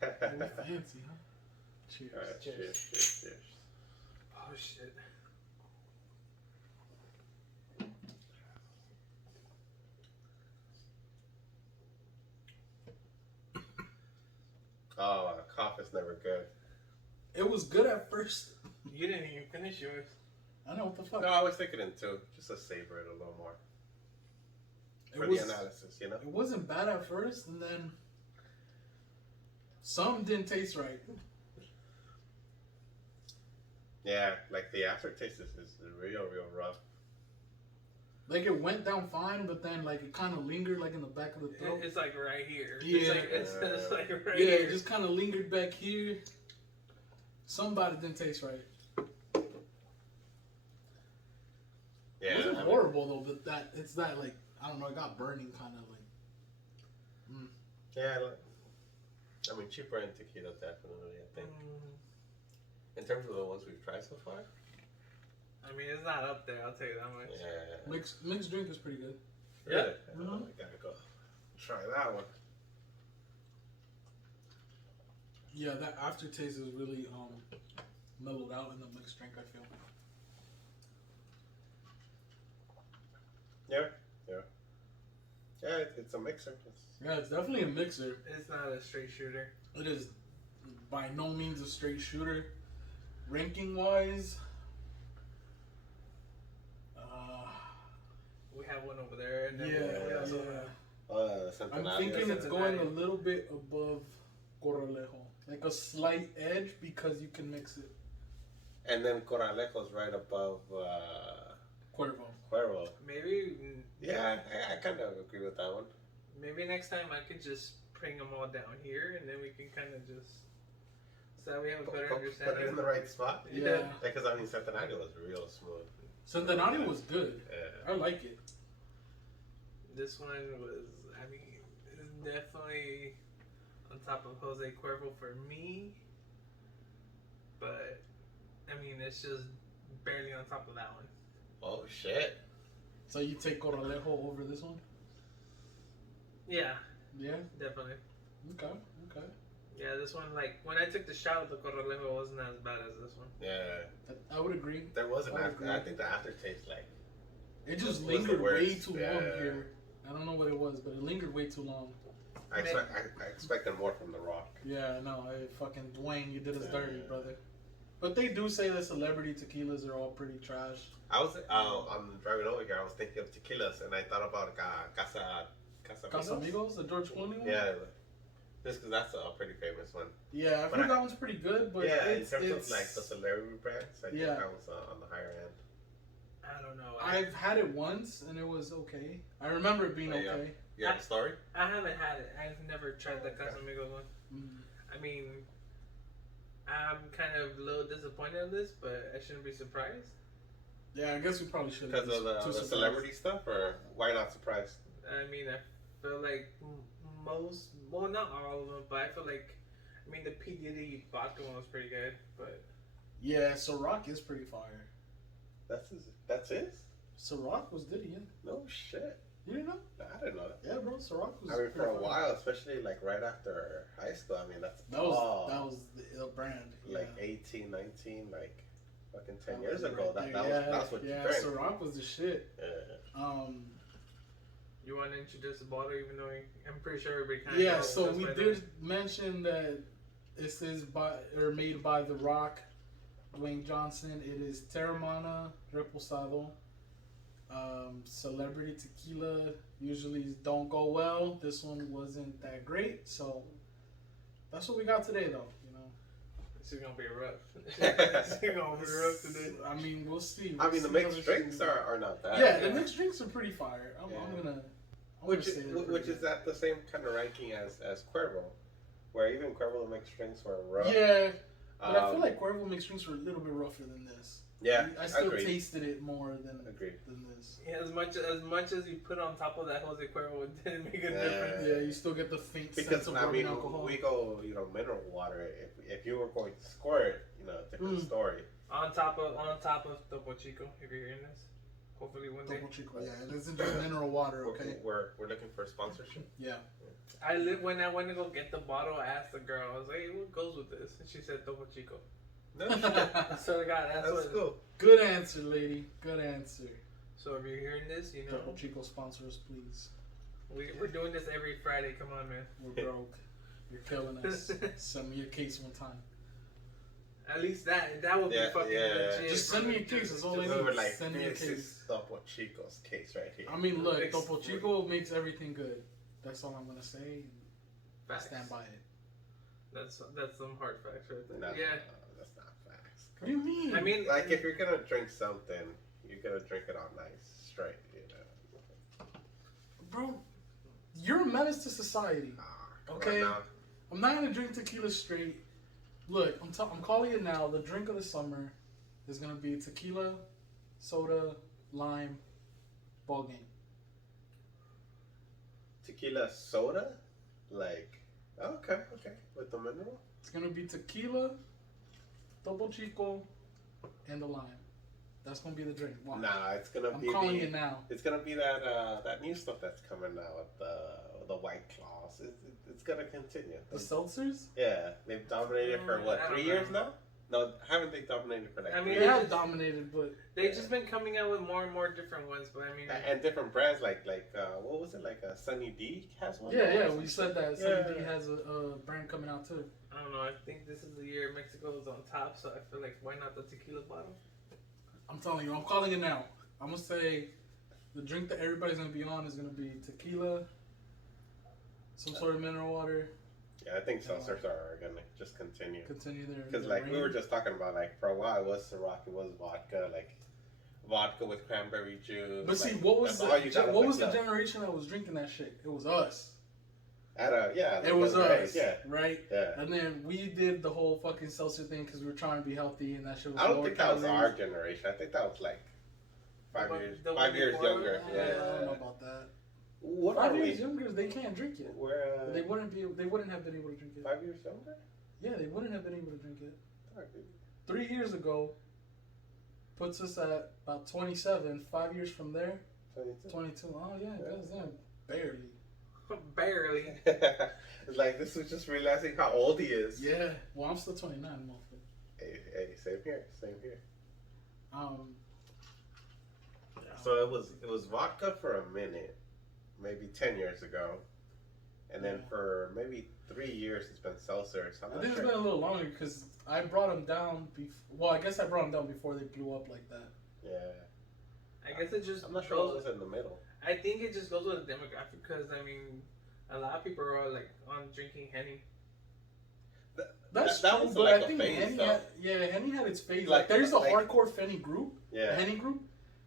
Fancy, huh? Cheers. All right, cheers. Oh shit. Oh, cough is never good. It was good at first. You didn't even finish yours. I know what the fuck. No, I was thinking it too, just to savor it a little more for It was, the analysis, you know. it wasn't bad at first, and then some didn't taste right. Yeah, like the aftertaste is real rough. Like it went down fine, but then like it kind of lingered like in the back of the throat. It's like right here. Yeah. It's like right Yeah, here. it just kind of lingered back here. Somebody didn't taste right. Yeah, It wasn't I mean, horrible though, but it's that like I don't know, it got burning kind of like. yeah, like, I mean, cheaper in tequila definitely. I think in terms of the ones we've tried so far. I mean, it's not up there. I'll tell you that much. Yeah. Mixed drink is pretty good. Really? Yeah. Oh, I gotta go try that one. Yeah, that aftertaste is really mellowed out in the mixed drink. I feel. Yeah, it's a mixer. Yeah, it's definitely a mixer. It's not a straight shooter. It is by no means a straight shooter. Ranking wise, We have one over there, and then yeah, we also yeah. I'm Centenario. thinking it's Centenario. going a little bit above Corralejo, like a slight edge because you can mix it. And then Coralejo's right above Cuervo. Cuervo. maybe Yeah, I kind of agree with that one. maybe next time I could just bring them all down here, and then we can kind of just so that we have a better Put understanding. it in the right spot. Yeah. Because I mean, Centenario was real smooth. Centenario was good. Yeah. I like it. This one was, I mean, it's definitely on top of Jose Cuervo for me, but I mean, it's just barely on top of that one. Oh shit. So you take Corralejo over this one? Yeah, Yeah. definitely. Okay. Yeah, this one, like, when I took the shot of the Corralejo, it wasn't as bad as this one. Yeah. I would agree. There was an I after. agree. I think the aftertaste, like, It just was the lingered way worst. too long Yeah. here. I don't know what it was, but it lingered way too long. I expected more from the Rock. Yeah, no, fucking Dwayne, you did us Yeah. dirty, brother. But they do say that celebrity tequilas are all pretty trash. I was I'm driving over here. I was thinking of tequilas, and I thought about Casa Casamigos, the George Clooney one? Yeah, just because that's a pretty famous one. Yeah, I But think that one's pretty good, but yeah, it's, in terms it's, of like the celebrity brands, I think Yeah. that was on the higher end. I don't know. I've had it once, and it was okay. I remember it being Oh, yeah. okay. You have a story? I haven't had it. I've never tried the Okay. Casamigos one. Mm. I mean, I'm kind of a little disappointed in this, but I shouldn't be surprised. Yeah, I guess we probably should. Because of the celebrity stuff, or why not surprised? I mean, I feel like most, well, not all of them, but I feel like, I mean, the P. Diddy vodka one was pretty good, but Yeah, Ciroc is pretty fire. That's his? Ciroc was Diddy, yeah. No shit. You didn't know? I didn't know that. Yeah, bro, Ciroc was. I mean, for pretty a fire. while, especially like right after high school. I mean, that's That was the brand. like yeah. 18, 19, like fucking 10 That years was ago. right That there. was what you yeah, drank. Ciroc was the shit. Yeah. you want to introduce the bottle, even though I'm pretty sure everybody kind of Yeah, knows so this we by did mention that this is made by The Rock, Dwayne Johnson. It is Terramana Reposado. Celebrity tequila usually don't go well. This one wasn't that great, so that's what we got today, though. You know, This is gonna be rough. This is gonna be rough today. I mean, we'll see. I mean, the We'll see mixed how this drinks goes. are not bad. Yeah, the mixed drinks are pretty fire. I'm gonna Which say they're pretty is good. at the same kind of ranking as Cuervo, where even Cuervo the mixed drinks were rough. Yeah, but I feel like Cuervo mixed drinks were a little bit rougher than this. Yeah, I still agreed. tasted it more than Agreed. this. Yeah, as much as you put on top of that Jose Cuervo, it didn't make a Yeah. difference. Yeah, you still get the faint sense Because of I rubbing mean, alcohol. we go, mineral water. If you were going to squirt, different story. On top of Topo Chico, if you're hearing this. Hopefully one day. Topo Chico, yeah. It isn't just mineral water, okay? We're looking for sponsorship. Yeah. When I went to go get the bottle, I asked the girl, I was like, hey, what goes with this? And she said Topo Chico. No shit. So God, That's cool. Good answer, lady. Good answer. So if you're hearing this, you know. Topo Chico sponsor us, please. We're doing this every Friday. Come on, man. We're broke. You're killing us. Send me your case one time. At least that would be fucking legit. Just send me a case. That's all I We were need. like, Send me a this case. is Topo Chico's case right here. I mean, look, Topo Chico makes everything good. That's all I'm gonna say. I stand by it. That's some hard facts right there. No, Yeah. that's not facts. What do you mean? I mean, Like, if you're gonna drink something, you're gonna drink it all nice, straight, you know. bro, you're a menace to society. Okay? I'm not gonna drink tequila straight. Look, I'm calling it now. The drink of the summer is gonna be tequila, soda, lime, ball game. Tequila soda? Like, okay. With the mineral? It's gonna be tequila, Topo Chico, and the lime. That's gonna be the drink. Watch. Nah, it's gonna I'm be calling it now. It's gonna be that new stuff that's coming now with the White Claws. It's gonna continue. The seltzers? Yeah, they've dominated for what, 3 years now? No, haven't they dominated for like? I mean, 3 They years? have dominated, but they've just been coming out with more and more different ones. But I mean, And different brands like what was it, like Sunny D has one? yeah, we said that. Yeah. Sunny D has a brand coming out too. I don't know. I think this is the year Mexico is on top, so I feel like why not the tequila bottle? I'm telling you, I'm calling it now. I'm gonna say the drink that everybody's gonna be on is gonna be tequila, some sort of mineral water. Yeah, I think seltzers are gonna just continue. Continue their. Because like we were just talking about, like for a while it was Ciroc, it was vodka, like vodka with cranberry juice. But see, like, what was that's all you got what was mixed the up. generation that was drinking that shit? It was us. It was us. Yeah. Right. Yeah. And then we did the whole fucking seltzer thing because we were trying to be healthy, and that shit was. I don't lower think that was calories. our generation. I think that was like 5 What, years, the one 5 years before? younger. I Yeah. don't know about that. What 5 are years we? younger, they can't drink it. We're They wouldn't be. They wouldn't have been able to drink it. 5 years younger. Yeah, they wouldn't have been able to drink it. Alright, dude. 3 years ago puts us at about 27. 5 years from there, 22. 22. Oh yeah, that's them. Barely. Barely. It's like this was just realizing how old he is. Yeah. Well, I'm still 29, motherfucker. Hey, same here. Um. So it was vodka for a minute, maybe 10 years ago, and then for maybe 3 years it's been seltzers. I'm I not think sure. it's been a little longer because I brought them down. Well, I guess I brought them down before they blew up like that. Yeah. I guess it just I'm not sure what was in the middle. I think it just goes with the demographic because I mean, a lot of people are like on drinking Henny. That's that true, was but like I a think phase, Henny though. Henny had its phase. Like- There's a like- hardcore Henny group, Yeah. Henny group,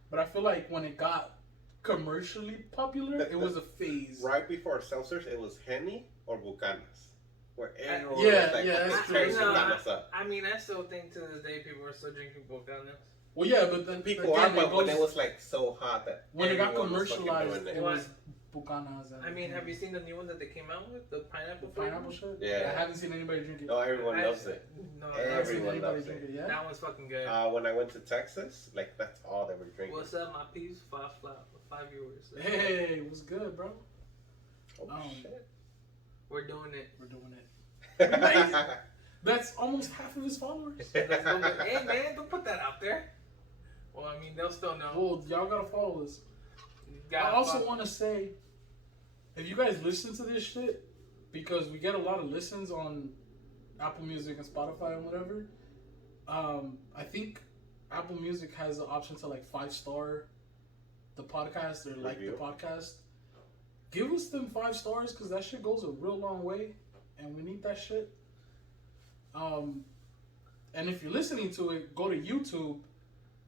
but I feel like when it got commercially popular, it was a phase. Right before seltzers, it was Henny or Bucanas. Where everyone Yeah, was like, yeah, that's "Let's tear true. Bucanas up." I mean, I still think to this day people are still drinking Bucanas. Well, yeah, but then People again, are, but when goes- it was like so hot that when it got everyone was fucking commercialized, doing it it. was Bucanas. And I mean, have you seen the new one that they came out with, the the pineapple? pineapple shit? Yeah. I haven't seen anybody drink it. No, everyone loves it. No, I haven't seen Everyone anybody loves drink it. it yet. that one's fucking good. When I went to Texas, like that's all they were drinking. What's up, my peeps? 5 viewers. Hey, what's good, bro? Oh shit! We're doing it. We're doing it. That's almost half of his followers. Hey man, don't put that out there. Well, I mean, they'll still know. Well, y'all gotta follow us. I Gotta also follow- want to say, if you guys listen to this shit, because we get a lot of listens on Apple Music and Spotify and whatever. I think Apple Music has the option to like 5-star the podcast or like the Review. podcast. Give us them 5 stars because that shit goes a real long way, and we need that shit. And if you're listening to it, go to YouTube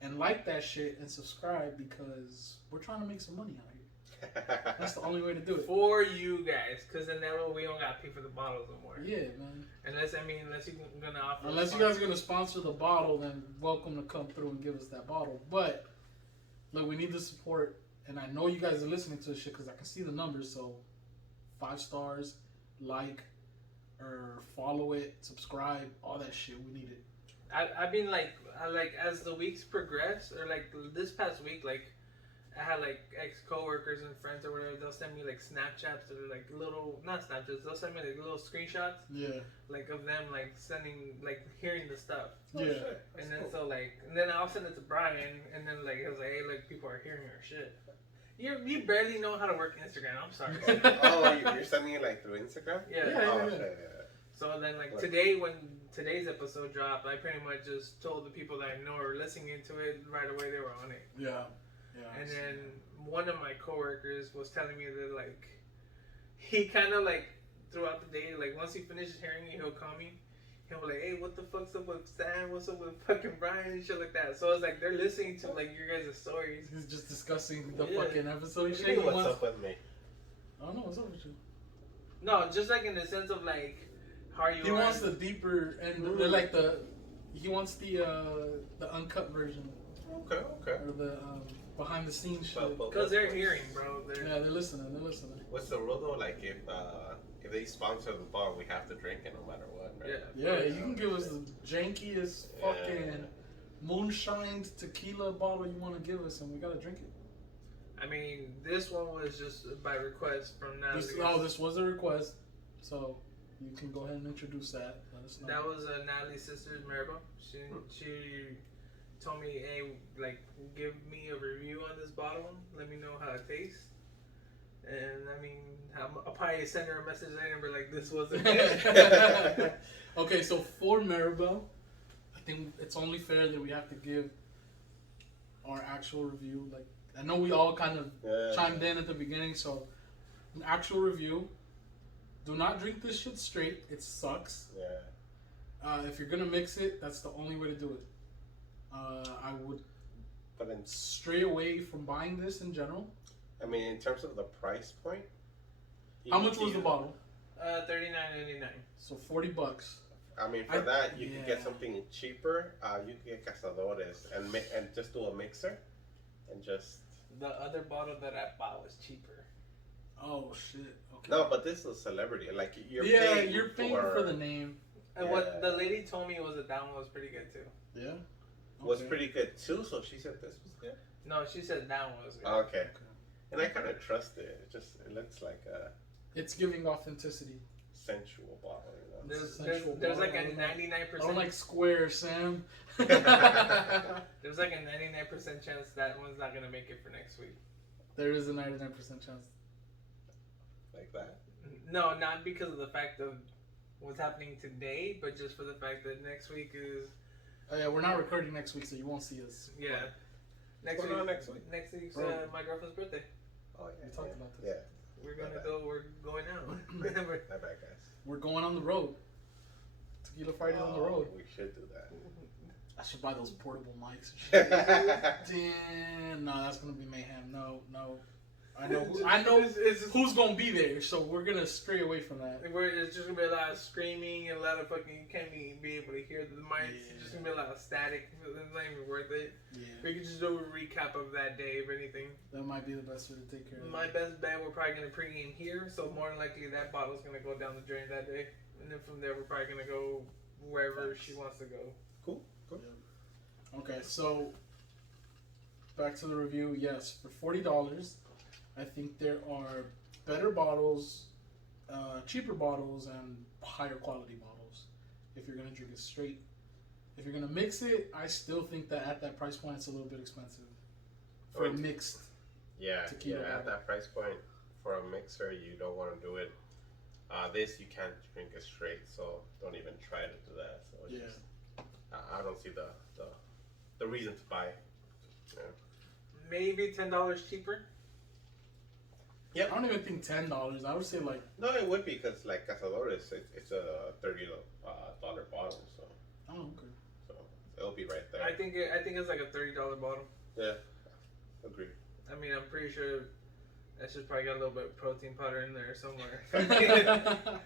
and like that shit and subscribe because we're trying to make some money out here. That's the only way to do it. for you guys, because then that way we don't got to pay for the bottles no more. Yeah, man. Unless you're gonna offer. Unless you guys are gonna sponsor the bottle, then welcome to come through and give us that bottle. But look, we need the support, and I know you guys are listening to this shit because I can see the numbers. So 5 stars, like, or follow it, subscribe, all that shit. We need it. I've been like as the weeks progress, or like this past week, like I had like ex-coworkers and friends or whatever. They'll send me like Snapchats or like little, not Snapchats. They'll send me like little screenshots, Yeah. like of them like sending, like hearing the stuff. Oh, Yeah. shit. That's And then cool. so like, and then I'll send it to Brian, and then like I was like, hey, like people are hearing our shit. You barely know how to work Instagram. I'm sorry. Oh, you're sending it like through Instagram? Yeah. Yeah. Oh, shit, yeah. So then like Right. today, when today's episode dropped, I pretty much just told the people that I know are listening to it right away they were on it. Yeah. Yeah. And then one of my coworkers was telling me that like he kind of like throughout the day, like once he finishes hearing it, he'll call me. He'll be like, hey, what the fuck's up with Sam? What's up with fucking Brian and shit like that. So it's like they're listening to like your guys' stories. He's just discussing the Yeah. fucking episode. What Shit. do you He mean, what's wants. up with me? I don't know what's up with you. No, just like in the sense of like how you He are. wants the deeper and they're like the. He wants the uncut version Okay. or the behind the scenes shit. Because they're hearing, bro. Yeah, they're listening. They're listening. What's the rule though? Like if they sponsor the bar, we have to drink it no matter what, right? Yeah. Yeah, you can give us the jankiest fucking moonshined tequila bottle you want to give us, and we gotta drink it. I mean, this one was just by request from Natalie. This was a request, so you can go ahead and introduce that. Let us know. That was Natalie's sister, Maribel. She told me, hey, like, give me a review on this bottle. Let me know how it tastes. And I mean, I'll probably send her a message later and be like, this wasn't it. Okay, so for Maribel, I think it's only fair that we have to give our actual review. Like, I know we all kind of chimed in at the beginning, so an actual review. Do not drink this shit straight. It sucks. Yeah. If you're gonna mix it, that's the only way to do it. I would But stray away from buying this in general. I mean, in terms of the price point. How much was the bottle? $39.99. So $40. I mean, for that, you could get yeah. something cheaper. You could get cazadores and just do a mixer, and just. The other bottle that I bought was cheaper. Oh shit. Okay. No, but this is a celebrity. Like you're paying for the name. And what the lady told me was that that one was pretty good too. Yeah. Was Okay. pretty good too. So she said this was good. No, she said that one was good. Okay. And I kind of trust it. It looks like a It's giving authenticity. sensual bottle. You know? There's like a 99%. I don't like squares, Sam. There's like a 99% chance that one's not gonna make it for next week. There is a 99% chance. Like that. No, not because of the fact of what's happening today, but just for the fact that next week is Oh yeah, we're not recording next week, so you won't see us. yeah. What's going on next week? Next week's Bro. my girlfriend's birthday. Oh yeah. We talked about this. Yeah. We're My gonna bad. go. We're going out. My bad, guys. We're going on the road. Tequila Friday on the road. We should do that. I should buy those portable mics and shit. Damn, no, that's gonna be mayhem. No. I know It's who's gonna be there, so we're gonna stray away from that. it's just gonna be a lot of screaming and a lot of fucking. You can't even be able to hear the mics. It's just gonna be a lot of static. It's not even worth it. Yeah, We could just do a recap of that day, if anything. that might be the best way to take care of My it. best bet, we're probably gonna pregame here, so more than likely that bottle's gonna go down the drain that day, and then from there we're probably gonna go wherever she wants to go. Cool. Okay, so back to the review. Yes, for $40, I think there are better bottles, cheaper bottles, and higher quality bottles. If you're gonna drink it straight, if you're gonna mix it, I still think that at that price point it's a little bit expensive for a mixed. Yeah. Tequila Yeah. At bottle. that price point, for a mixer, you don't want to do it. This you can't drink it straight, so don't even try to do that. So it's just, I don't see the reason to buy. Yeah. Maybe $10 cheaper. I don't even think $10. I would say like No, it would be because like cazadores, it's a $30 bottle, so okay. it'll be right there. I think it's like a $30 bottle. Yeah. Agree. I mean, I'm pretty sure that's just probably got a little bit of protein powder in there somewhere.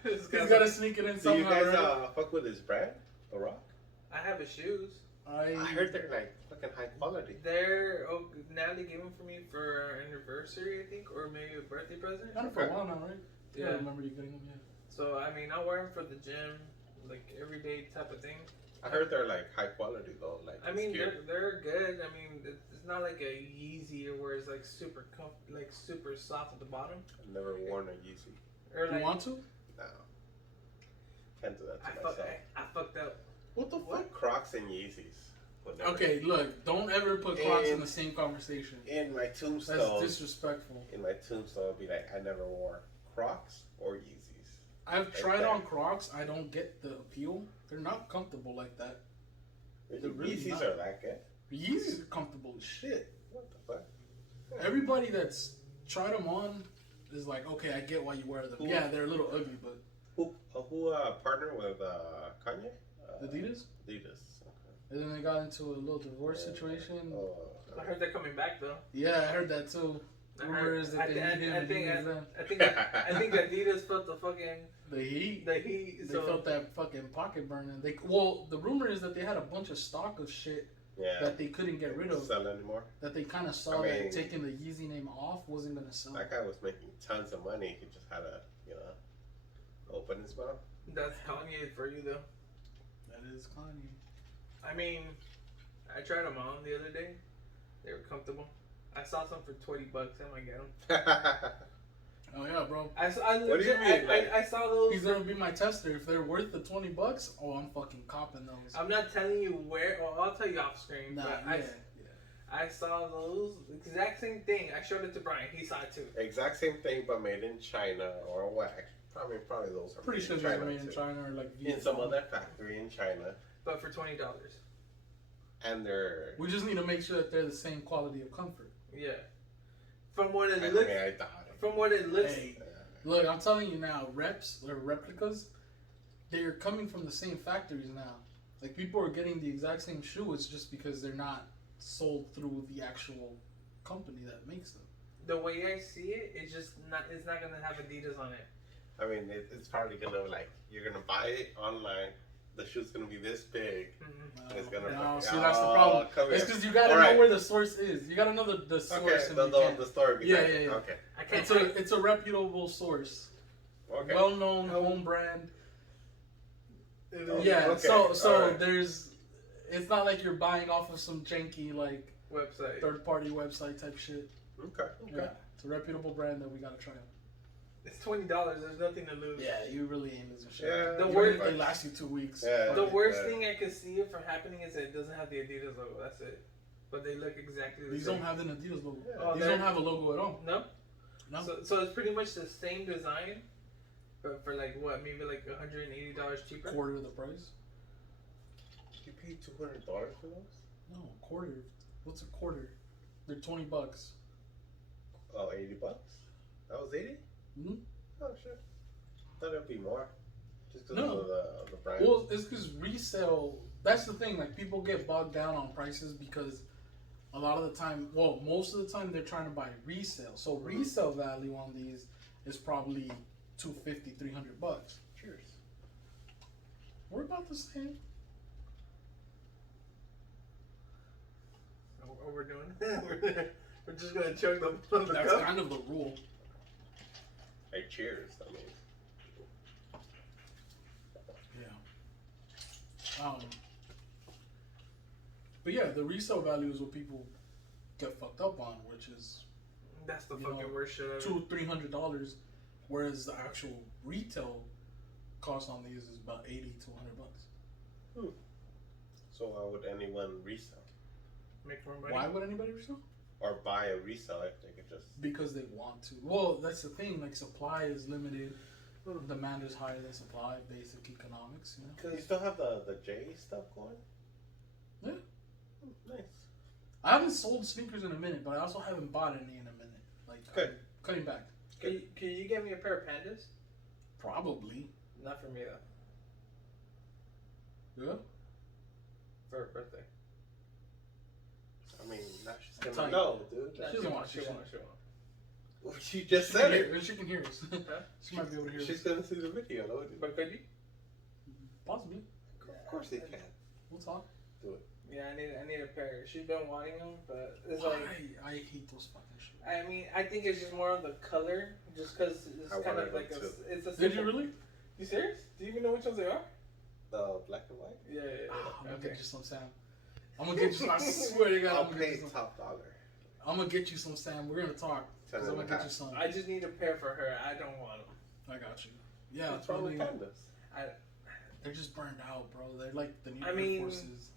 He's gotta sneak it in Do you somehow. guys right? fuck with his brand, The Rock? I have his shoes. I heard they're like fucking high quality. Natalie gave them for me for our anniversary, I think, or maybe a birthday present. Got it for a while now, right? Yeah. I remember you getting them. Yeah. So I mean, I wear them for the gym, like everyday type of thing. I heard they're like high quality though. Like I mean, cute. they're good. I mean, it's not like a Yeezy where it's like super soft at the bottom. I've never worn a Yeezy. Or like, You want to? No. Can't do that to I myself. fucked up. What the fuck? Crocs and Yeezys. Would never- Okay, look, don't ever put Crocs in the same conversation. In my tombstone. That's disrespectful. In my tombstone, it'll be like I never wore Crocs or Yeezys. I've Like tried that. on Crocs. I don't get the appeal. They're not comfortable like that. They're really Yeezys not. are that good. Yeezys are comfortable as shit. What the fuck? Everybody that's tried them on is like, okay, I get why you wear them. Who- Yeah, they're a little ugly, but Who partnered with Kanye? Adidas. Adidas. And then they got into a little divorce situation. Oh, I heard they're coming back though. Yeah, I heard that too. Rumors that they need him and he needs them. I think Adidas felt the fucking The heat. They They felt that fucking pocket burning. The rumor is that they had a bunch of stock of shit yeah. that they couldn't get rid of. Sell anymore. That they kind of saw I mean, that taking the Yeezy name off wasn't gonna sell. That guy was making tons of money. He just had to, open his mouth. That's Kanye for you though. That is Kanye. I mean, I tried them on the other day. They were comfortable. I saw some for $20. I might get them. Oh yeah, bro. What do you mean? I saw those. He's gonna be my tester. If they're worth the $20, oh, I'm fucking copping those. I'm not telling you where. Well, I'll tell you off screen. Nah, but yeah. I saw those exact same thing. I showed it to Brian. He saw it too. Exact same thing, but made in China or what? Probably those are Pretty made sure in they're China made in too. China or like In some other factory in China, But for $20. and they're. We just need to make sure that they're the same quality of comfort. Yeah. From what it I looks. mean, I doubt it. From what it looks. Hey, look, I'm telling you now, reps or replicas, they're coming from the same factories now. Like people are getting the exact same shoe. It's just because they're not sold through the actual company that makes them. The way I see it, it's just not. It's not gonna have Adidas on it. I mean, it's probably gonna you're gonna buy it online. The shoe's gonna be this big. Mm-hmm. It's gonna. No, see, that's the problem. Come It's here. because you gotta All know right. where the source is. You gotta know the source. Okay, and the story. Yeah, behind yeah, it. yeah. Okay. I can't. It's a reputable source, Okay. well-known home brand. Oh, Yeah, okay, so alright. there's. It's not like you're buying off of some janky like website. third-party website type shit. Okay. Yeah, it's a reputable brand that we gotta try out. It's $20. There's nothing to lose. Yeah, you really ain't losing shit. Yeah, The Even word- if they last you 2 weeks. Yeah. The fuck it. worst thing I can see it from happening is that it doesn't have the Adidas logo. That's it. But they look exactly the These same. don't have an Adidas logo. Oh, These they're- don't have a logo at all. No. No. So it's pretty much the same design, but for like what? Maybe like $180 cheaper. Quarter of the price. You paid $200 for those? No, quarter. What's a quarter? They're $20. Oh, $80. That was 80. Hmm? Oh shit. Thought it'd be more. Just because No. of the brand. Well, it's because resale. That's the thing. Like people get bogged down on prices because a lot of the time, well, most of the time they're trying to buy resale. So resale value on these is probably $250, $300. Cheers. We're about the same. What we're doing? We're just gonna chug the That's cup. kind of the rule. Hey, cheers. I mean, Yeah. But yeah, the resale value is what people get fucked up on, which is That's the You fucking know, worst shit ever. $200-$300, whereas the actual retail cost on these is about $80 to $100. so why would anyone resell Make more money. Why would anybody resell? or buy a resell if they could just? Because they want to. Well, that's the thing. Like supply is limited, demand is higher than supply. Basic economics, you know. Cause you still have the J stuff going. Yeah. Nice. I haven't sold sneakers in a minute, but I also haven't bought any in a minute. Like Good. I'm cutting back. Can you get me a pair of Pandas? Probably. Not for me though. Yeah. For her birthday. I mean, now she's I'll gonna tell know, dude. No, She doesn't want she to. won't. Well, she just She said can it. hear, she can hear us. She might be able to hear She's us. gonna see the video, though. But could you? Possibly. Of course they can. We'll talk. Yeah, I need a pair. She's been wanting them, but it's like I hate those fucking shit. I mean I think it's just more of the color, just because it's I kind wanted of like them too. it's a. Did you simple- really? You serious? Do you even know which ones they are? The black and white. Yeah. I'm gonna get you some, Sam. I'm gonna get you. I swear to God, I'll I'm gonna get pay you some. top dollar. I'm gonna get you some, Sam. We're gonna talk. 'Cause I'm gonna get you some. I just need a pair for her. I don't want them. I got you. Yeah, What's wrong with totally. pandas? They're just burned out, bro. They're like the new I Air mean, Forces.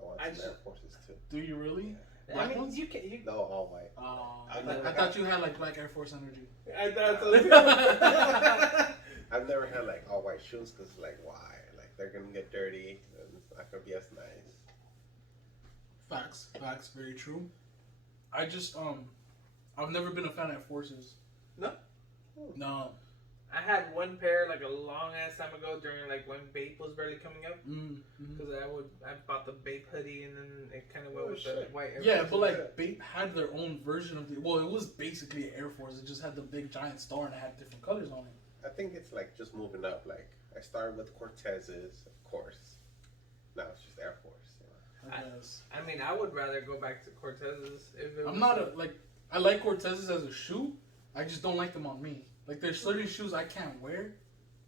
I want I some just- Air Forces too. Do you really? I Black mean, ones? you can. You, No, all white. I thought you had like black Air Force energy. I thought so. I've never had like all white shoes because like why? Like they're gonna get dirty and it's not gonna be as nice. Facts, very true. I just I've never been a fan of Air Forces. No? No. I had one pair like a long ass time ago during like when Bape was barely coming up. Mm-hmm. Because I bought the Bape hoodie and then it kind of went Oh, with shit. the white Air Yeah, Forces. but like Bape had their own version of the. Well, it was basically an Air Force. It just had the big giant star and it had different colors on it. I think it's like just moving up. Like I started with Cortezes, of course. Now it's just Air Force. You know? I guess. I mean, I would rather go back to Cortezes if it was. I'm not a like. I like Cortezes as a shoe. I just don't like them on me. Like there's certain shoes I can't wear.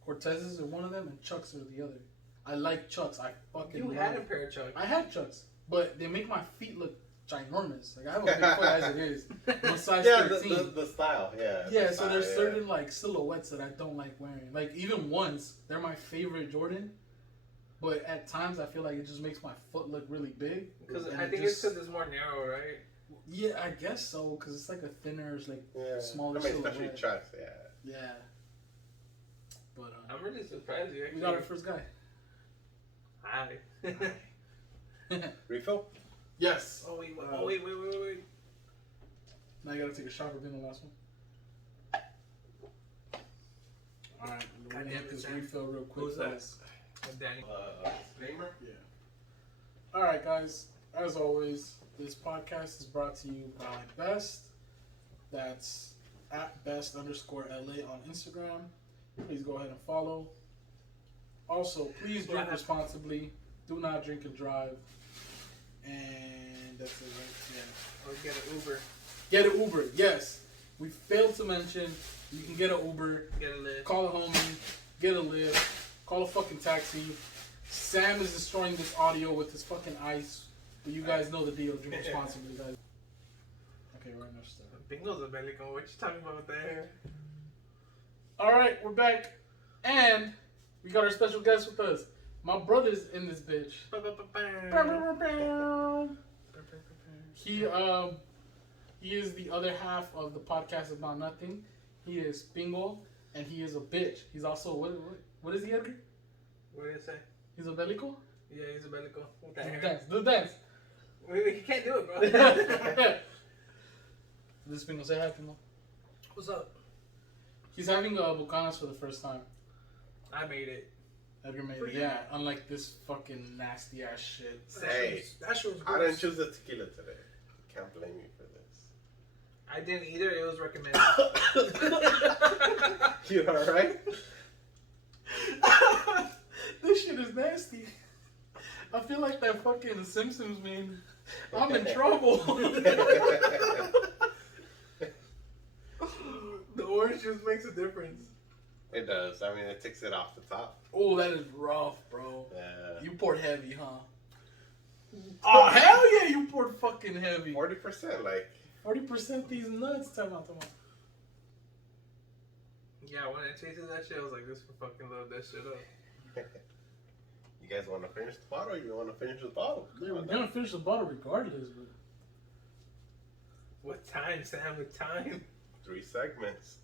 Cortezes are one of them, and Chucks are the other. I like Chucks. I fucking. You love had a it. pair of Chucks. I had Chucks, but they make my feet look ginormous. Like I have a big foot as it is. I'm a size Yeah, 13. the style. Yeah. Yeah, the so style, there's yeah. certain like silhouettes that I don't like wearing. Like even once, they're my favorite Jordan, but at times I feel like it just makes my foot look really big. Because And I it think just- it's because it's more narrow, right? Yeah, I guess so, because it's like a thinner, like Yeah. smaller I mean, especially silhouette. Chucks. Yeah. Yeah. But I'm really surprised you actually. we got our first guy. Hi. Refill. Yes. Oh wait. Now you gotta take a shot for being the last one. All right, we're gonna Goddamn hit it, this Sam. refill real quick. Who's that? fellas. Danny. Disclaimer. Yeah. All right, guys. As always, this podcast is brought to you by Best. That's at best_LA on Instagram. Please go ahead and follow. Also, please drink responsibly. Do not drink and drive. And that's it, right? Yeah. Or get an Uber. Get an Uber. Yes. We failed to mention you can get an Uber. Get a lift. Call a homie. Get a lift. Call a fucking taxi. Sam is destroying this audio with his fucking ice. But you guys know the deal. Drink responsibly, guys. Okay, we're in our stuff. Bingo's a Belicon. What you talking about there? Alright, we're back. And we got our special guest with us. My brother's in this bitch. He is the other half of the podcast About Nothing. He is Pingo, and he is a bitch. He's also what is he, Edgar? What did it say? He's a Belico? Yeah, he's a Belicon. With that Do the hair. dance. Do the dance. He can't do it, bro. This Pingo, say hi, Pingo. What's up? He's having Bucanas for the first time. I made it. Edgar made it, yeah. Unlike this fucking nasty ass shit. Hey, That shit was I didn't choose the tequila today. Can't blame you for this. I didn't either. It was recommended. You alright? This shit is nasty. I feel like that fucking Simpsons meme. I'm in trouble. The orange just makes a difference. It does. I mean, it takes it off the top. Oh, that is rough, bro. Yeah. You poured heavy, huh? Oh, hell yeah, you poured fucking heavy. 40%, like. 40% these nuts. Tell me. Yeah, when I tasted that shit, I was like, this will fucking load that shit up. You guys want to finish the bottle or you want to finish the bottle? Yeah, we're gonna finish the bottle regardless, but What time, Sam? With time? 3 segments.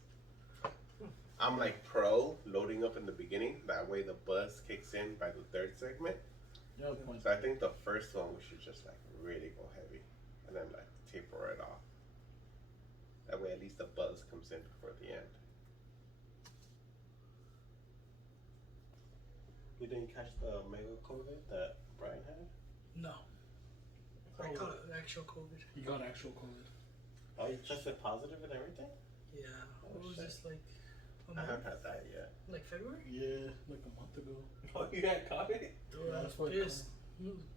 I'm like pro loading up in the beginning. That way the buzz kicks in by the 3rd segment. yeah, point. So I think the first one we should just like really go heavy and then like taper it off. That way at least the buzz comes in before the end. You didn't catch the mega COVID that Brian had? No. I caught actual COVID. You got actual COVID. Oh, you tested positive and everything? Yeah. Oh, What was shit. this like? A I month? haven't had that yet. Like February? Yeah, like a month ago. Oh, you had caught it? Dude, Yeah, I was that's what- pissed.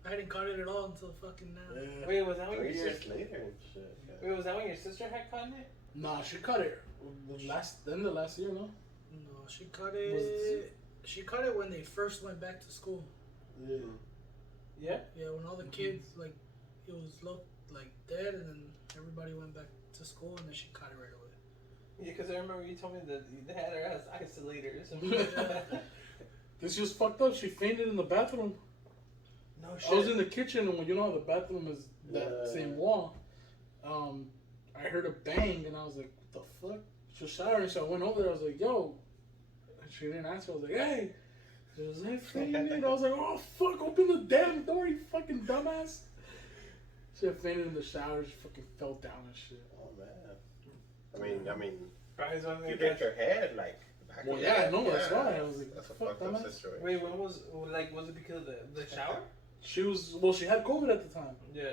I hadn't caught it at all until fucking now. Yeah. Wait, was that when 3 your years sister? later and shit. Wait, was that when your sister had caught it? Nah, she cut it the last year, no? No, she caught Was it. She caught it when they first went back to school. Yeah. Yeah. Yeah, when all the kids like it was like dead, and then everybody went back to school, and then she caught it right away. Yeah, because I remember you told me that they had her as isolators. This just fucked up. She fainted in the bathroom. No shit. I was in the kitchen, and when you know how the bathroom is that same wall, I heard a bang, and I was like, "What the fuck?" She was showering, so I went over there. I was like, "Yo," and she didn't answer. I was like, "Hey." She was like, fainted. I was like, "Oh fuck! Open the damn door, you fucking dumbass." She had fainted in the shower. She fucking fell down and shit. Oh man. I mean, Guys, you hit your head like. Well, yeah, I know. That's why I was like, That's a "Fuck, fucked up dumbass." situation. Wait, when was was it because of the shower? She had COVID at the time. Yeah.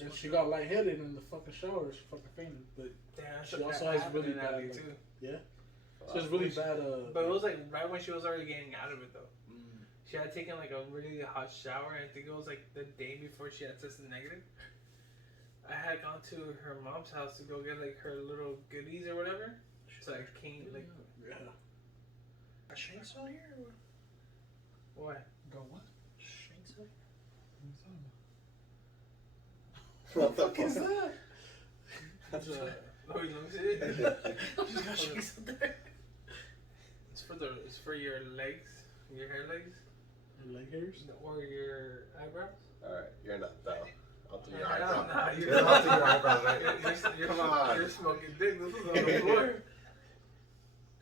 And she got lightheaded in the fucking shower. She fucking fainted. But Damn, she also has really bad. Natalie, Like, too. yeah. She has really bad. But it was like right when she was already getting out of it though. Mm. She had taken like a really hot shower. I think it was like the day before she had tested negative. I had gone to her mom's house to go get like her little goodies or whatever. So I came like. Yeah. A Shanks on here? Or What? Go what? Shanks on What the fuck is that? It's oh, you don't see it? here? She's got Shanks on there. It's for your legs, your hair legs, Your leg hairs? or your eyebrows. Alright, you're not down. I'll do your Nah, eyebrow. nah, You're not doing your eyebrows, right? Come Come on. You're smoking dick. This is on the floor.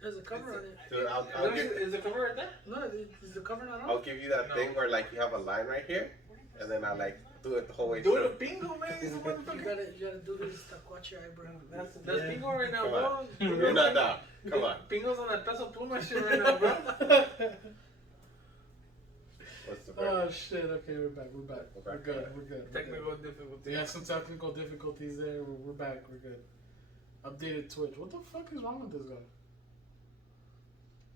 There's a cover on it. Dude, I'll give. Is the cover right there? No, is the cover not on? I'll give you that No. thing where like you have a line right here, and then I like do it the whole way Do through. it with Pingo, man. He's a You motherfucker. gotta do this to watch your eyebrow. That's Yeah. Pingo right now, Come bro. on. You're not down. Come on. Pingo's on that peso pluma shit right now, bro. What's the verdict? Oh shit, okay, we're back. We're good. We're good. Technical difficulty. Yeah, some technical difficulties there. We're back. We're good. Updated Twitch. What the fuck is wrong with this guy?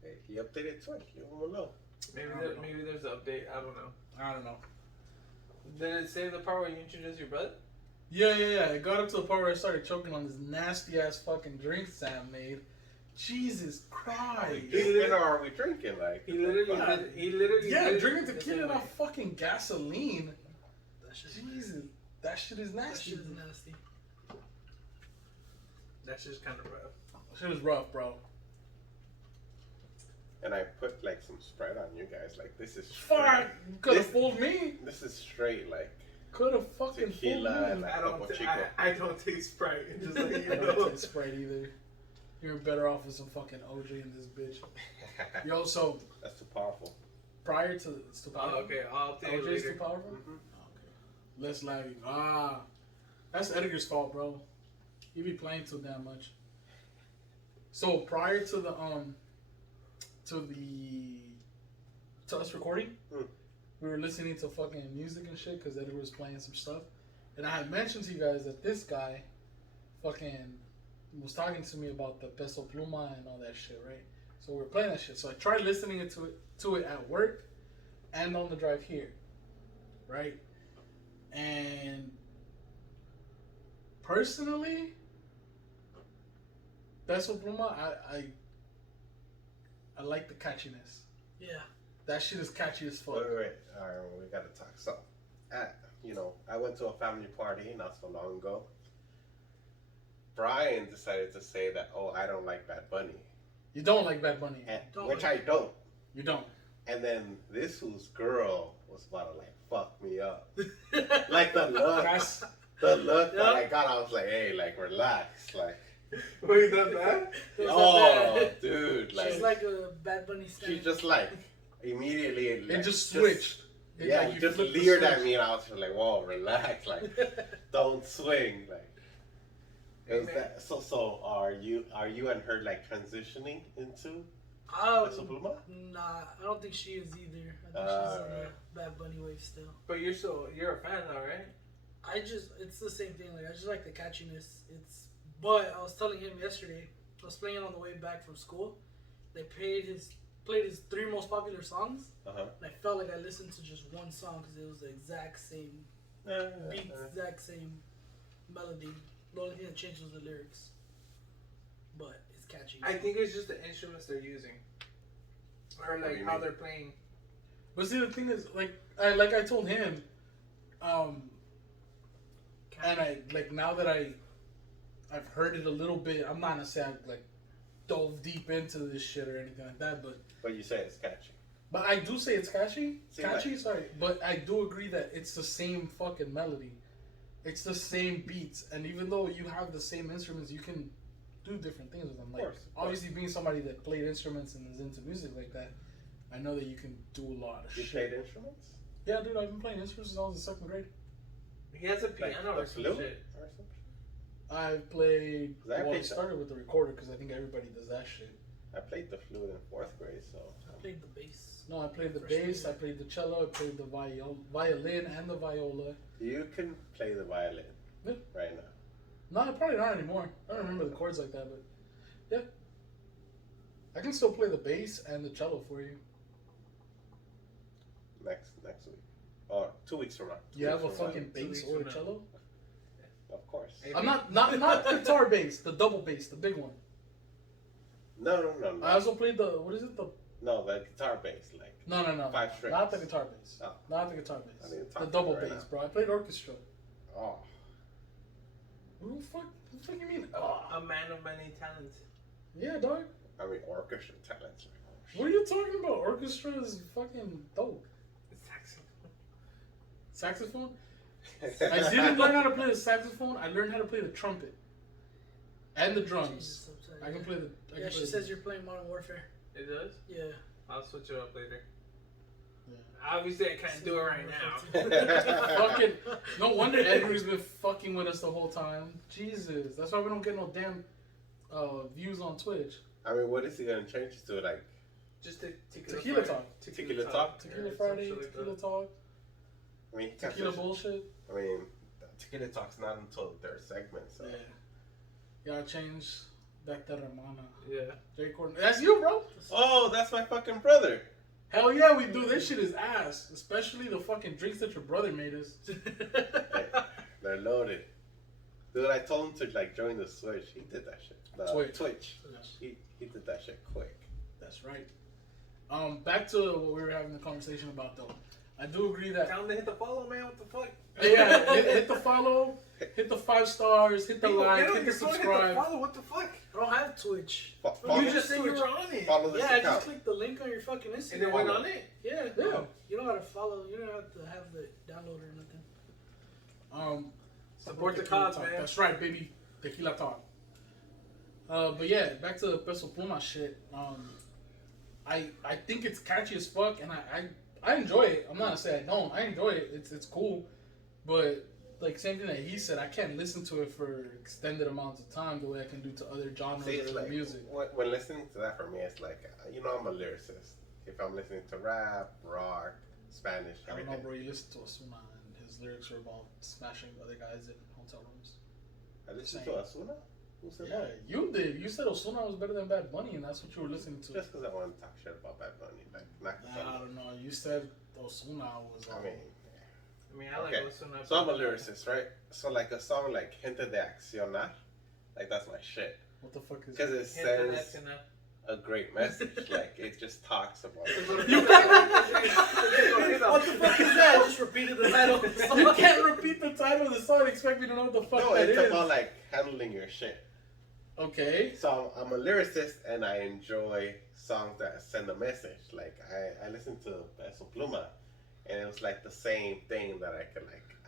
Hey, he updated Twitch. You don't know. Maybe there's an update. I don't know. I don't know. Did it say the part where you introduced your brother? Yeah. It got up to the part where I started choking on this nasty ass fucking drink Sam made. Jesus Christ. Drinking or are we drinking? Like, He literally Yeah, did drinking the tequila same and way. off fucking gasoline. That shit, Jesus, that shit is that nasty. shit is nasty. That's just kind of rough. Shit is rough, bro. and I put like some Sprite on you guys. Like, this is Fuck, straight. could have This- fooled me. This is straight like Could have fucking Tequila fooled and me. like- I don't take Sprite. Just like you I don't know. take Sprite either. You're better off with some fucking OJ in this bitch. Yo, so that's too powerful. prior to it's too powerful. Oh, okay, I'll take it OJ's too later. powerful. Mhm. Okay. Less lagging. That's Edgar's fault, bro. You be playing too damn much. So prior to the to us recording, we were listening to fucking music and shit because Edgar was playing some stuff, and I had mentioned to you guys that this guy, fucking, was talking to me about the peso pluma and all that shit, right? So we were playing that shit. So I tried listening to it at work and on the drive here, right? And personally, peso pluma, I like the catchiness. Yeah. That shit is catchy as fuck. Wait. All right, we gotta talk. So, I went to a family party not so long ago. Brian decided to say that, oh, I don't like Bad Bunny, You don't like Bad Bunny. Don't which like I don't. You don't. And then this whose girl was about to like fuck me up. Like the look, That's that Yeah. I got, I was like, hey, like relax, like, Wait, that bad? It was oh, that bad. dude, She's like a Bad Bunny she stan. just like immediately, it like, just switched. It, Yeah, like, you just flipped the leered switch. at me, and I was just like, whoa, relax, like, don't swing, like. It was that, so are you and her like transitioning into Peso Pluma? Nah, I don't think she is either. I think she's on Alright. the Bad Bunny wave still. But you're a fan though, right? It's the same thing. Like I just like the catchiness. But I was telling him yesterday. I was playing it on the way back from school. They played his 3 most popular songs, Uh-huh. and I felt like I listened to just one song because it was the exact same beat, exact same melody. The only thing that changed was the lyrics. But it's catchy. I think it's just the instruments they're using. or What do like you how mean? they're playing. But see, the thing is, like I told him, and I like now that I've heard it a little bit. I'm not gonna say I've like dove deep into this shit or anything like that, But you say it's catchy. but I do say it's catchy. See, Catchy, sorry, but I do agree that it's the same fucking melody. It's the same beats, and even though you have the same instruments, you can do different things with them. Like, course. obviously, being somebody that played instruments and is into music like that, I know that you can do a lot of You shit. played instruments? Yeah, dude, I've been playing instruments since I was in second grade. He has a piano the or some flute? shit. Or something? I've played. I Well, I played started with the recorder because I think everybody does that shit. I played the flute in 4th grade, so. I played the bass. No, I played the Freshman bass, I year. played the cello, I played the violin and the viola. You can play the violin Yeah. right now. No, probably not anymore. I don't remember the chords like that, but yeah. I can still play the bass and the cello for you. Next week. Or 2 weeks from now. You have a Weeks from fucking Two bass weeks or a from now. cello? now. Of course. Hey. I'm not guitar bass, the double bass, the big one. No. I also played the what is it? The No, the guitar bass, like. no. 5 strings. Not the guitar bass. Oh. Not the guitar I bass. didn't talk The to double you right bass, now. bro. I played orchestra. Oh. What the fuck you mean? Oh. A man of many talents. Yeah, dog. I mean, orchestra talents. What are you talking about? Orchestra is fucking dope. Saxophone. Saxophone? I didn't learn how to play the saxophone. I learned how to play the trumpet and the drums. Jesus, I'm sorry. I can play the. I Yeah, can she play says you're playing Modern Warfare. It does. Yeah. I'll switch it up later. Yeah. Obviously, I can't do it right now. Fucking. No wonder Edgar's been fucking with us the whole time. Jesus, that's why we don't get no damn views on Twitch. I mean, what is he gonna change it to? Like, Just tequila Tequila Friday. talk. Tequila talk? Tequila Yeah, Friday, some shit like tequila that. talk, I mean, he can't tequila switch- bullshit. I mean, tequila talk's not until the 3rd segment, so. Yeah. Gotta change that Terramana. Yeah. Jay Corden. That's you, bro. Oh, that's my fucking brother. Hell yeah, we do. This shit is ass. Especially the fucking drinks that your brother made us. Hey, they're loaded. Dude, I told him to like join the Switch. He did that shit. The Twitch. He did that shit quick. That's right. Back to what we were having the conversation about though. I do agree that Tell him to hit the follow, man. What the fuck? yeah, hit the follow, hit the 5 stars, hit the People, like, get on hit the your phone, hit the subscribe. follow. What the fuck? I don't have Twitch. Follow, You just said you were on it. follow this Yeah, I account. just clicked the link on your fucking Instagram. And then went on it. Yeah, Yeah. You don't gotta follow. You don't have to have the download or nothing. Support the Tequila cause, Talk. man. That's right, baby. Tequila talk. But yeah, back to the Peso Pluma shit. I think it's catchy as fuck, and I enjoy it. I'm not gonna say I don't. I enjoy it. It's cool, but like same thing that he said, I can't listen to it for extended amounts of time the way I can do to other genres See, it's of like, music. when listening to that for me, it's like, I'm a lyricist. If I'm listening to rap, rock, Spanish, I don't everything. know, bro. You listen to Ozuna, and his lyrics were about smashing other guys in hotel rooms. I listened to Asuna? Who said Yeah, that? you did. You said Ozuna was better than Bad Bunny, and that's what you were listening to. Just because I want to talk shit about Bad Bunny. Like, not 'cause I don't know. You said Ozuna was. I mean, I mean, I like okay. Ozuna. So I'm a lyricist, right? So like a song like Gente de Accionar, like that's my shit. what the fuck is? Because it sends a great message. Like it just talks about it. What the fuck is that? I just repeated the title. of the song. You can't repeat the title of the song and expect me to know what the fuck No, that it's is. about like handling your shit. Okay. So I'm a lyricist and I enjoy songs that send a message. Like I listened to Peso Pluma and it was like the same thing that I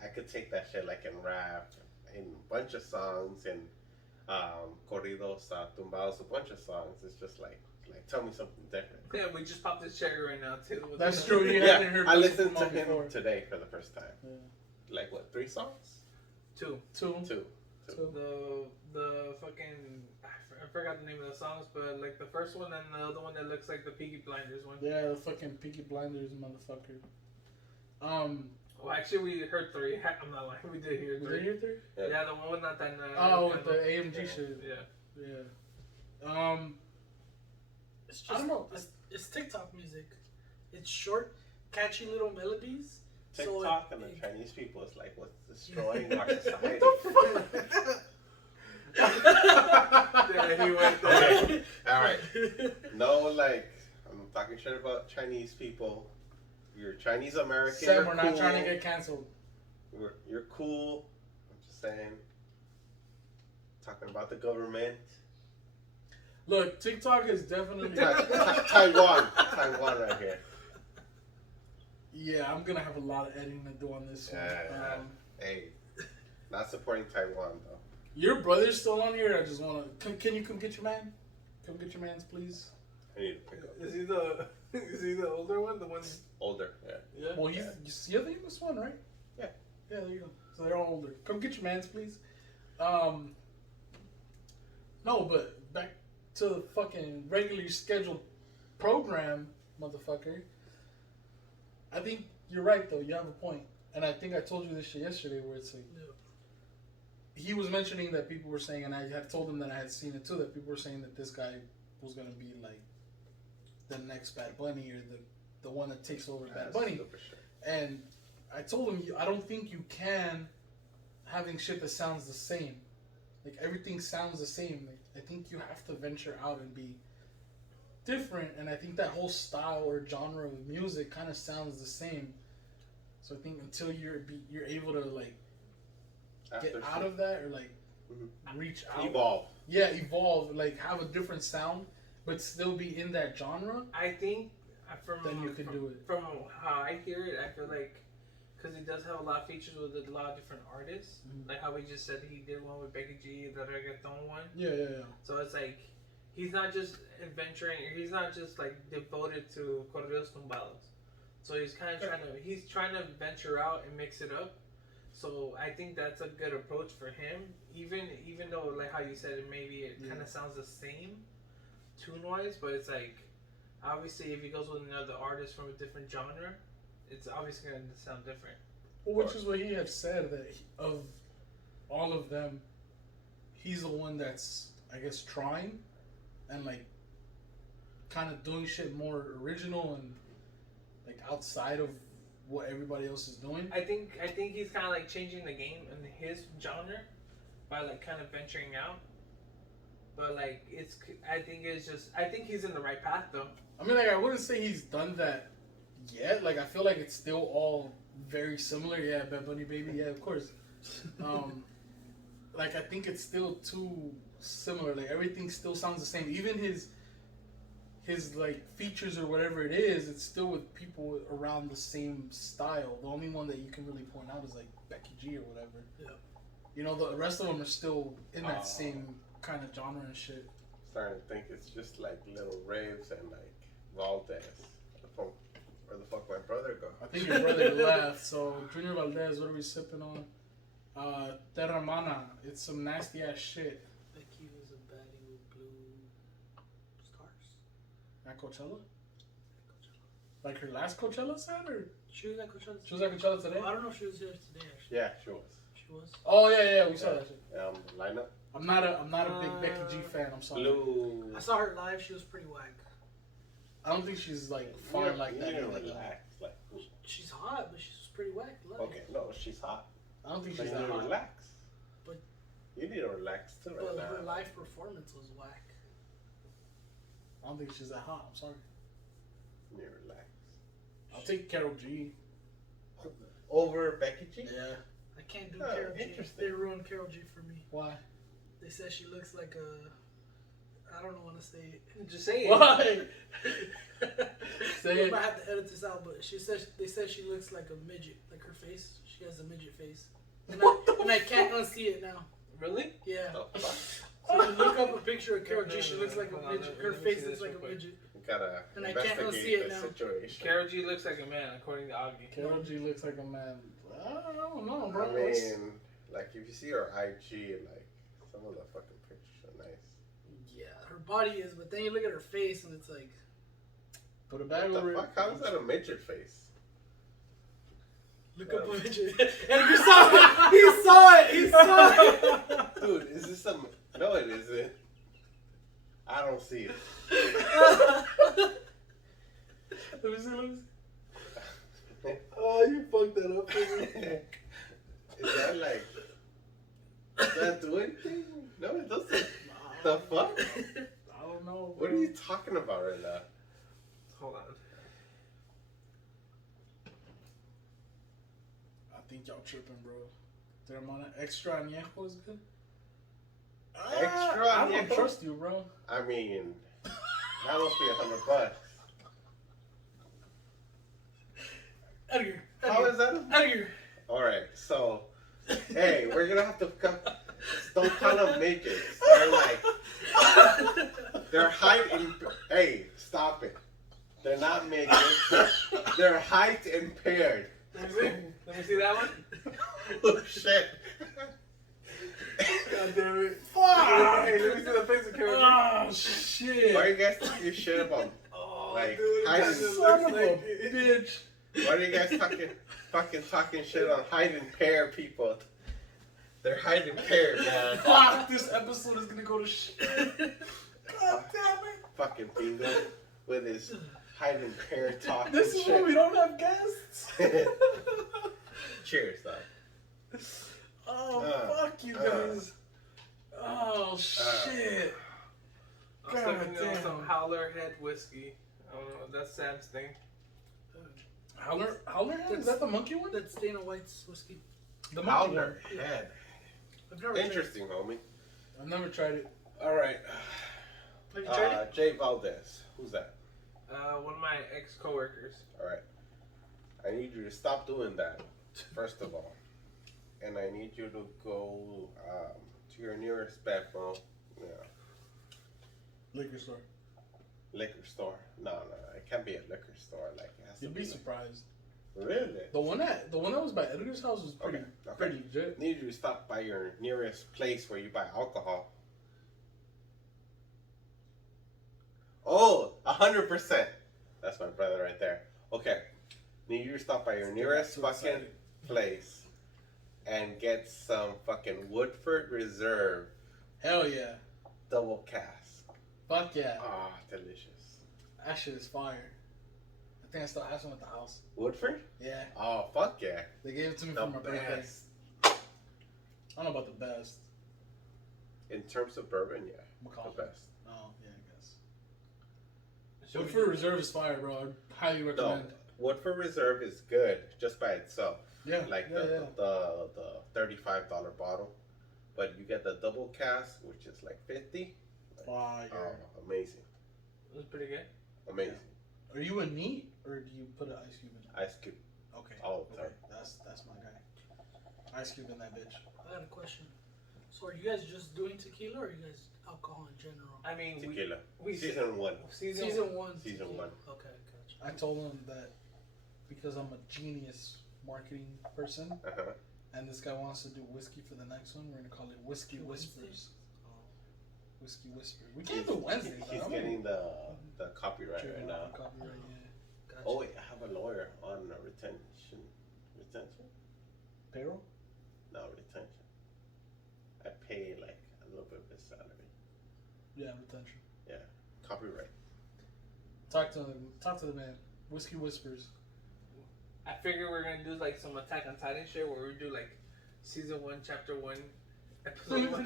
could take that shit like in rap, in a bunch of songs and corridos, tumbados, a bunch of songs. It's just like tell me something different. Yeah, we just popped this cherry right now too. That's true. You Yeah, haven't heard I Peso listened to Pluma him before. today for the first time. Yeah. Like what, 3 songs? Two. Two. Two. The fucking I forgot the name of the songs, but like the first one and the other one that looks like the Peaky Blinders one. Yeah, the fucking Peaky Blinders motherfucker. Well, actually, we heard 3. I'm not lying. We did hear 3. Did you hear 3? Yeah, the one with not that. Oh, with the AMG shit. Yeah. Yeah. It's just, I don't know. It's TikTok music. It's short, catchy little melodies. TikTok and the Chinese people is like what's destroying our society. Yeah, he went there. Okay, all right. No, like I'm talking shit about Chinese people. You're Chinese American. Sam, you're we're cool. not trying to get canceled. You're cool. I'm just saying. Talking about the government. Look, TikTok is definitely. Taiwan right here. Yeah, I'm gonna have a lot of editing to do on this one. Yeah. Hey, not supporting Taiwan though. Your brother's still on here. I just wanna. Can you come get your man? Come get your man's, please. I need to pick up. Is he the older one? The one Older, yeah. Yeah. Well, he's the youngest one, right? Yeah. Yeah, there you go. So they're all older. Come get your man's, please. No, but back to the fucking regularly scheduled program, motherfucker. I think you're right, though. You have a point. And I think I told you this shit yesterday where it's like... He was mentioning that people were saying, and I had told him that I had seen it too, that people were saying that this guy was going to be like the next Bad Bunny or the one that takes over Bad Bunny. Sure. And I told him, I don't think you can having shit that sounds the same. Like, everything sounds the same. Like, I think you have to venture out and be different. And I think that whole style or genre of music kind of sounds the same. So I think until you're able to, like, get out of that or, like, reach out. Evolve. Yeah, evolve. Like, have a different sound, but still be in that genre. I think Then you can do it. From how I hear it, I feel like because he does have a lot of features with a lot of different artists, like how we just said he did one with Becky G, the reggaeton one. Yeah. So it's like he's not just adventuring, he's not just like devoted to corridos tumbados. So he's kind of trying to venture out and mix it up. So I think that's a good approach for him. Even though, like how you said, it kind of sounds the same tune wise, but it's like obviously if he goes with another artist from a different genre, it's obviously going to sound different. Well, which is what he had said, that of all of them, he's the one that's, I guess, trying and like kind of doing shit more original and like outside of what everybody else is doing. I think he's kind of like changing the game in his genre by like kind of venturing out. But like I think he's in the right path though. I mean, like, I wouldn't say he's done that yet. Like, I feel like it's still all very similar. Yeah, Bad Bunny Baby. Yeah, of course. Like, I think it's still too similar. Like, everything still sounds the same. Even his like features or whatever it is, it's still with people around the same style. The only one that you can really point out is like Becky G or whatever. Yeah. You know, the rest of them are still in that same kind of genre and shit. Starting to think it's just like Little Raves and like Valdez. Where the fuck my brother go? I think your brother left. So Junior Valdez, what are we sipping on? Terra Mana. It's some nasty ass shit. Becky was a baddie with blue stars. At Coachella? Like her last Coachella set, or She was at Coachella. she was at Coachella today? I don't know if she was here today. Actually. Yeah, she was. She was. Oh yeah, we saw that shit. Lineup. I'm not a big Becky G fan. I'm sorry. Blue. I saw her live. She was pretty whack. I don't think she's like fine like that. You relax. Like, She's hot, but she's pretty whack. Love okay, no, she's hot. I don't think But she's you that need to hot. relax. But You need to relax too right but now. her live performance was whack. I don't think she's that hot. I'm sorry. You need to relax. I'll take Karol G. Over Becky G? I can't do Oh, Karol G. interesting. They ruined Karol G for me. Why? They said she looks like a. I don't want to say it. Just say it. Why? Say I it. might have to edit this out, but they said she looks like a midget, like her face. She has a midget face, and I can't unsee it now. Really? Yeah. Oh, fuck. So if you look up a picture of Karol G, she No, looks like hold a on, midget. let Her me face see looks this like real a quick. midget. You gotta And I can't unsee investigate it the now. situation. Karol G looks like a man, according to Augie. Karol G looks like a man. I don't know, I bro. mean, like if you see her IG, like some of the fucking pictures are nice. Yeah, her body is, but then you look at her face and it's like. Put a bag What over the it. fuck? How is that a midget face? Look up a midget. And you saw it! He saw it! He saw it! Dude, is this some... No, it isn't. I don't see it. Let me see. Oh, you fucked that up for me. Is that like... Does that do anything? No, it doesn't. The fuck? I don't know. What are you talking about right now? Hold on. I think y'all tripping, bro. Their amount of extra añejo is good. Extra I don't añejo? trust you, bro. I mean, that must be $100. Out of here. How is that? Out of here. All right, so hey, we're gonna have to come. Don't call them midgets. They're height in. Hey, stop it. They're not midgets. They're height impaired. Let me see. Let me see that one. Oh shit! God damn it. Fuck! Hey, let me see the face of Carol. Oh shit! Why you guys talking shit about? Oh, Like, dude, I it just- kinda Son looks of a like it. bitch. Why are you guys talking shit on height impaired people? They're height impaired, man. Fuck! This episode is gonna go to shit. God damn it! Fucking Pingo with his height impaired talk. This and is why we shit. don't have guests. Cheers, though. Oh fuck you guys! Oh shit! I was God looking at damn. some Howler Head whiskey. I don't know. That's Sam's thing. Howler Head? Is that the monkey one? That's Dana White's whiskey. The monkey one. Howler head. I've never tried it. Interesting, homie. I've never tried it. All right. Have you tried it? Jay Valdez. Who's that? One of my ex-coworkers. All right. I need you to stop doing that, first of all. And I need you to go to your nearest backbone. Yeah. Liquor store. Liquor store. No, it can't be a liquor store. Like it has to You'd be like- surprised. Really? The one that was by Edgar's house was pretty Okay. pretty legit. Need you to stop by your nearest place where you buy alcohol. Oh, 100%. That's my brother right there. Okay. Need you to stop by your nearest too fucking excited. place and get some fucking Woodford Reserve Hell yeah! double cask. Fuck yeah! Ah, delicious. That shit is fire. I think I still have some at the house. Woodford? Yeah, Oh, fuck yeah. they gave it to me The for my birthday. best. I don't know about the best. In terms of bourbon, yeah. Macaulay. The best. Oh yeah, I guess. Should we Woodford do- Reserve is fire, bro. I'd highly No, recommend. Woodford Reserve is good just by itself. Yeah, Like yeah, the $35 bottle. But you get the double cask, which is like 50. Fire. Oh, amazing. It was pretty good. Amazing. Are you a neat or do you put an ice cube in? Ice cube. Okay. All the time. Okay, that's my guy. Ice cube in that bitch. I got a question. So are you guys just doing tequila or are you guys alcohol in general? I mean, Tequila. we Season 1. Season one. Season tequila. one. Okay, gotcha. I told him that because I'm a genius marketing person, Uh-huh. and this guy wants to do whiskey for the next one, we're gonna call it Whiskey Wednesday? Whispers. Whiskey Whispers. We can't do Wednesdays. He's though. getting the copyright right now. Copyright, yeah. Gotcha. Oh wait, I have a lawyer on retention. Retention? Payroll? No, retention. I pay like a little bit of his salary. Yeah, retention. Yeah. Copyright. Talk to the man. Whiskey Whispers. I figure we're gonna do like some Attack on Titan shit where we do like season 1, chapter 1, episode 1.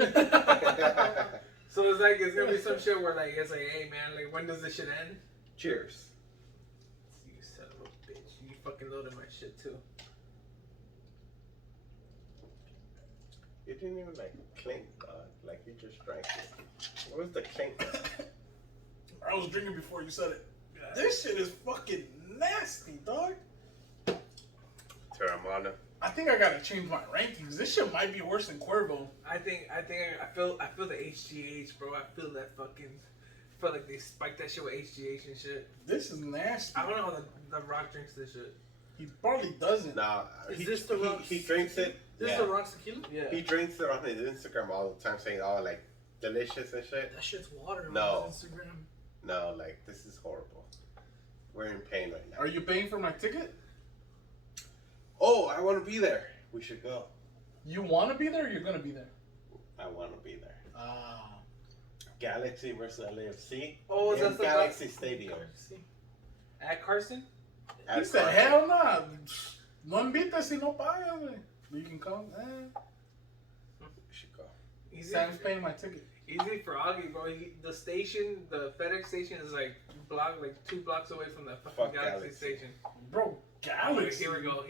So it's gonna be some shit where like it's like, hey man, like when does this shit end? Cheers. You son of a bitch, you fucking loaded my shit too. You didn't even like clink, dog. Like you just drank it. What was the clink? I was drinking before you said it. This shit is fucking nasty, dog. Terramana. I think I gotta change my rankings. This shit might be worse than Cuervo. I feel the HGH, bro. I feel that fucking. I feel like they spiked that shit with HGH and shit. This is nasty. I don't know how the Rock drinks this shit. He probably doesn't. Nah, Is this the Rock's- he drinks it. This yeah. is the Rocks tequila? Yeah. He drinks it on his Instagram all the time, saying, "Oh, like delicious and shit." That shit's water No. on his Instagram. No, like this is horrible. We're in pain right now. Are you paying for my ticket? Oh, I want to be there. We should go. You want to be there or you're going to be there? I want to be there. Ah. Galaxy versus LAFC Oh, is in that the Galaxy Stadium. See? At Carson? He At said, Carson. hell nah. No invitas si no pagas. You can come. We should go. Easy. Sam's paying my ticket. Easy for Augie, bro. The station, the FedEx station is like 2 blocks away from the fucking Galaxy station. Bro, Galaxy. Here we go.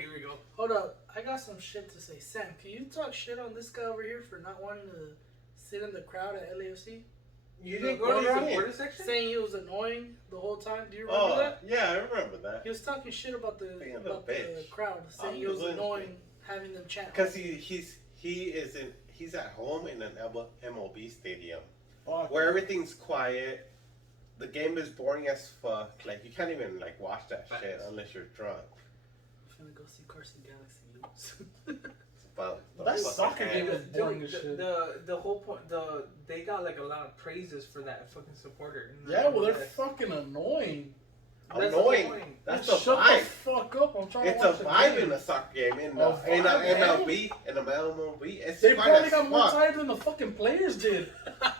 Hold up, I got some shit to say. Sam, can you talk shit on this guy over here for not wanting to sit in the crowd at LAFC? You didn't go to the What? supporter section? Saying he was annoying the whole time. Do you remember that? Yeah, I remember that. He was talking shit about the bitch. crowd, saying he was annoying having them chant. Because he's at home in an MLB stadium where everything's quiet. The game is boring as fuck. Like, you can't even like watch that shit unless you're drunk. I'm finna go see Carson Galaxy lose. That soccer game is boring as shit. The whole point, they got like a lot of praises for that fucking supporter. Yeah, well, they're fucking annoying. Annoying. That's a Shut vibe. the fuck up! I'm trying It's to a watch vibe game. in a soccer game. In A a vibe, MLB. In a MLB. It's They fun probably as got more fuck. tired than the fucking players did.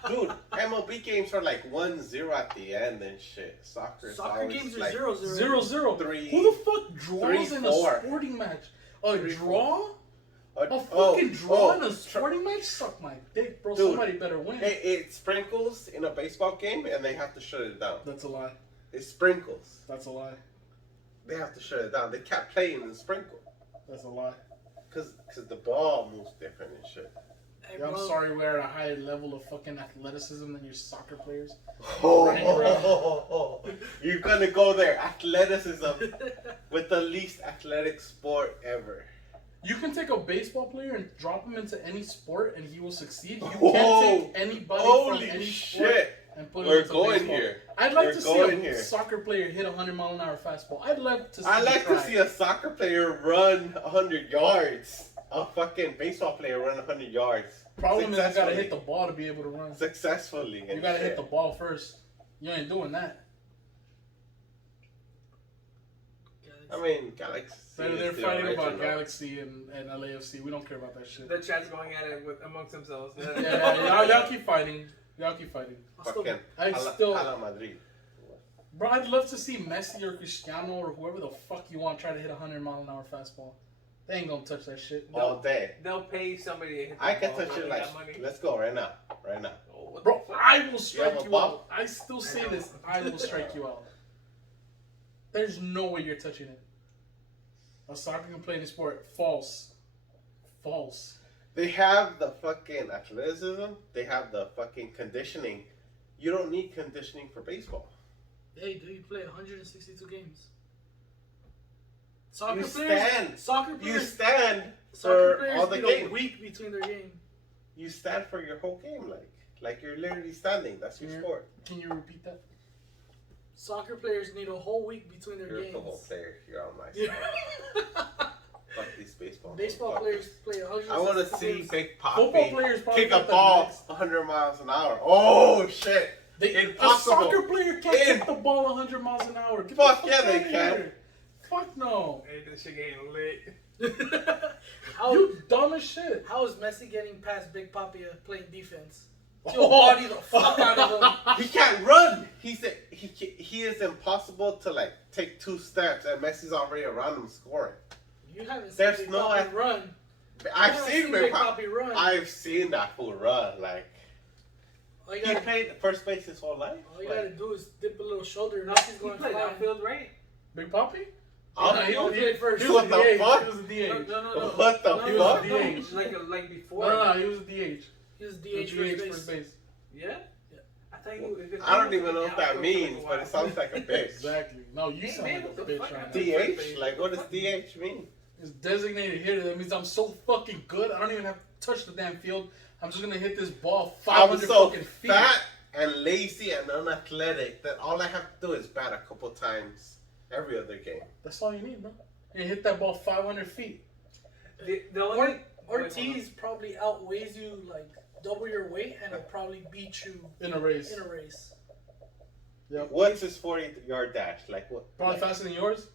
Dude, MLB games are like 1-0 at the end and shit. Soccer Soccer games are like 0-0. 0-0. 3. Who the fuck draws 3, in a 4. sporting match? A 3, draw? A oh, fucking draw in oh. a sporting match? Suck my dick, bro. Dude, Somebody better win. It sprinkles in a baseball game and they have to shut it down. That's a lie. It sprinkles. That's a lie. They have to shut it down. They can't play in the sprinkle. That's a lie. Cause the ball moves different and shit. Hey, Yeah, I'm bro, sorry we're at a higher level of fucking athleticism than your soccer players. You're gonna go there. Athleticism with the least athletic sport ever. You can take a baseball player and drop him into any sport and he will succeed. You Whoa. can't take anybody Holy from any sport shit. and put him We're into going baseball. here. I'd like We're to see going a here. soccer player hit a 100-mile-an-hour fastball. I'd love to see I like to try. see a soccer player run 100 yards. A fucking baseball player run 100 yards. Problem is you gotta Successfully. hit the ball to be able to run. Successfully. You gotta hit the ball first. You ain't doing that. I mean, Galaxy. They're is the fighting about original. Galaxy and LAFC. We don't care about that shit. The chat's going at it amongst themselves. Yeah, y'all keep fighting. Y'all keep fighting. Fucking Hala Madrid. Bro, I'd love to see Messi or Cristiano or whoever the fuck you want try to hit a 100-mile-an-hour fastball. They ain't gonna touch that shit. All day. They'll pay somebody to hit I the can ball. touch it They like, got money. let's go right now. Right now. Oh, what Bro, the fuck? I will You strike have a you ball? out. I still say this. I will strike you out. There's no way you're touching it. A soccer can play any sport. False. False. They have the fucking athleticism. They have the fucking conditioning. You don't need conditioning for baseball. Hey, dude, you play 162 games. Soccer You players. stand. Soccer You players. stand Soccer for players all the need a games. week between their game. You stand for your whole game, like you're literally standing. That's your sport. Can you repeat that? Soccer players need a whole week between their You're a games. football player. You're on my side. Yeah. Fuck these baseball. Baseball motherfuckers. players play 162 I want to see games. Big Football Poppy players probably kick a got the ball next- 100 miles an hour. Oh shit! A Impossible. soccer player can't kick the ball 100 miles an hour. Get Fuck the yeah, they outta can. here. Fuck no. Hey, this shit getting lit. You dumb as shit. How is Messi getting past Big Papi playing defense? Oh. He'll body the fuck out of him. He can't run. He is impossible to like take 2 steps, and Messi's already around him scoring. You haven't seen There's Big no Papi run. I've haven't seen seen Big Big Poppy Papi run. I've seen that fool run. Like All you he gotta, played first base his whole life. all you Like, gotta do is dip a little shoulder and No, Messi's he going played flying. outfield, right? Big Poppy? outfield? He was played first. He was What a the DH. fuck? He was a No, DH. no. What the No, He was fuck? a no, DH. like before. No, he was a DH. He was He DH was first base. Yeah? I thought you. I don't even know what that means, but it sounds like a bitch. Exactly. No, you Hey, sound man, like a what the bitch fuck? right now. DH? Like what does DH mean? It's designated hitter. That means I'm so fucking good. I don't even have to touch the damn field. I'm just gonna hit this ball I'm 500 so fucking feet. fat and lazy and unathletic that all I have to do is bat a couple times every other game. That's all you need, bro. You hit that ball 500 feet. The only. Ortiz probably outweighs you like double your weight and will probably beat you In a race. in a race. Yep. What's his 40-yard dash? Like what? Probably like, faster than yours.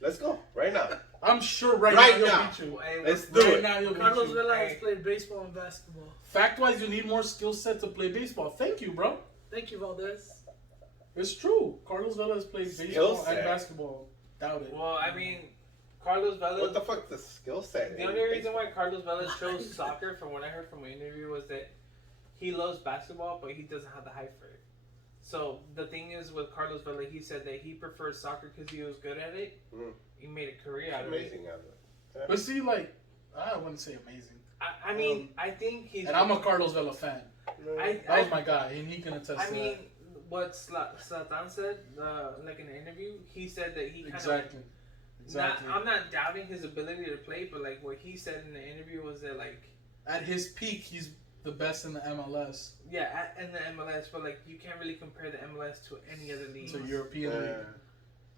let's go right now. I'm sure right, Right now now. he'll beat you. Hey, Let's do Right it. now he'll beat Carlos you. Vela has Hey. played baseball and basketball. Fact-wise, you need more skill set to play baseball. Thank you, bro. Thank you, Valdez. It's true. Carlos Vela has played Skill baseball set. and basketball. Doubt it. Well, I mean, Carlos Vela. What the fuck's the skill set? The only reason why Carlos Vela chose soccer, from what I heard from an interview, was that he loves basketball, but he doesn't have the height for it. So the thing is with Carlos Vela, he said that he prefers soccer because he was good at it. Mm. He made a career out of Amazing it. out of it. Yeah. But see, like, I wouldn't say amazing. I mean, I think he's. And I'm a Carlos Vela fan. That was my guy, and he can attest I to mean, that. what Zlatan said, like in an interview, he said that he kind of. Exactly. I'm not doubting his ability to play, but like what he said in the interview was that like At his peak, he's the best in the MLS. yeah, in the MLS, but like you can't really compare the MLS to any other league. To European league.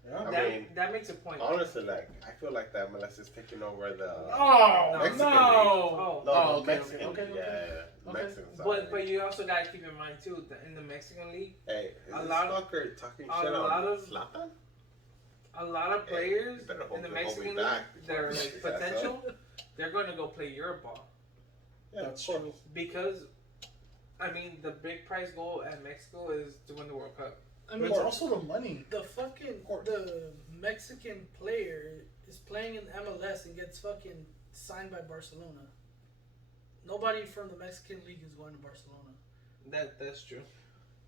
Yeah. I mean, that makes a point. honestly, like I feel like the MLS is taking over the Oh, Mexican no. Oh. no, Oh, the okay, Mexican, okay. yeah, Okay. Mexican side. But you also gotta keep in mind too that in the Mexican league, Hey, is a this lot of- fucker talking a shit lot on of- Zlatan? a lot of players you better in the hold me Mexican league, back before they're I like pick his ass potential. They're going to go play Europe ball Yeah, That's of course. true. because, I mean, the big prize goal at Mexico is to win the World Cup. I But mean, it's also the money. the fucking course. the Mexican player is playing in MLS and gets fucking signed by Barcelona. Nobody from the Mexican league is going to Barcelona. That's true.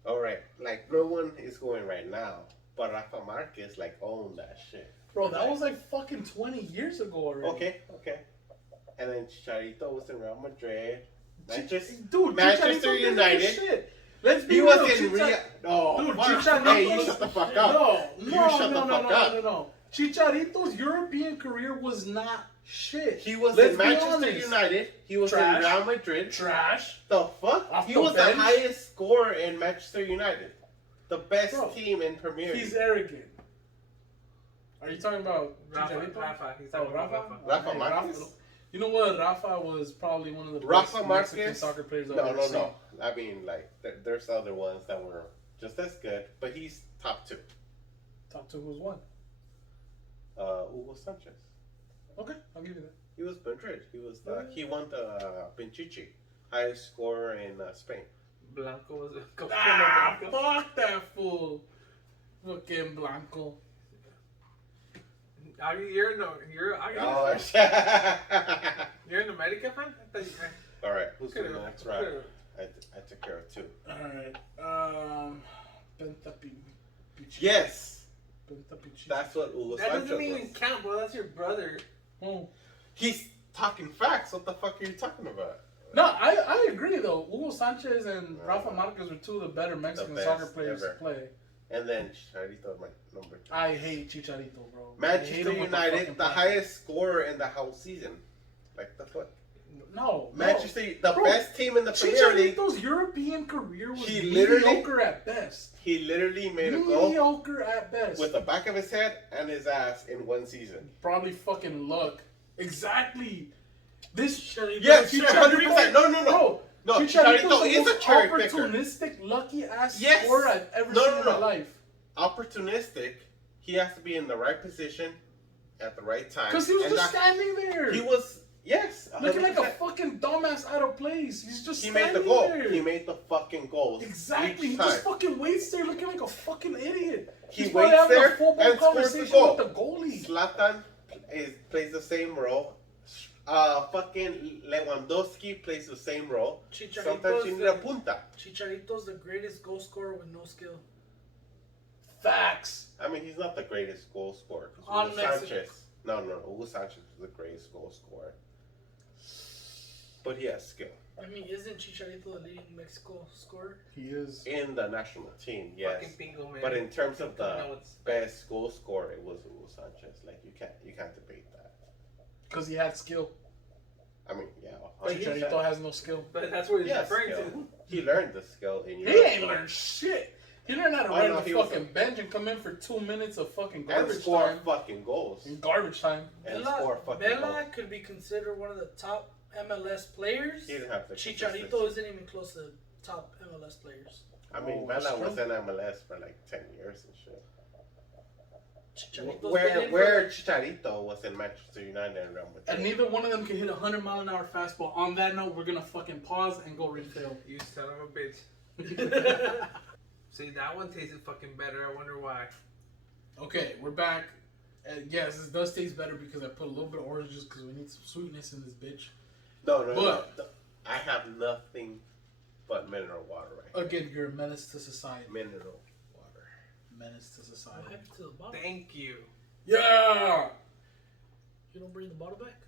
All right, like no one is going right now, but Rafa Marquez like owned that shit. Bro, that was like fucking 20 years ago already. Okay. And then Chicharito was in Real Madrid. Manchester, Dude, Manchester Chicharito didn't do United. shit. Let's be he real. was in Real. No, Dude, fuck. Chicharito. Hey, you shut the fuck up. No, You no, shut no, the no, fuck no, up. no, no. Chicharito's European career was not shit. He was Let's in be Manchester honest. United. He was Trash. in Real Madrid. Trash. The fuck? Off He the was bench? the highest scorer in Manchester United. The best Bro, team in Premier League. He's arrogant. Are you talking about Rafa, Chicharito? Rafa. He's Oh, talking about Rafa? Rafa. Rafa Marquez? You know what? Rafa was probably one of the Rafa best Mexican Marquez? soccer players I've No, ever no, seen. no. I mean, like, there's other ones that were just as good, but he's top two. Top two was one. Hugo Sanchez. Okay, I'll give you that. He was Madrid. He won the Pichichi, highest scorer in Spain. Blanco was a Ah, Blanco. fuck that fool. Fucking Blanco. Are you? You're Oh, you're an American fan? I thought you. all right. Who's Could've- in the next round? could've- I took care of two. Alright. Pichi. Yes, Pichi. that's what Hugo That Sanchez doesn't even was. count, bro. That's your brother. Oh. He's talking facts. What the fuck are you talking about? No, I agree though. Hugo Sanchez and Rafa Marquez were two of the better Mexican best soccer players ever. to play. And then Chicharito, my number two. I hate Chicharito, bro. I hate Manchester him with a United, fucking the passion. highest scorer in the whole season. Like the fuck? No, Manchester, the Bro, best team in the Premier League. Chicharito's European career was He literally- mediocre at best. He literally made a goal Mediocre at best. with the back of his head and his ass in one season. Probably fucking luck. Exactly. This Yes, 100%. No. Bro, No, Chicharito's Chicharito the is a most cherry picker. opportunistic, lucky ass Yes. scorer I've ever No, seen no, in no. my life. Opportunistic. He has to be in the right position at the right time. Because he was And just that- standing there. He was, yes. looking like a 100%. fucking dumbass out of place. He's just He made standing the goal. there. He made the fucking goals. Exactly. Each He time. just fucking waits there looking like a fucking idiot. He He's probably waits having there a football and scores the conversation goal. with the goalie. Zlatan plays the same role. Fucking Lewandowski plays the same role. Sometimes you need a punta. Chicharito's the greatest goal scorer with no skill. Facts. I mean, he's not the greatest goal scorer. On Hugo Mexico. Sanchez. No. Hugo Sanchez is the greatest goal scorer. But he has skill. I mean, isn't Chicharito the leading Mexico scorer? He is. In the national team, yes. Fucking Pingo, man. But in terms of the No, it's- best goal scorer, it was Hugo Sanchez. Like, you can't debate that. Because he had skill. I mean, yeah. But Chicharito has no skill. But that's what he's Yes, referring skill. to. He learned the skill in He Europe. ain't learned shit. He learned how to Oh, run no, the he was fucking bench and come in for 2 minutes of fucking And garbage score time. fucking goals. In garbage time. And score fucking Vela goals. could be considered one of the top MLS players. He didn't have the Chicharito consistency. isn't even close to top MLS players. I mean, Oh, Vela that's was true. in MLS for like 10 years and shit. Chicharito's been in Where for- Chicharito was in Manchester United and Real Madrid. And neither one of them can hit a 100-mile-an-hour fastball. On that note, we're going to fucking pause and go refill. You son of a bitch. See, that one tasted fucking better. I wonder why. Okay, we're back. Yes, this does taste better because I put a little bit of oranges because we need some sweetness in this bitch. No. But- I have nothing but mineral water, right? Again, you're a menace to society. Mineral water. Menace to society. What happened to the bottle? Thank you. Yeah! You don't bring the bottle back?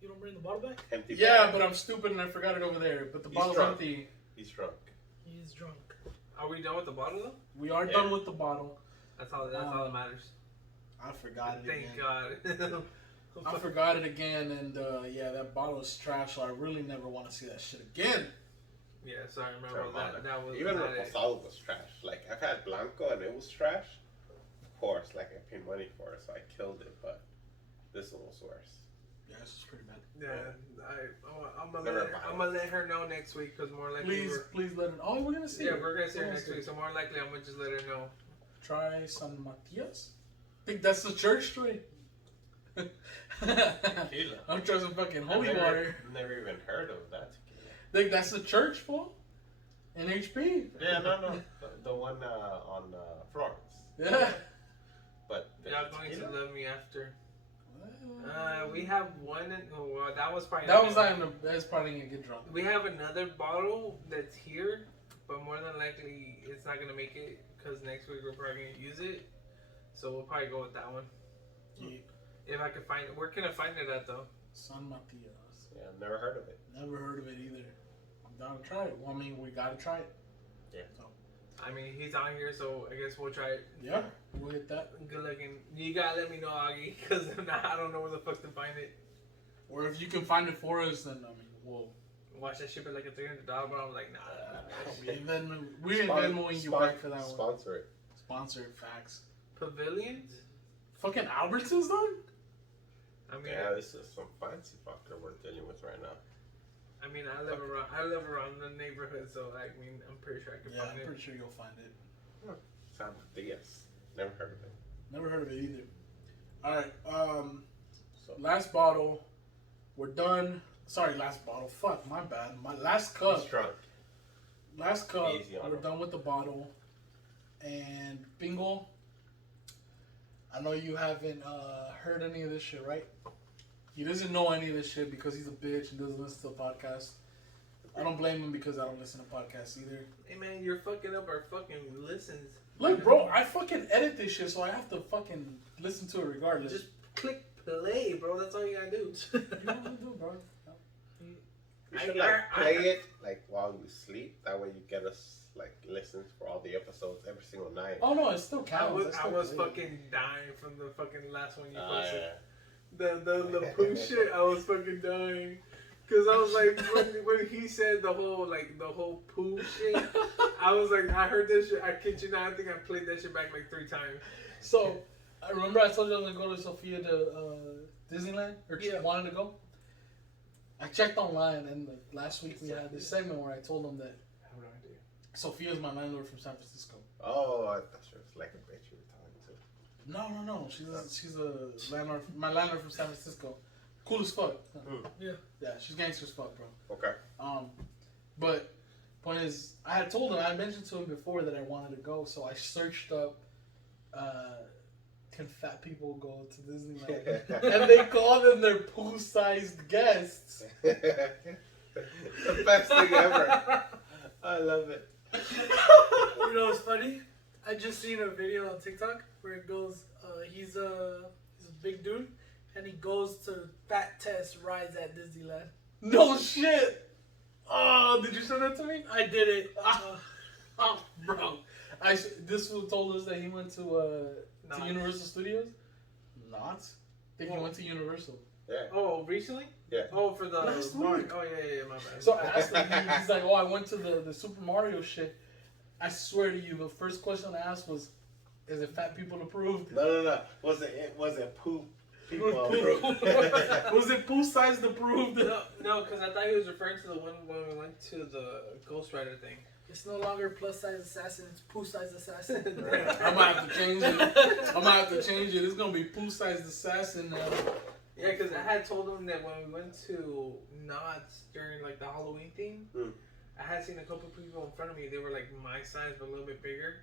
You don't bring the bottle back? Empty Yeah, bottle. but I'm stupid and I forgot it over there. But the He's bottle's drunk. empty. He's drunk. He's drunk. Are we done with the bottle though? We are Yeah. done with the bottle. That's all that matters. I forgot it Thank again. God. I forgot it again, and yeah, that bottle is trash. So I really never want to see that shit again. Yeah, so I remember that was Even not it. Reposado was trash. Like, I've had Blanco and it was trash. Of course, like, I paid money for it, so I killed it, but this one was worse. Yeah, this is pretty bad. Yeah, I'm gonna let her know next week because more likely Please let her. Oh, we're gonna see. yeah, her. we're gonna see her We're next week. So more likely, I'm gonna just let her know. Try San Matias. I think that's the church tree. Tequila. I'm trying some fucking holy I've water. Never even heard of that tequila. Think that's the church, fool? NHP. Yeah, no. The one on Florence. Yeah. But the Y'all going to tequila? love me after. We have one. That was probably. That's probably gonna get drunk. We have another bottle that's here, but more than likely it's not gonna make it because next week we're probably gonna use it. So we'll probably go with that one. Yeah. If I can find it. Where can I find it at though? San Matias. Yeah, I've never heard of it. Never heard of it either. I'm down to try it. Well, I mean, we gotta try it. Yeah. So, I mean, he's on here, so I guess we'll try it. yeah, we'll hit that. Good looking. You gotta let me know, Augie, because I don't know where the fuck to find it. Or if you can find it for us, then I mean, we'll. Watch that ship at like a $300, but I'm like, nah. We're Venmoing you back for that one. Sponsor it. Sponsored facts. Pavilions? Fucking Albertsons, dog? I mean, Yeah, this is some fancy fucker we're dealing with right now. I live around the neighborhood, so I mean, I'm pretty sure I can Yeah, find I'm it. pretty sure you'll find it. San Diaz. Never heard of it. Never heard of it either. Alright, So, last bottle. We're done. Sorry, last bottle. Fuck, my bad. My last cup. he's drunk. Last cup. Easy on We're him. done with the bottle. And Pingo, I know you haven't heard any of this shit, right? He doesn't know any of this shit because he's a bitch and doesn't listen to the podcast. I don't blame him because I don't listen to podcasts either. Hey man, you're fucking up our fucking listens. Look, bro, I fucking edit this shit, so I have to fucking listen to it regardless. Just click play, bro. That's all you gotta do. You know what I do, bro? You should like play it like while you sleep. That way you get us like listens for all the episodes every single night. Oh no, it still counts. I was fucking dying from the fucking last one you posted. The poo shit, I was fucking dying. Cause I was like, when he said the whole poo shit, I was like, I heard this shit. I kid you not, I think I played that shit back like 3 times. So, I remember I told you I was gonna go to Sophia to Disneyland, or Yeah. wanted to go. I checked online, and like, last week we had this segment where I told them that I have no idea. Sophia's my landlord from San Francisco. Oh, I thought she was like a bitch you were talking to. No. She's a landlord, my landlord from San Francisco. Cool as fuck. Yeah. Yeah, she's gangster as fuck, bro. Okay. But point is, I had told him, I mentioned to him before that I wanted to go, so I searched up, can fat people go to Disneyland? And they call them their poo-sized guests. The best thing ever. I love it. You know what's funny? I just seen a video on TikTok where it goes, he's a big dude, and he goes to fat test rides at Disneyland. No shit! Oh, did you send that to me? I did it. Oh, bro. This fool told us that he went to Universal Studios. Not. I think he went to Universal. Yeah. Oh, recently? Yeah. Oh, for the Last Mario. week. Oh yeah, my bad. So I asked him, he's like, oh, I went to the Super Mario shit. I swear to you, the first question I asked was, is it fat people approved? No. Was it poo people? Was it poo-sized approved? No, because I thought he was referring to the one when we went to the Ghost Rider thing. It's no longer plus size assassin, it's poo size assassin. I'm gonna have to change it. It's gonna be poo-sized assassin now. Yeah, because I had told him that when we went to Knott's during like the Halloween thing, I had seen a couple people in front of me. They were like my size, but a little bit bigger,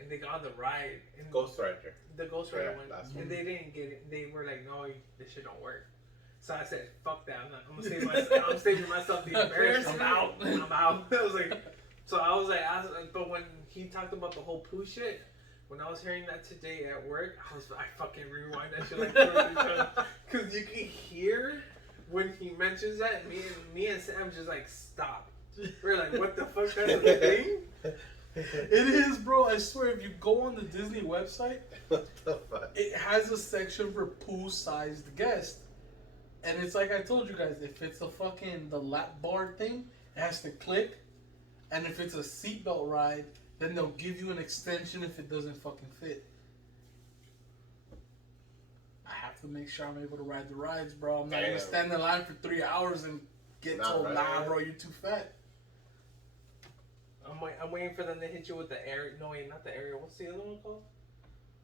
and they got on the ride. And Ghost Rider. the Ghost Rider Yeah, one, last and one. they didn't get it. They were like, "No, this shit don't work." So I said, "Fuck that! I'm saving myself the embarrassment. I'm out." I was like, but when he talked about the whole poo shit, when I was hearing that today at work, I fucking rewind that shit like 2 or 3 times because you can hear when he mentions that. Me and Sam just like stop. We're like, "What the fuck? That's a thing." It is, bro. I swear, if you go on the Disney website, What the fuck? it has a section for pool-sized guests. And it's like I told you guys, if it's the lap bar thing, it has to click. And if it's a seatbelt ride, then they'll give you an extension if it doesn't fucking fit. I have to make sure I'm able to ride the rides, bro. I'm not gonna stand in line for 3 hours and get told, nah, bro, you're too fat. I'm waiting for them to hit you with the air. No, wait, not the Ariel. What's the other one called?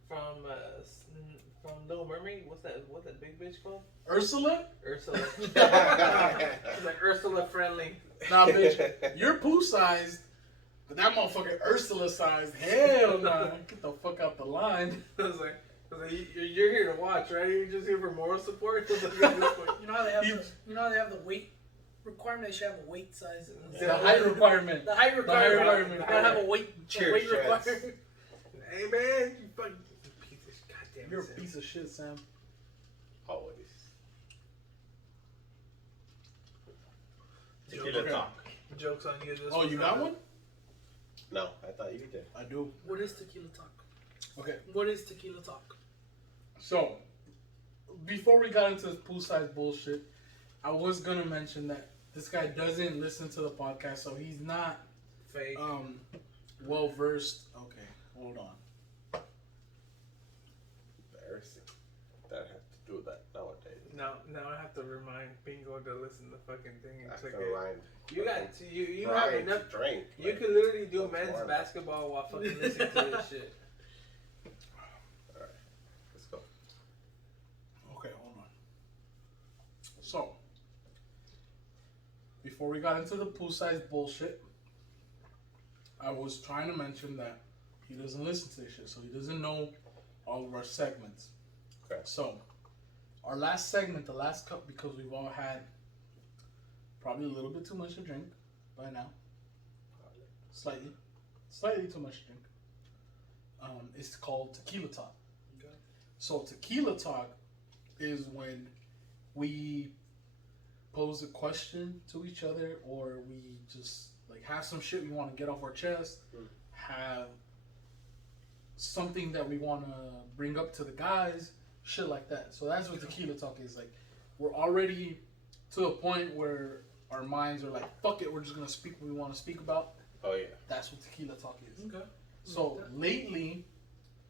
From Little Mermaid. What's that big bitch called? Ursula? Ursula. It's like Ursula friendly. Nah, bitch, you're poo-sized, but that motherfucker Ursula-sized. Hell nah. Get the fuck out the line. I was like, you're here to watch, right? You're just here for moral support. You know how they have the weight requirement. They should have a weight size. The height requirement. The height requirement. You gotta have a weight requirement. Hey man, you fucking piece of goddamn. You're a piece of shit, Sam. Always. Joke. Tequila talk. Joke's on you. Oh, you got one? No, I thought you did. I do. What is tequila talk? Okay. What is tequila talk? So, before we got into this pool-sized bullshit, I was gonna mention that this guy doesn't listen to the podcast, so he's not fake. Well versed. Okay, hold on. Embarrassing. That I have to do that nowadays. Now I have to remind Pingo to listen to the fucking thing. I It's can like remind. you have enough. Drink. You like, could literally do what's men's warm? basketball while fucking listening to this shit. Alright, let's go. Okay, hold on. So, before we got into the pool-sized bullshit, I was trying to mention that he doesn't listen to this shit, so he doesn't know all of our segments. Okay. So, our last segment, the last cup, because we've all had probably a little bit too much to drink by now. Slightly too much to drink. It's called Tequila Talk. Okay. So Tequila Talk is when we pose a question to each other, or we just like have some shit we want to get off our chest, have something that we want to bring up to the guys, shit like that. So that's what Tequila Talk is. Like, we're already to a point where our minds are like, fuck it, we're just gonna speak what we want to speak about. Oh yeah. That's what Tequila Talk is. Okay. So lately,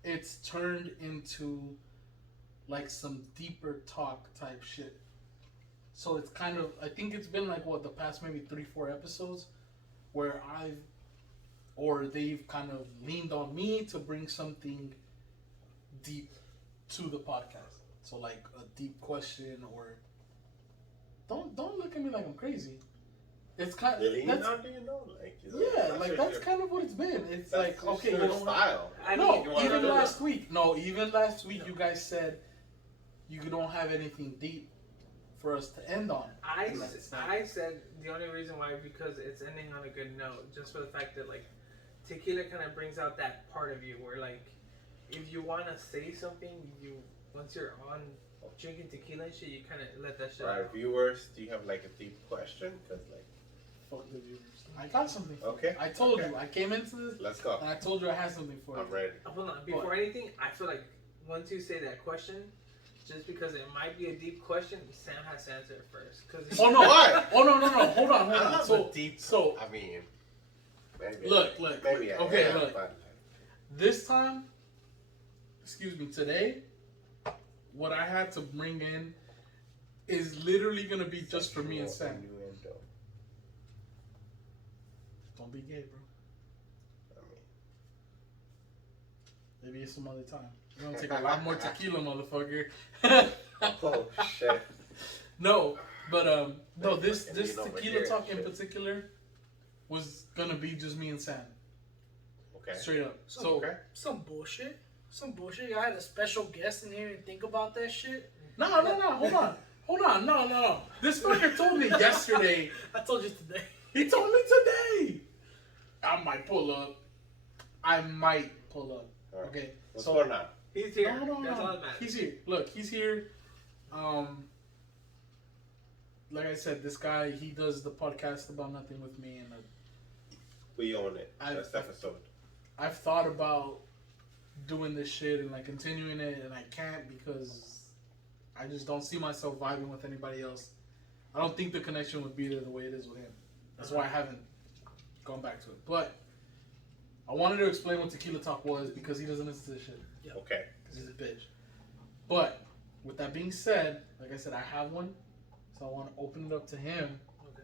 it's turned into like some deeper talk type shit. So it's kind of, I think it's been like the past maybe 3-4 episodes where they've kind of leaned on me to bring something deep to the podcast. So like a deep question, or don't look at me like I'm crazy. It's kind of that's kind of what it's been. It's like, okay, you know style. Even last week you guys said you don't have anything deep for us to end on. I said the only reason why, because it's ending on a good note, just for the fact that like tequila kind of brings out that part of you where like if you want to say something, once you're on drinking tequila and shit, you kind of let that shit out. Viewers, do you have like a deep question? Because like, fuck the viewers. I got something. Okay. I told you. I came into this. Let's go. And I told you I had something for you. I'm ready. Hold on. Before anything, I feel like once you say that question, just because it might be a deep question, Sam has to answer it first. Oh no! What? Oh no! Hold on. So deep. So I mean, maybe. Look. Maybe. Okay, I am, look. but This time, today, what I had to bring in is literally gonna be just for me and Sam. Don't be gay, bro. Maybe it's some other time. You're gonna take a lot more tequila, motherfucker. Oh shit. No, but no. This Lean over Tequila here, Talk in shit. particular was gonna be just me and Sam, Okay. straight up. So Okay. Some bullshit. I had a special guest in here and think about that shit. no. Hold on. Hold on, no. This fucker told me yesterday. I told you today. He told me today. I might pull up. Right. Okay. What's going on? He's here. No. That's all that matters. He's here. Look, he's here. Like I said, this guy, he does the podcast about nothing with me, and We own it. First episode. I've thought about doing this shit and like continuing it, and I can't because I just don't see myself vibing with anybody else. I don't think the connection would be there the way it is with him. That's why I haven't gone back to it. But I wanted to explain what Tequila Talk was because he doesn't listen to this shit. Yep. Okay. Because he's a bitch. But with that being said, like I said, I have one, so I want to open it up to him. Okay.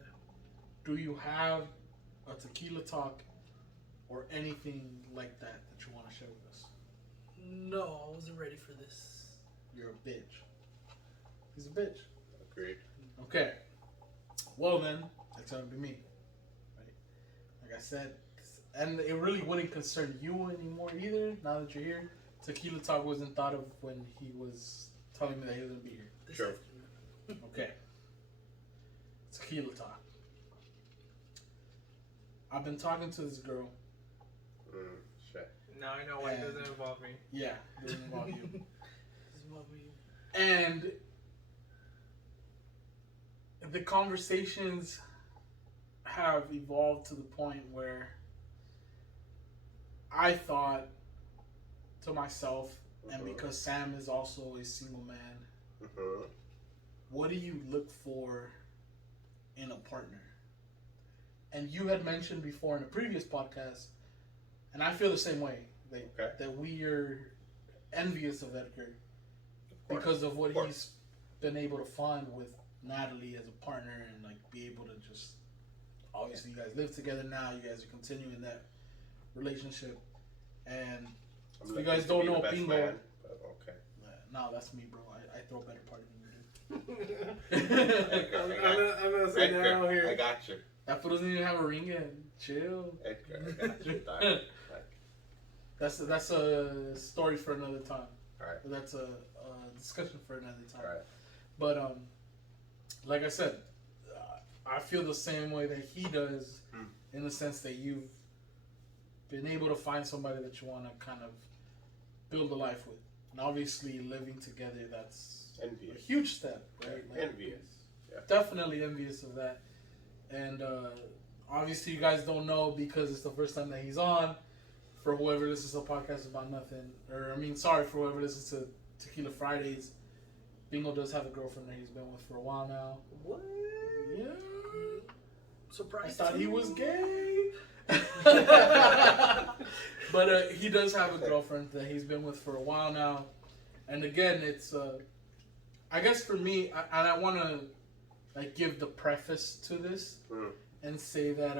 Do you have a Tequila Talk or anything like that that you want to share with us? No, I wasn't ready for this. You're a bitch. He's a bitch. Agreed. Okay. Well then, that's gonna be me. Right? Like I said, and it really wouldn't concern you anymore either. Now that you're here, Tequila Talk wasn't thought of when he was telling me that he was gonna be here. This Sure. afternoon. Okay. Tequila Talk. I've been talking to this girl. Shit. Now I know why it doesn't involve me. Yeah, it doesn't involve you. This is what we. And the conversations have evolved to the point where I thought to myself, and because Sam is also a single man, what do you look for in a partner? And you had mentioned before in a previous podcast, and I feel the same way, that we are envious of Edgar because of what he's been able to find with Natalie as a partner, and like be able to just, obviously you guys live together now, you guys are continuing that relationship, and if you guys don't know Pingo, man, okay. No, that's me, bro. I throw a better party than you do. I'm gonna say that out here. I got you. That fool doesn't even have a ring yet. Chill. Edgar, I got you. Dog. That's a story for another time. Alright. That's a discussion for another time. Alright. But like I said, I feel the same way that he does, in the sense that you've been able to find somebody that you want to kind of build a life with, and obviously living together, that's Envious. a huge step, right? Like, Envious. Yeah. Definitely envious of that. And obviously you guys don't know because it's the first time that he's on. For whoever listens to a podcast about nothing, for whoever listens to Tequila Fridays, Pingo does have a girlfriend that he's been with for a while now. What? Yeah. Surprise. I thought he was gay. But he does have a girlfriend that he's been with for a while now. And again, it's, I guess for me, I want to like give the preface to this and say that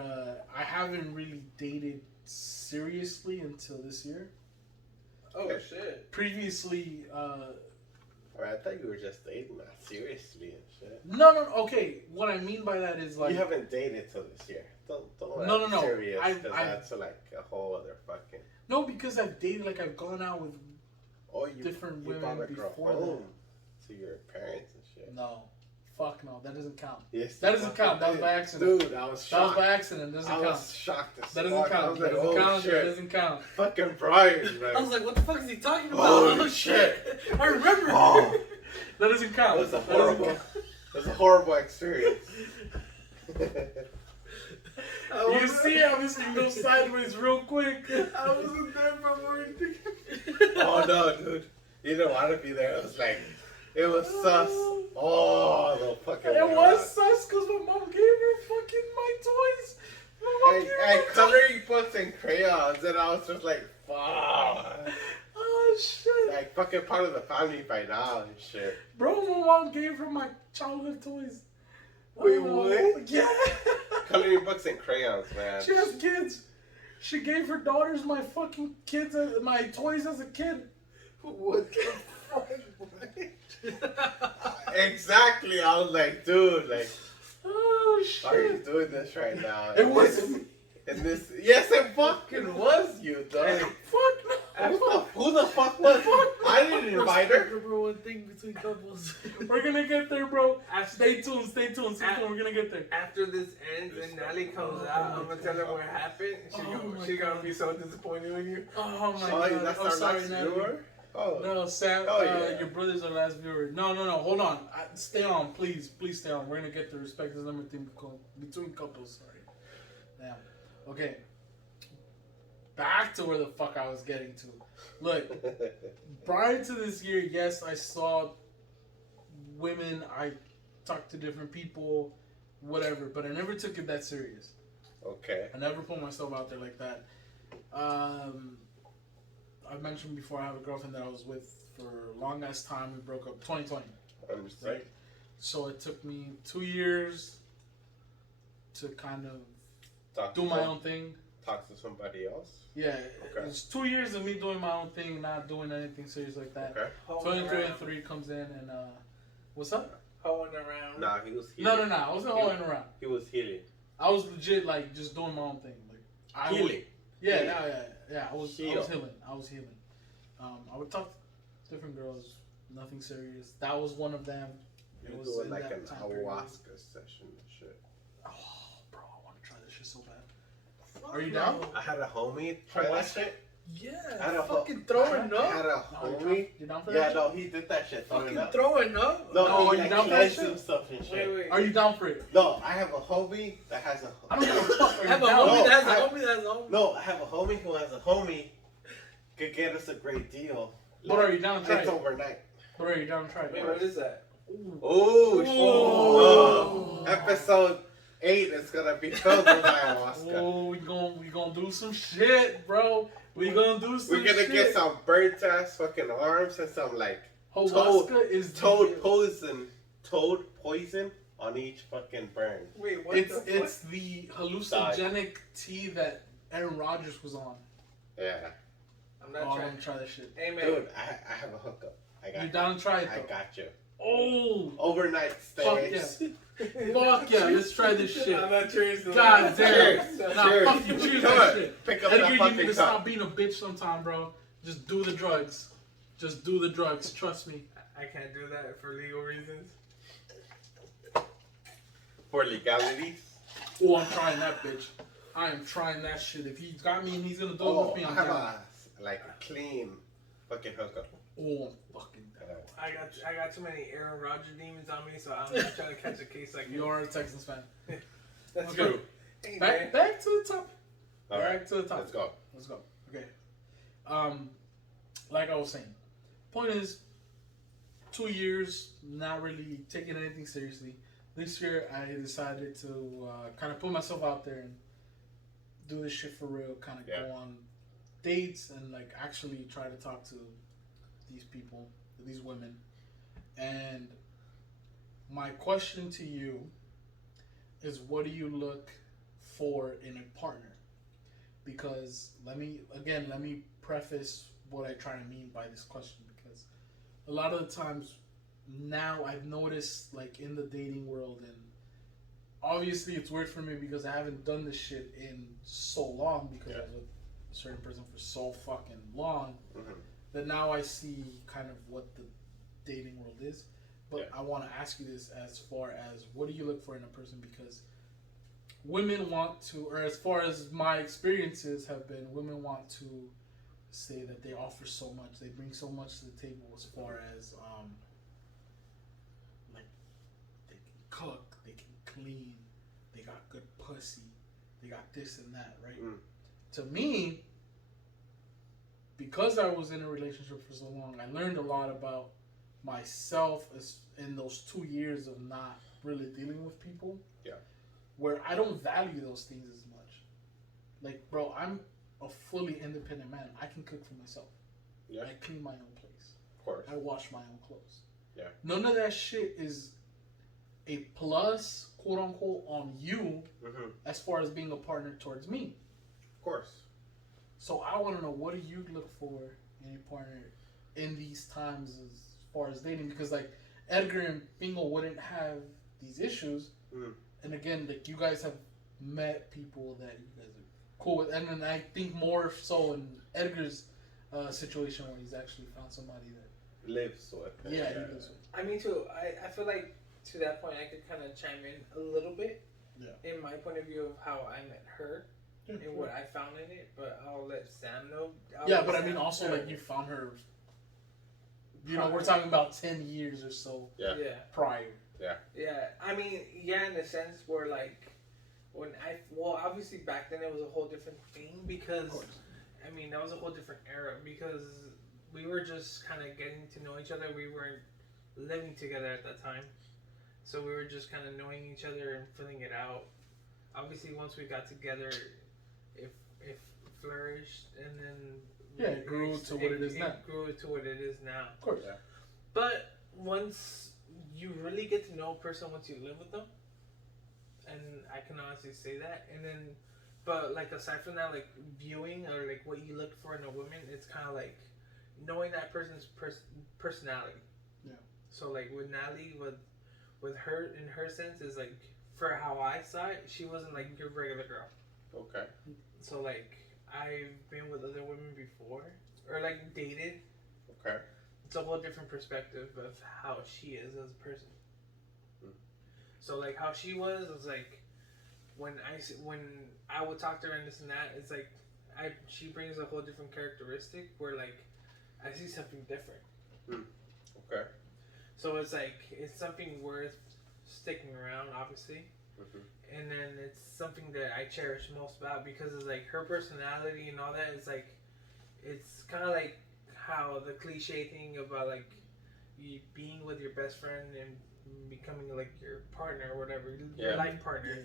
I haven't really dated seriously until this year. Oh shit. Previously, I thought you were just dating, not seriously and shit. no, okay. What I mean by that is like You haven't dated till this year. Don't No. serious, I- because that's like a whole other fucking. no, because I've dated, like I've gone out with different you women brought a girl before home to your parents and shit. no, fuck no, that doesn't count. Yes, That doesn't count. That was by accident. Dude, I was That was shocked. by accident. Doesn't I count. was shocked as That doesn't fuck. I count. was That like, doesn't oh count. shit. That doesn't count. Fucking Brian. Like, I was like, what the fuck is he talking about? Holy shit. I remember. Oh. That doesn't count. That was a That doesn't horrible. count. It was a horrible experience. You see how this can go sideways real quick. I wasn't there for morning. Oh no, dude. You didn't want to be there. It was like, it was sus. Oh, the fucking. It was sus because my mom gave her fucking my toys. My mom gave I her coloring books and crayons, and I was just like, fuck. Oh shit. Like fucking part of the family by now and shit. Bro, my mom gave her my childhood toys. Wait, Oh, what? Yeah. Coloring books and crayons, man. She has kids. She gave her daughters my fucking kids, my toys as a kid. What the fuck? Exactly. I was like, dude, like, Oh why are you shit. doing this right now? It wasn't me. And this, yes, it fucking was you, dog. Fuck no. Who the fuck was? Fuck no. I didn't didn't invite her. Number one thing between couples. We're gonna get there, bro. After, Stay tuned. Stay tuned. We're gonna get there. after this ends and Natalie comes out, I'm gonna tell her what happened. She gonna be so disappointed in you. Oh my Oh, god. that's I'm our sorry, last Natalie. viewer? Oh. No, Sam. Oh, yeah. Your brother's our last viewer. No. Hold on. Stay on, please. Please stay on. We're gonna get the respect is number thing between couples. Sorry. Damn. Okay. Back to where the fuck I was getting to. Look, prior to this year, yes, I saw women. I talked to different people, whatever. But I never took it that serious. Okay. I never put myself out there like that. I mentioned before I have a girlfriend that I was with for a long ass time. We broke up 2020. Understand. Right? So it took me 2 years to kind of do my own thing. Talk to somebody else. Yeah, Okay. it's 2 years of me doing my own thing, not doing anything serious like that. Okay. 2023 comes in and what's up? Hoeing around. Nah, he was healing. No. I wasn't holding around. He was healing. I was legit like just doing my own thing. Like Healing. Yeah. I was Heal. healing. I would talk to different girls, nothing serious. That was one of them. He It was was doing in like that an time period. ayahuasca session and shit. Oh, bro, I want to try this shit so bad. Are you down? I had a homie try that shit. Yeah, I had a fucking throwing I had up. a homie. You down for Yeah, that? no, he did that shit. Throwing Fucking up. throwing up. No, No, he are you like down for that cleansed shit? himself and shit. Wait. Are you down for it? No, I have a homie that has a. I don't give a fuck. Are I you have a down? homie No, that has a I- homie that has a homie. No, I have a homie who has a homie. Could get us a great deal. But are you down to try It's it? overnight. But are you down to try Wait, it? what is that? Oh, episode 8 is gonna be filled with ayahuasca. Oh, we gonna do some shit, bro. We gonna do some We're gonna shit. get some burnt ass fucking arms and some like Ayahuasca is toad poison on each fucking burn. Wait, what It's the fuck? it's the hallucinogenic tea that Aaron Rodgers was on. Yeah, I'm Oh, not I'm trying. gonna try that shit. Hey, man. dude, I have a hookup. I got You you. down to try it I though? got you. Oh, Overnight stay. fuck yeah. Fuck yeah, let's try this shit. I'm not cheers to God that. damn. Cheers. Nah, Cheers. fuck you, cheers Come that on, shit. pick up Edgar, that you fucking need to cup. stop being a bitch sometime, bro. Just do the drugs. Just do the drugs. Trust me. I can't do that for legal reasons. For legalities. Oh, I'm trying that bitch. I am trying that shit. If he's got me and he's gonna do it Oh, with me, I I'm have down. a clean fucking hookup. Oh, I'm fucking down. I got too many Aaron Rodgers demons on me, so I'm not trying to catch a case like You are a Texans fan. That's Okay. true. Hey, man. Back to the top. All Back right, to the top. let's go. Let's go. Okay. Like I was saying, point is, 2 years not really taking anything seriously. This year I decided to kind of put myself out there and do this shit for real. Kind of Yeah. go on dates and like actually try to talk to these people, these women. And my question to you is, what do you look for in a partner? Because let me preface what I try to mean by this question, because a lot of the times now I've noticed, like in the dating world, and obviously it's weird for me because I haven't done this shit in so long, because I was with a certain person for so fucking long, Mhm. that now I see kind of what the dating world is. But Yeah. I want to ask you this, as far as what do you look for in a person? Because women want to, or as far as my experiences have been, women want to say that they offer so much, they bring so much to the table, as far as like they can cook, they can clean, they got good pussy, they got this and that, right? Mm. To me, because I was in a relationship for so long, I learned a lot about myself in those 2 years of not really dealing with people. Yeah. Where I don't value those things as much. Like, bro, I'm a fully independent man. I can cook for myself. Yeah, I clean my own place. of course. I wash my own clothes. Yeah. None of that shit is a plus, quote unquote, on you Mm-hmm. as far as being a partner towards me. Of course. So I want to know, what do you look for in a partner in these times as far as dating? Because like Edgar and Pingo wouldn't have these issues, and again, like you guys have met people that you guys are cool with, and then I think more so in Edgar's situation, where he's actually found somebody that lives with. Yeah, he lives with. I mean, too. I feel like to that point, I could kind of chime in a little bit. Yeah. In my point of view of how I met her and what I found in it, but I'll let Sam know. But I mean, also like you found her. You know, we're talking about 10 years or so prior. Yeah. I mean, in a sense where like obviously back then it was a whole different thing because I mean that was a whole different era because we were just kind of getting to know each other. We weren't living together at that time. So we were just kind of knowing each other and filling it out. Obviously, once we got together, it flourished, and then it grew to what it is now. It grew to what it is now. Of course, yeah. But once you really get to know a person, once you live with them, and I can honestly say that, and then, but like aside from that, like viewing or like what you look for in a woman, it's kind of like knowing that person's personality. Yeah. So like with Natalie, with her, in her sense, is like, for how I saw it, she wasn't like your regular girl. Okay. So like, I've been with other women before, or like dated. Okay. It's a whole different perspective of how she is as a person. So like how she was like, when I would talk to her and this and that, it's like, she brings a whole different characteristic where like, I see something different. Okay. So it's like, it's something worth sticking around, obviously. And then it's something that I cherish most about because it's like her personality and all that is like, it's kind of like how the cliche thing about like you being with your best friend and becoming like your partner or whatever, your life partner.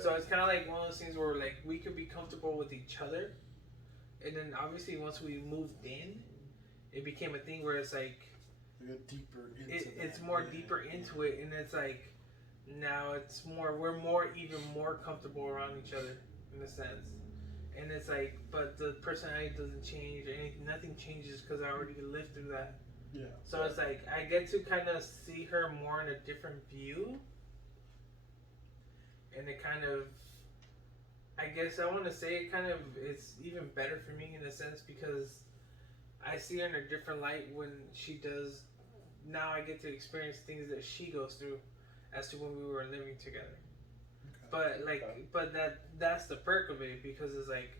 So it's kind of like one of those things where like we could be comfortable with each other. And then obviously once we moved in, it became a thing where it's like, deeper into it's more deeper into it, and it's like now it's more, we're even more comfortable around each other in a sense, and it's like, but the personality doesn't change or anything, nothing changes because I already lived through that. So it's like I get to kind of see her more in a different view, and it kind of, I guess I want to say it kind of, it's even better for me in a sense because I see her in a different light when she does. Now I get to experience things that she goes through as to when we were living together. But like, but that's the perk of it because it's like,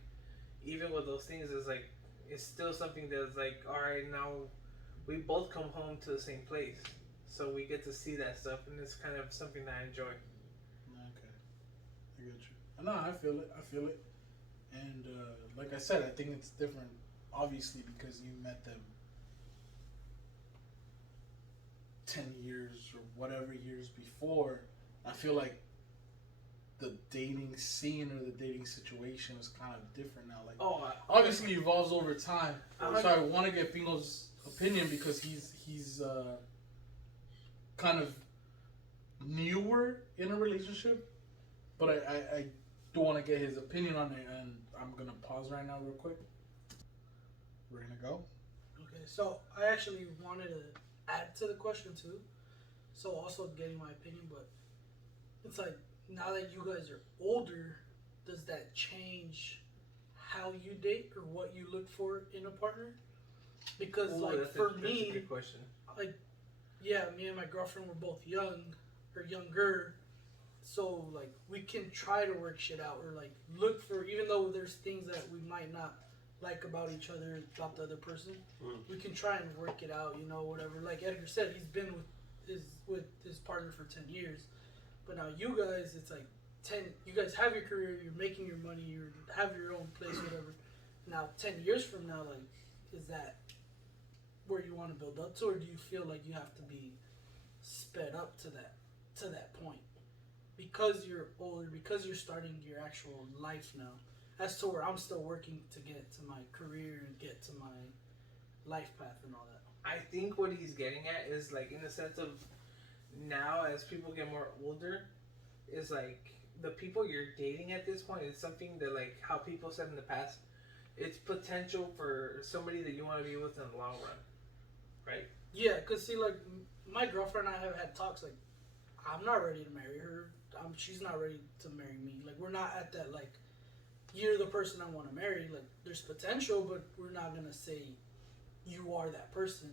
even with those things, it's like, it's still something that's like, all right, now we both come home to the same place. So we get to see that stuff, and it's kind of something that I enjoy. Okay. I get you. No, I feel it. And like I said, I think it's different, obviously, because you met them 10 years or whatever years before. I feel like the dating scene or the dating situation is kind of different now. Like, obviously evolves over time. So I want to get Pingo's opinion because he's kind of newer in a relationship, but I do want to get his opinion on it, and I'm gonna pause right now real quick. We're gonna go. Okay, so I actually wanted to add to the question too, so also getting my opinion, but it's like, now that you guys are older, does that change how you date or what you look for in a partner? Because for me, that's a good question. Like, yeah, me and my girlfriend were both young or younger, so like we can try to work shit out or like look for, even though there's things that we might not like about each other, about the other person, we can try and work it out, you know, whatever. Like Edgar said, he's been with his partner for 10 years. But now you guys, it's like 10, you guys have your career, you're making your money, you have your own place, whatever. Now 10 years from now, like, is that where you want to build up to, or do you feel like you have to be sped up to that point? Because you're older, because you're starting your actual life now. As to where I'm still working to get to my career and get to my life path and all that. I think what he's getting at is like, in the sense of, now as people get more older, is like the people you're dating at this point is something that, like how people said in the past, it's potential for somebody that you want to be with in the long run, right? Yeah, because see, like my girlfriend and I have had talks, like I'm not ready to marry her, she's not ready to marry me, like we're not at that, like you're the person I want to marry, like there's potential, but we're not gonna say you are that person.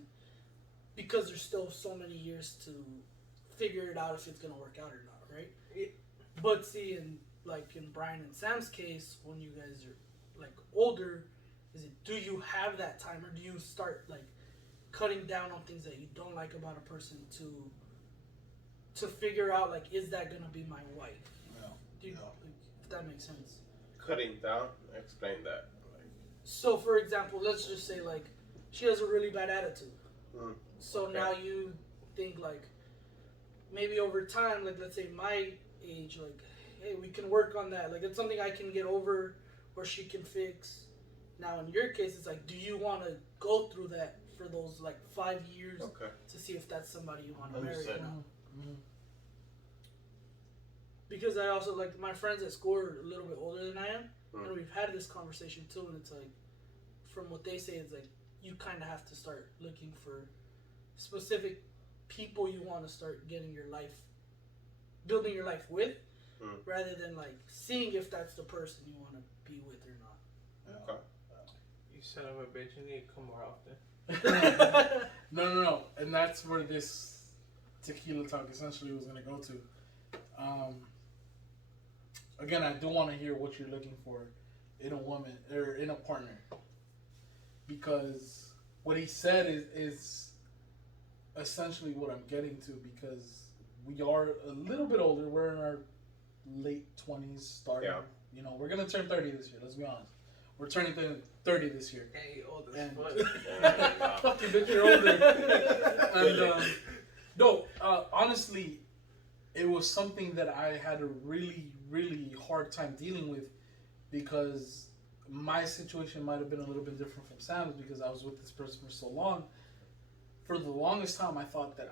because there's still so many years to figure it out if it's gonna work out or not, right? Yeah. But see, in Brian and Sam's case, when you guys are like older, is it, do you have that time, or do you start like cutting down on things that you don't like about a person to figure out, like, is that gonna be my wife? No. Do you, No. like, if that makes sense. Cutting down. Explain that. So, for example, let's just say like she has a really bad attitude. Mm. So Okay. now you think like maybe over time, like let's say my age, like, hey, we can work on that. Like it's something I can get over, or she can fix. Now in your case, it's like, do you want to go through that for those like 5 years Okay. to see if that's somebody you want to marry or Understood. not? Mm-hmm. Because I also, like, my friends at school are a little bit older than I am, Mm. and we've had this conversation too, and it's like, from what they say, it's like, you kind of have to start looking for specific people you want to start getting your life, building your life with, rather than, like, seeing if that's the person you want to be with or not. Okay. You son of a bitch, you need to come more often. No. And that's where this tequila talk essentially was going to go to. Again, I do want to hear what you're looking for in a woman or in a partner, because what he said is essentially what I'm getting to, because we are a little bit older. We're in our late 20s, starting. Yeah. You know, we're going to turn 30 this year. Let's be honest. We're turning 30 this year. Hey, old as And fuck. fuck you, bitch, you're older. And no, honestly, it was something that I had a really, really hard time dealing with, because my situation might have been a little bit different from Sam's, because I was with this person for so long. For the longest time, I thought that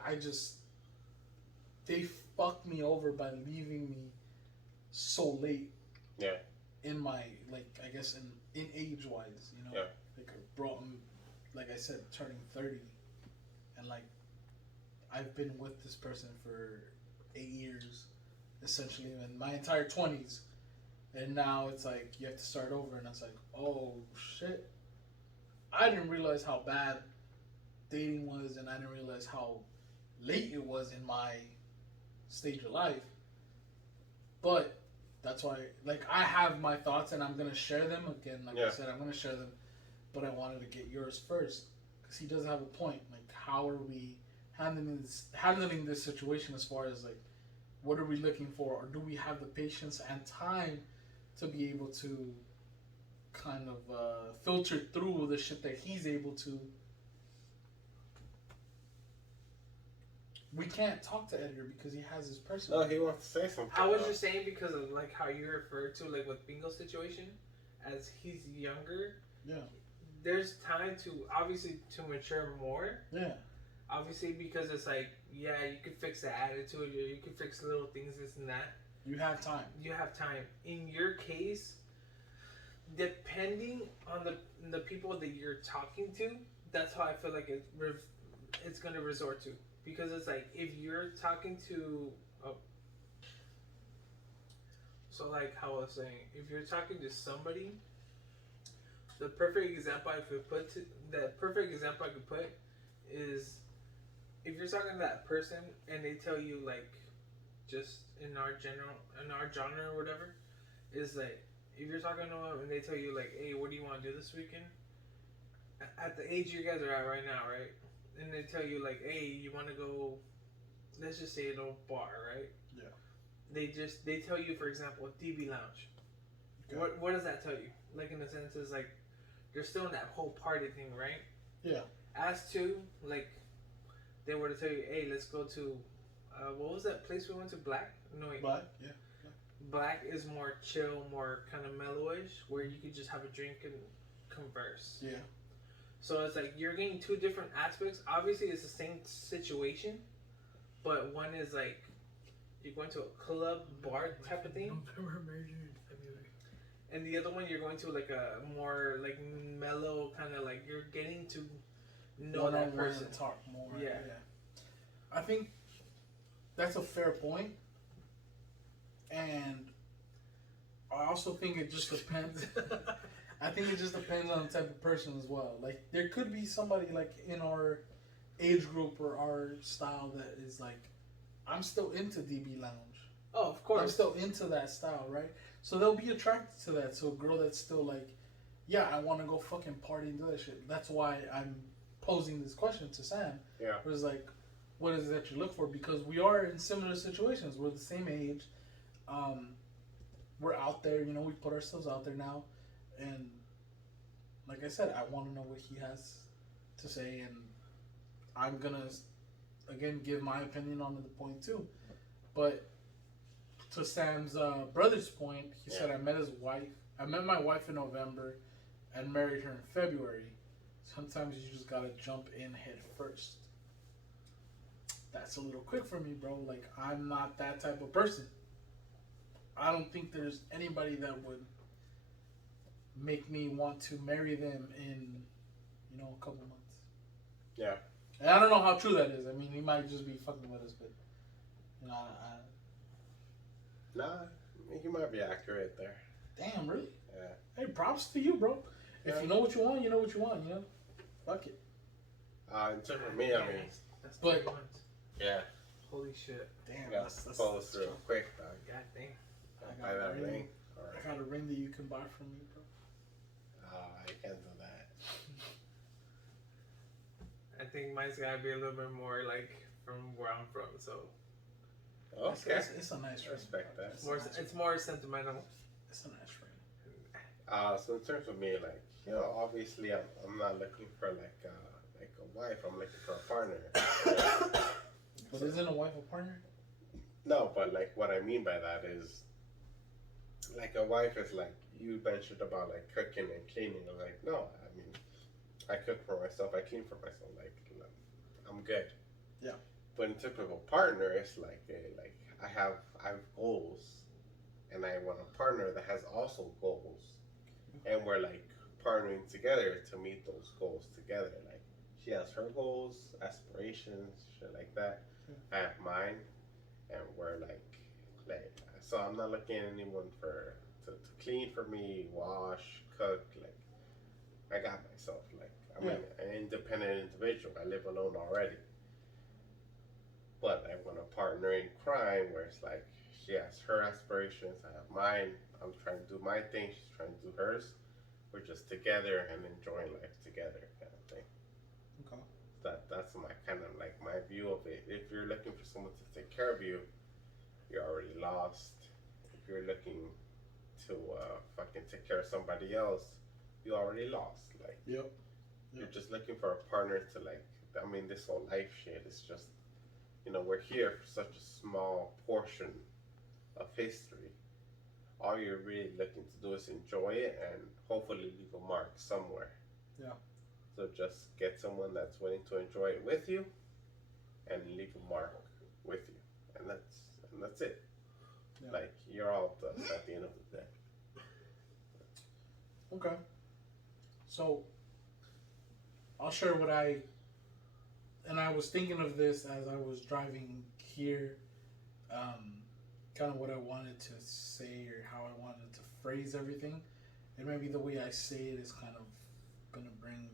they fucked me over by leaving me so late. Yeah. In my, like, I guess in age wise, you know, Yeah. like brought me, like I said, turning 30, and like I've been with this person for 8 years, essentially, in my entire 20s, and now it's like you have to start over, and it's like, oh shit, I didn't realize how bad dating was, and I didn't realize how late it was in my stage of life. But that's why, like, I have my thoughts, and I'm gonna share them again. Like I said, I'm gonna share them, but I wanted to get yours first, because he doesn't have a point. Like, how are we handling this situation, as far as like, what are we looking for, or do we have the patience and time to be able to kind of filter through the shit that he's able to? We can't talk to Edgar because he has his personal. No, he wants to say something. I was just saying, because of like how you referred to, like, with Pingo's situation, as he's younger. Yeah. There's time to obviously to mature more. Yeah. Obviously, because it's like, yeah, you can fix the attitude, or you can fix little things, this and that. You have time. You have time. In your case, depending on the people that you're talking to, that's how I feel like it's gonna resort to. Because it's like, if you're talking to, so like how I was saying, if you're talking to somebody, the perfect example I could put is, if you're talking to that person and they tell you, like, just in our genre or whatever, is like, if you're talking to them and they tell you, like, hey, what do you want to do this weekend? At the age you guys are at right now, right? And they tell you, like, hey, you want to go, let's just say an old bar, right? Yeah. They tell you, for example, DB Lounge. Okay. What does that tell you? Like, in a sense, is like, they're still in that whole party thing, right? Yeah. As to, like, they were to tell you, hey, let's go to, what was that place we went to? Black? No, wait. But yeah. Black is more chill, more kind of mellowish, where you could just have a drink and converse. Yeah. So it's like, you're getting two different aspects. Obviously, it's the same situation, but one is like, you're going to a club, bar type of thing. November, March, February. And the other one, you're going to like a more like mellow kind of, like, you're getting to know that person. Talk more. Yeah. I think that's a fair point, and I also think it just depends. I think it just depends on the type of person as well. Like, there could be somebody, like, in our age group or our style that is like, I'm still into DB Lounge. Oh, of course. I'm still into that style, right? So they'll be attracted to that. So a girl that's still like, yeah, I want to go fucking party and do that shit. That's why I'm posing this question to Sam. Yeah. It was like, what is it that you look for? Because we are in similar situations. We're the same age. We're out there, you know, we put ourselves out there now. And like I said, I want to know what he has to say. And I'm going to, again, give my opinion on the point too. But to Sam's brother's point, he said, I met my wife in November and married her in February. Sometimes you just gotta jump in head first. That's a little quick for me, bro. Like, I'm not that type of person. I don't think there's anybody that would make me want to marry them in, you know, a couple months. Yeah. And I don't know how true that is. I mean, he might just be fucking with us, but, you know, Nah, you might be accurate there. Damn, really? Yeah. Hey, props to you, bro. If you know what you want, you know what you want, you know? Fuck it. In terms of me, I mean, That's but- 3 months. yeah. Holy shit. Damn, Yeah, that's follow through quick, dog. God damn. Buy that ring. I got a ring that you can buy from me, bro. I can't do that. I think mine's gotta be a little bit more like from where I'm from, so Okay. It's a nice ring. Respect that. it's more sentimental. It's a nice ring. So in terms of me, like, you know, obviously I'm not looking for like a wife. I'm looking for a partner. But isn't a wife a partner? No, but like what I mean by that is, like, a wife is like, you mentioned about like cooking and cleaning. I'm like, no, I mean, I cook for myself. I clean for myself. Like, I'm good. Yeah. But in typical partner, it's like I have goals, and I want a partner that has also goals, and we're like partnering together to meet those goals together. Like, she has her goals, aspirations, shit like that. I have mine, and we're like. So I'm not looking at anyone to clean for me, wash, cook. Like, I got myself. Like, I'm an independent individual. I live alone already. But I want a partner in crime where it's like she has her aspirations, I have mine. I'm trying to do my thing, she's trying to do hers. We're just together and enjoying life together, kind of thing. Okay. That's my kind of like my view of it. If you're looking for someone to take care of you, you're already lost. If you're looking to fucking take care of somebody else, you already lost. Like, Yep. you're just looking for a partner to, like, I mean, this whole life shit is just, you know, we're here for such a small portion of history. All you're really looking to do is enjoy it and hopefully leave a mark somewhere. Yeah. So just get someone that's willing to enjoy it with you and leave a mark with you. And that's it. Yeah. Like, you're all dust at the end of the day. Okay. So, I'll share what I was thinking of this as I was driving here, kind of what I wanted to say or how I wanted to phrase everything. And maybe the way I say it is kind of going to bring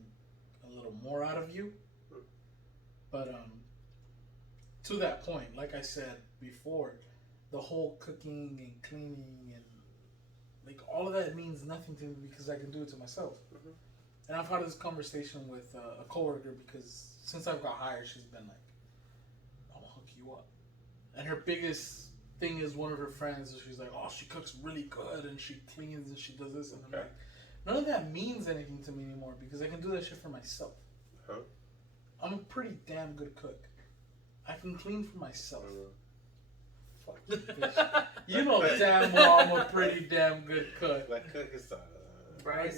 a little more out of you. But, to that point, like I said before, the whole cooking and cleaning and like all of that means nothing to me because I can do it to myself. Mm-hmm. And I've had this conversation with a coworker because since I've got hired, she's been like, "I'm gonna hook you up." And her biggest thing is one of her friends. So she's like, "Oh, she cooks really good and she cleans and she does this." And I'm like, none of that means anything to me anymore because I can do that shit for myself. Huh? I'm a pretty damn good cook. I can clean for myself. Fuck you, bitch. You know damn well I'm a pretty damn good cook. Like, cook is Brian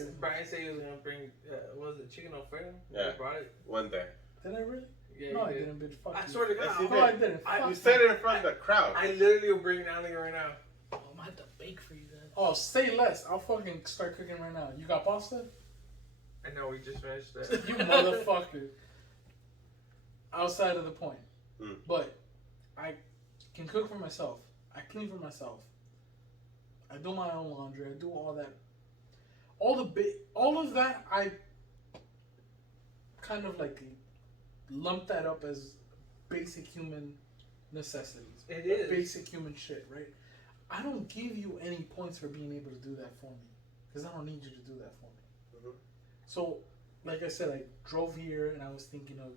said he was gonna bring what was it, chicken Alfredo? Yeah. He brought it. one day. Did I really? Yeah, No, he I did. didn't, bitch. Fuck I you. swear to God. Yes, you No, I did. didn't. Fuck You you. said it in front of the crowd. I literally will bring it down here right now. Oh, I'm gonna have to bake for you then. Oh, say less. I'll fucking start cooking right now. You got pasta? I know we just finished that. You motherfucker. Outside of the point. Mm. But I can cook for myself. I clean for myself. I do my own laundry. I do all that. All of that I kind of like lump that up as basic human necessities. It is. Basic human shit, right? I don't give you any points for being able to do that for me. Because I don't need you to do that for me. Mm-hmm. So, like I said, I drove here and I was thinking of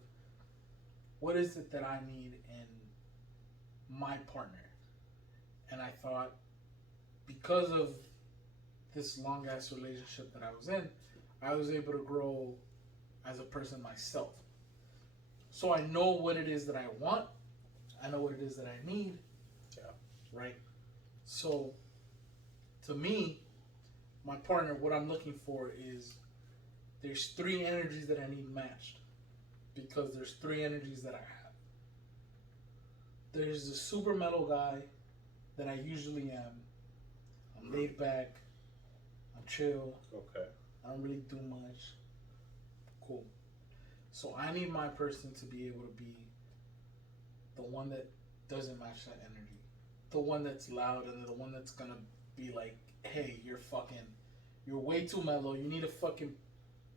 what is it that I need in my partner? And I thought, because of this long ass relationship that I was in, I was able to grow as a person myself. So I know what it is that I want. I know what it is that I need. Yeah. Right? So, to me, my partner, what I'm looking for is there's 3 energies that I need matched. Because there's 3 energies that I have. There's the super metal guy that I usually am. I'm laid back. I'm chill. Okay. I don't really do much. Cool. So I need my person to be able to be the one that doesn't match that energy. The one that's loud and the one that's gonna be like, hey, you're way too mellow. You need to fucking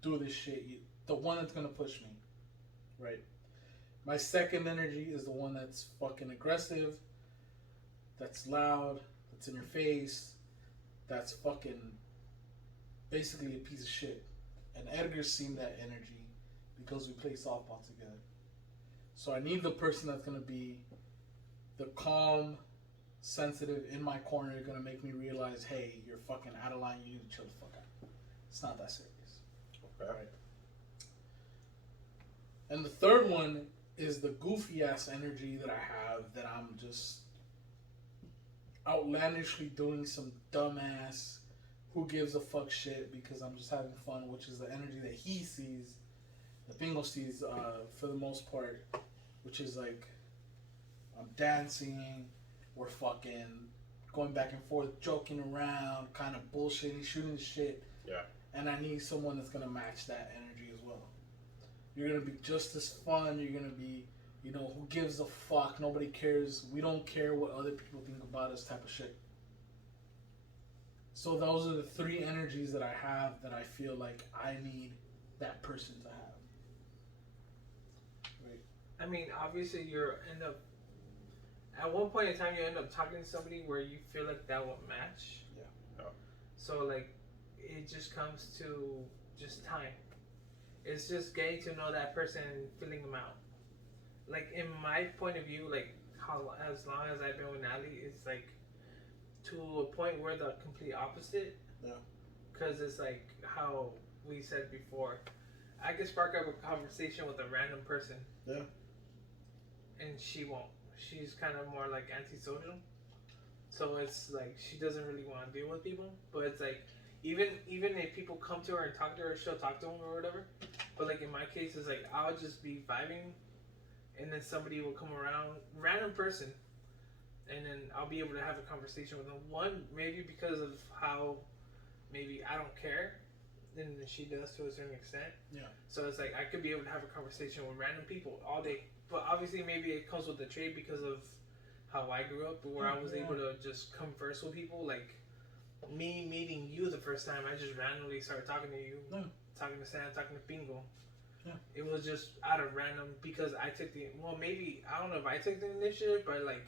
do this shit. The one that's gonna push me. Right? My second energy is the one that's fucking aggressive, that's loud, that's in your face, that's fucking basically a piece of shit. And Edgar's seen that energy because we play softball together. So I need the person that's going to be the calm, sensitive, in my corner, going to make me realize, hey, you're fucking out of line, you need to chill the fuck out. It's not that serious. Okay. Right? And the third one is the goofy ass energy that I have, that I'm just outlandishly doing some dumbass who gives a fuck shit because I'm just having fun, which is the energy that he sees, the Pingo sees for the most part, which is like I'm dancing, we're fucking going back and forth, joking around, kind of bullshitting, shooting shit. Yeah. And I need someone that's gonna match that energy as well. You're gonna be just as fun. You're gonna be, who gives a fuck? Nobody cares. We don't care what other people think about us, type of shit. So those are the 3 energies that I have that I feel like I need that person to have. Right. I mean, obviously, at one point in time, you end up talking to somebody where you feel like that will match. Yeah. Oh. So, like, it just comes to just time. It's just getting to know that person and feeling them out. Like, in my point of view, like, as long as I've been with Natalie, it's like to a point where the complete opposite. Yeah. Because it's like how we said before, I can spark up a conversation with a random person. Yeah. And she won't. She's kind of more like antisocial. So it's like she doesn't really want to deal with people. But it's like even if people come to her and talk to her, she'll talk to them or whatever. But like in my case, it's like I'll just be vibing, and then somebody will come around, random person, and then I'll be able to have a conversation with them. One, maybe because of how maybe I don't care, and she does to a certain extent. Yeah. So it's like I could be able to have a conversation with random people all day. But obviously, maybe it comes with the trade because of how I grew up, where I was able to just converse with people. Like me meeting you the first time, I just randomly started talking to you, talking to Sam, talking to Pingo. Yeah. It was just out of random because I took maybe I don't know if I took the initiative, but like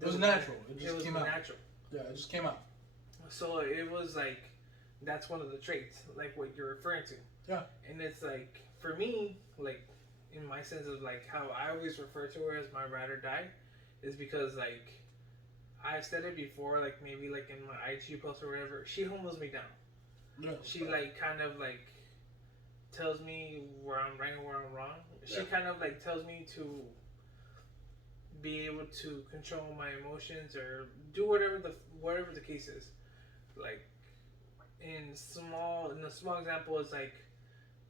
it was natural. It just was came out. natural. Yeah, it just came out. So it was like that's one of the traits, like what you're referring to. Yeah. And it's like for me, like in my sense of like how I always refer to her as my ride or die, is because like I've said it before, like maybe like in my IG post or whatever, she humbles me down. Yeah. She like kind of like tells me where I'm right and where I'm wrong. Yeah. She kind of like tells me to be able to control my emotions or do whatever the case is. Like in the small example is like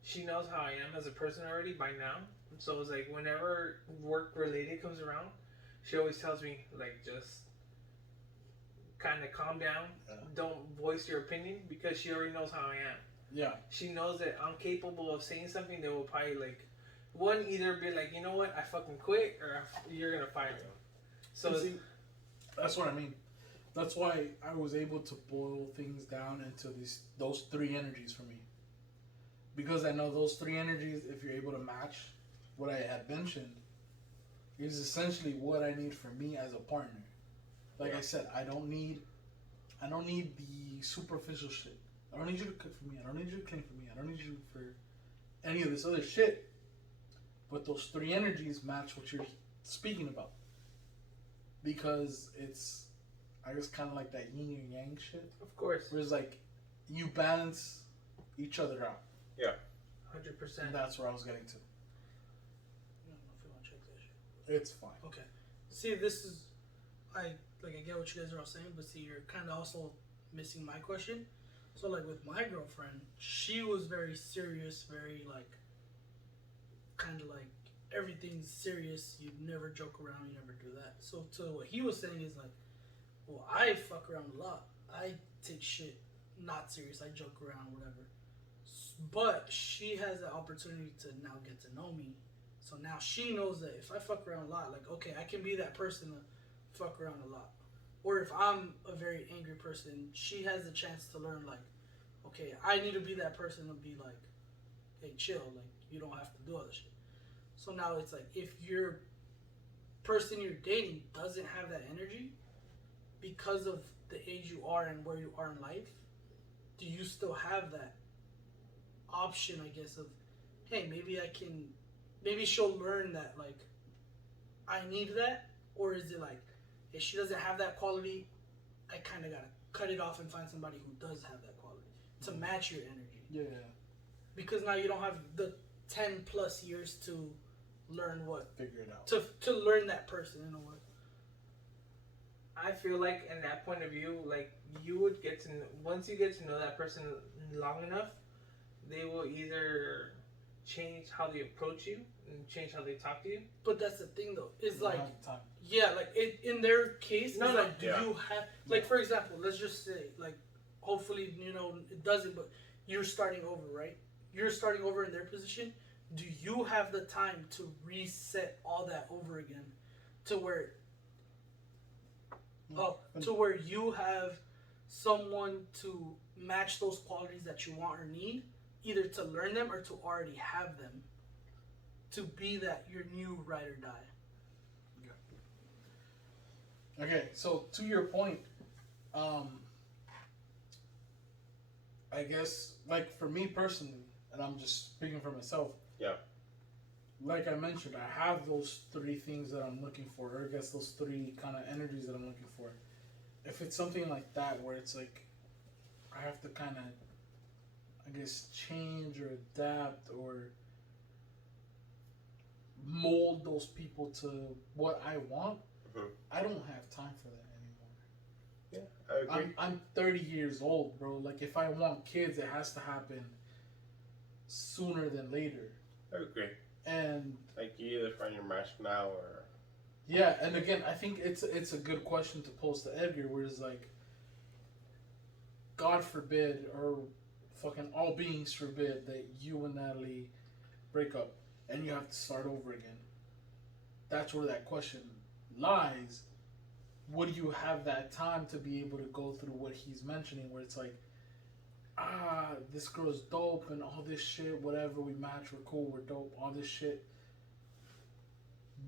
she knows how I am as a person already by now. So it's like whenever work related comes around, she always tells me like just kind of calm down. Yeah. Don't voice your opinion because she already knows how I am. Yeah. She knows that I'm capable of saying something that will probably like one either be like, you know what, I fucking quit, or you're gonna fire me. So see, that's what I mean. That's why I was able to boil things down into those 3 energies for me. Because I know those 3 energies, if you're able to match what I had mentioned is essentially what I need for me as a partner. Like I said, I don't need the superficial shit. I don't need you to cook for me. I don't need you to clean for me. I don't need you for any of this other shit. But those three energies match what you're speaking about. Because it's, I guess, kind of like that yin and yang shit. Of course. Where it's like, you balance each other out. Yeah. 100%. And that's where I was getting to. I don't know if you want to check that shit. It's fine. Okay. See, this is, I get what you guys are all saying, but see, you're kind of also missing my question. So, like, with my girlfriend, she was very serious, very, like, kind of like, everything's serious. You never joke around, you never do that. So, to what he was saying is, like, well, I fuck around a lot. I take shit not serious. I joke around, whatever. But she has the opportunity to now get to know me. So now she knows that if I fuck around a lot, like, okay, I can be that person to fuck around a lot. Or if I'm a very angry person, she has the chance to learn, like, okay, I need to be that person to be like, hey, chill, like, you don't have to do all this shit. So now it's like, if your person you're dating doesn't have that energy because of the age you are and where you are in life, do you still have that option, I guess, of, hey, maybe she'll learn that, like, I need that? Or is it like, if she doesn't have that quality, I kind of got to cut it off and find somebody who does have that quality to match your energy? Yeah. Because now you don't have the 10 plus years to learn what, Figure it out. to learn that person, you know what? I feel like in that point of view, like, you would get to once you get to know that person long enough, they will either change how they approach you and change how they talk to you. But that's the thing, though. Is You don't like, have the time. yeah, like in their case, No, it's no, like, do yeah. you have, like, for example, let's just say, like, hopefully, you know, it doesn't, but you're starting over, right? You're starting over in their position. Do you have the time to reset all that over again to where, to where you have someone to match those qualities that you want or need, either to learn them or to already have them, to be that your new ride or die? Okay, so to your point, I guess, like, for me personally, and I'm just speaking for myself. Yeah. Like I mentioned, I have those three things that I'm looking for, or I guess those three kind of energies that I'm looking for. If it's something like that, where it's like, I have to kind of, I guess, change or adapt or mold those people to what I want, I don't have time for that anymore. Yeah, I agree. I'm 30 years old, bro. Like, if I want kids, it has to happen sooner than later. I agree. And Like, you either find your match now or... yeah, and again, I think it's a good question to pose to Edgar, where it's like, God forbid, or fucking all beings forbid, that you and Natalie break up and you have to start over again. That's where that question lies. Would you have that time to be able to go through what he's mentioning, where it's like, this girl's dope and all this shit, whatever, we match, we're cool, we're dope, all this shit,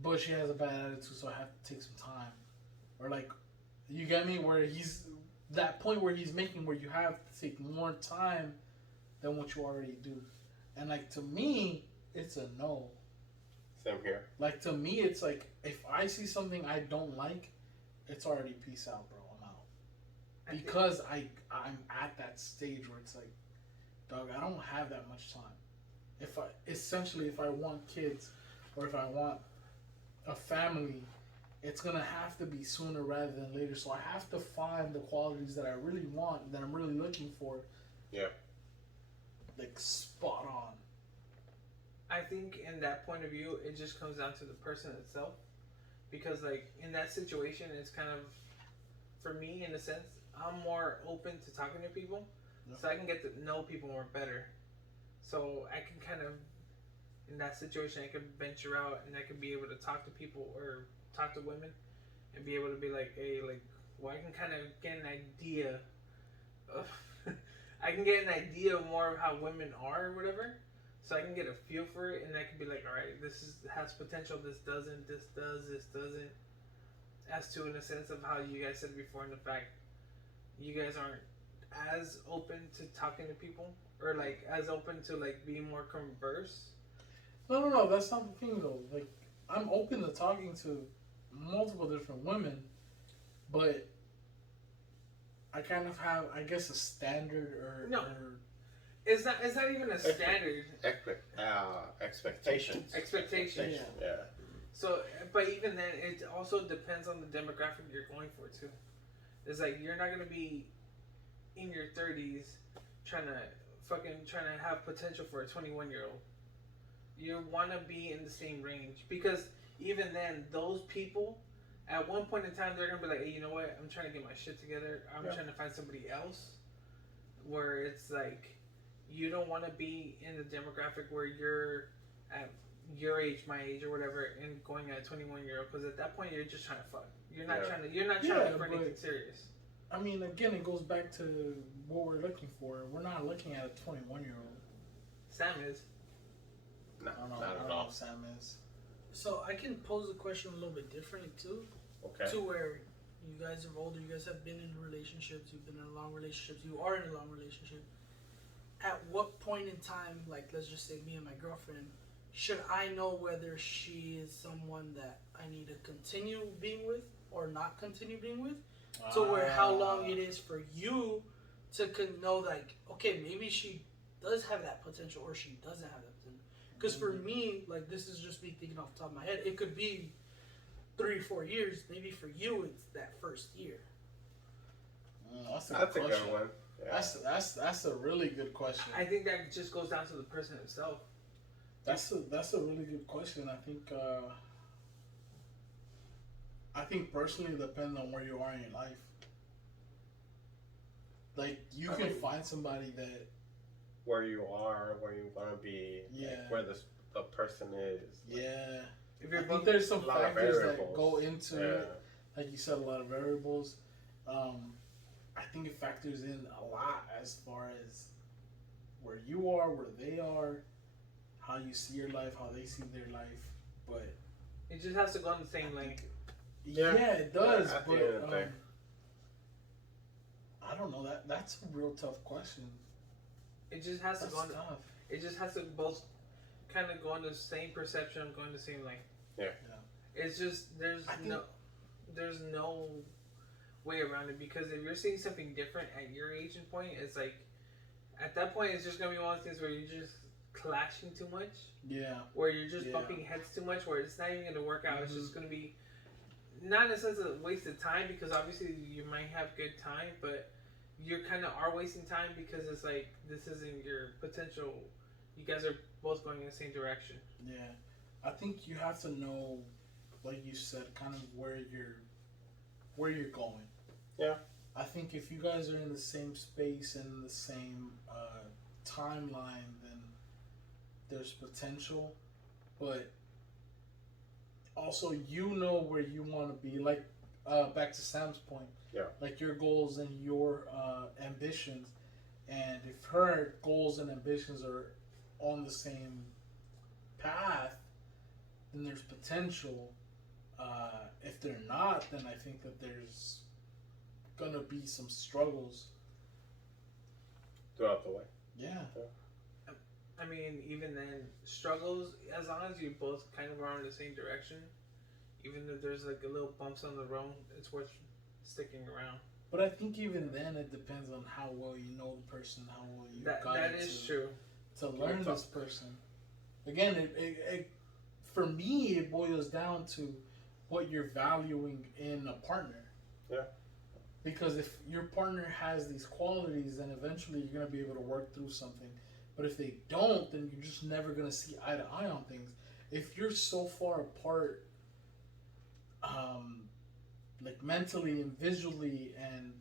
but she has a bad attitude, so I have to take some time. Or, like, you get me, where he's that point where he's making, where you have to take more time than what you already do. And, like, to me, it's a no. Same here. Like, to me, it's like, if I see something I don't like, it's already peace out, bro, I'm out. Because I'm at that stage where it's like, dog, I don't have that much time. If I want kids, or if I want a family, it's gonna have to be sooner rather than later. So I have to find the qualities that I really want, that I'm really looking for. Yeah. Like, spot on. I think in that point of view, it just comes down to the person itself. Because, like, in that situation, it's kind of, for me, in a sense, I'm more open to talking to people. Yeah. So I can get to know people more better. So I can kind of, in that situation, I can venture out and I can be able to talk to people or talk to women and be able to be like, hey, like, well, I can kind of get an idea of, I can get an idea more of how women are or whatever. so I can get a feel for it, and I can be like, all right, has potential. This doesn't. This does. This doesn't. As to in a sense of how you guys said before, in the fact you guys aren't as open to talking to people, or like as open to like being more converse. No. That's not the thing though. Like, I'm open to talking to multiple different women, but I kind of have, I guess, a standard or No. or It's not even a standard Expectations. expectation. Yeah. So, but even then, it also depends on the demographic you're going for too. It's like you're not gonna be in your 30s trying to have potential for a 21-year-old. You want to be in the same range, because even then, those people, at one point in time, they're gonna be like, hey, you know what? I'm trying to get my shit together. I'm trying to find somebody else. Where it's like, you don't want to be in the demographic where you're at your age, my age, or whatever, and going at a 21-year-old, because at that point you're just trying to fuck. You're not trying to look for anything serious. I mean, again, it goes back to what we're looking for. We're not looking at a 21-year-old. Sam is. No, I don't know. not I at don't know all. if Sam is. So I can pose the question a little bit differently too. Okay. To where you guys are older, you guys have been in relationships, you've been in long relationships, you are in a long relationship. At what point in time, like let's just say me and my girlfriend, should I know whether she is someone that I need to continue being with or not continue being with? So where how long it is for you to know, like, okay, maybe she does have that potential or she doesn't have that potential. Because for me, like, this is just me thinking off the top of my head, it could be 3 or 4 years. Maybe for you, it's that first year. That's a That's a good good question. one. Yeah. That's a really good question. I think that just goes down to the person himself. That's a really good question. I think personally, it depends on where you are in your life. Like, you can find somebody that Where you are, where you want to be, like where the person is. Yeah. If I you're think both, there's some A lot of factors that variables. go into Yeah. it. Like you said, a lot of variables. I think it factors in a lot as far as where you are, where they are, how you see your life, how they see their life. But it just has to go in the same lane. yeah, it does. At the But end of the day. I don't know. That's a real tough question. It just has to That's go in. tough. It just has to both kind of go in the same perception, going the same lane. Yeah. It's just there's no way around it, because if you're seeing something different at your age and point, it's like at that point it's just gonna be one of those things where you're just clashing too much, Yeah. where you're just Yeah. bumping heads too much, where it's not even gonna work out. It's just gonna be not in a sense of waste of time, because obviously you might have good time, but you kind of are wasting time, because it's like this isn't your potential. You guys are both going in the same direction. Yeah. I think you have to know, like you said, kind of where you're going. Yeah. I think if you guys are in the same space and the same timeline, then there's potential. But also, you know where you want to be. Like, back to Sam's point. Yeah. Like your goals and your ambitions. And if her goals and ambitions are on the same path, then there's potential. If they're not, then I think that there's gonna be some struggles. Throughout the way. Yeah. I mean, even then, struggles, as long as you both kind of are in the same direction, even if there's like a little bumps on the road, it's worth sticking around. But I think even then, it depends on how well you know the person, how well you That is true. to learn this person. Again, it for me, it boils down to what you're valuing in a partner. Yeah. Because if your partner has these qualities, then eventually you're going to be able to work through something. But if they don't, then you're just never going to see eye to eye on things. If you're so far apart, like mentally and visually and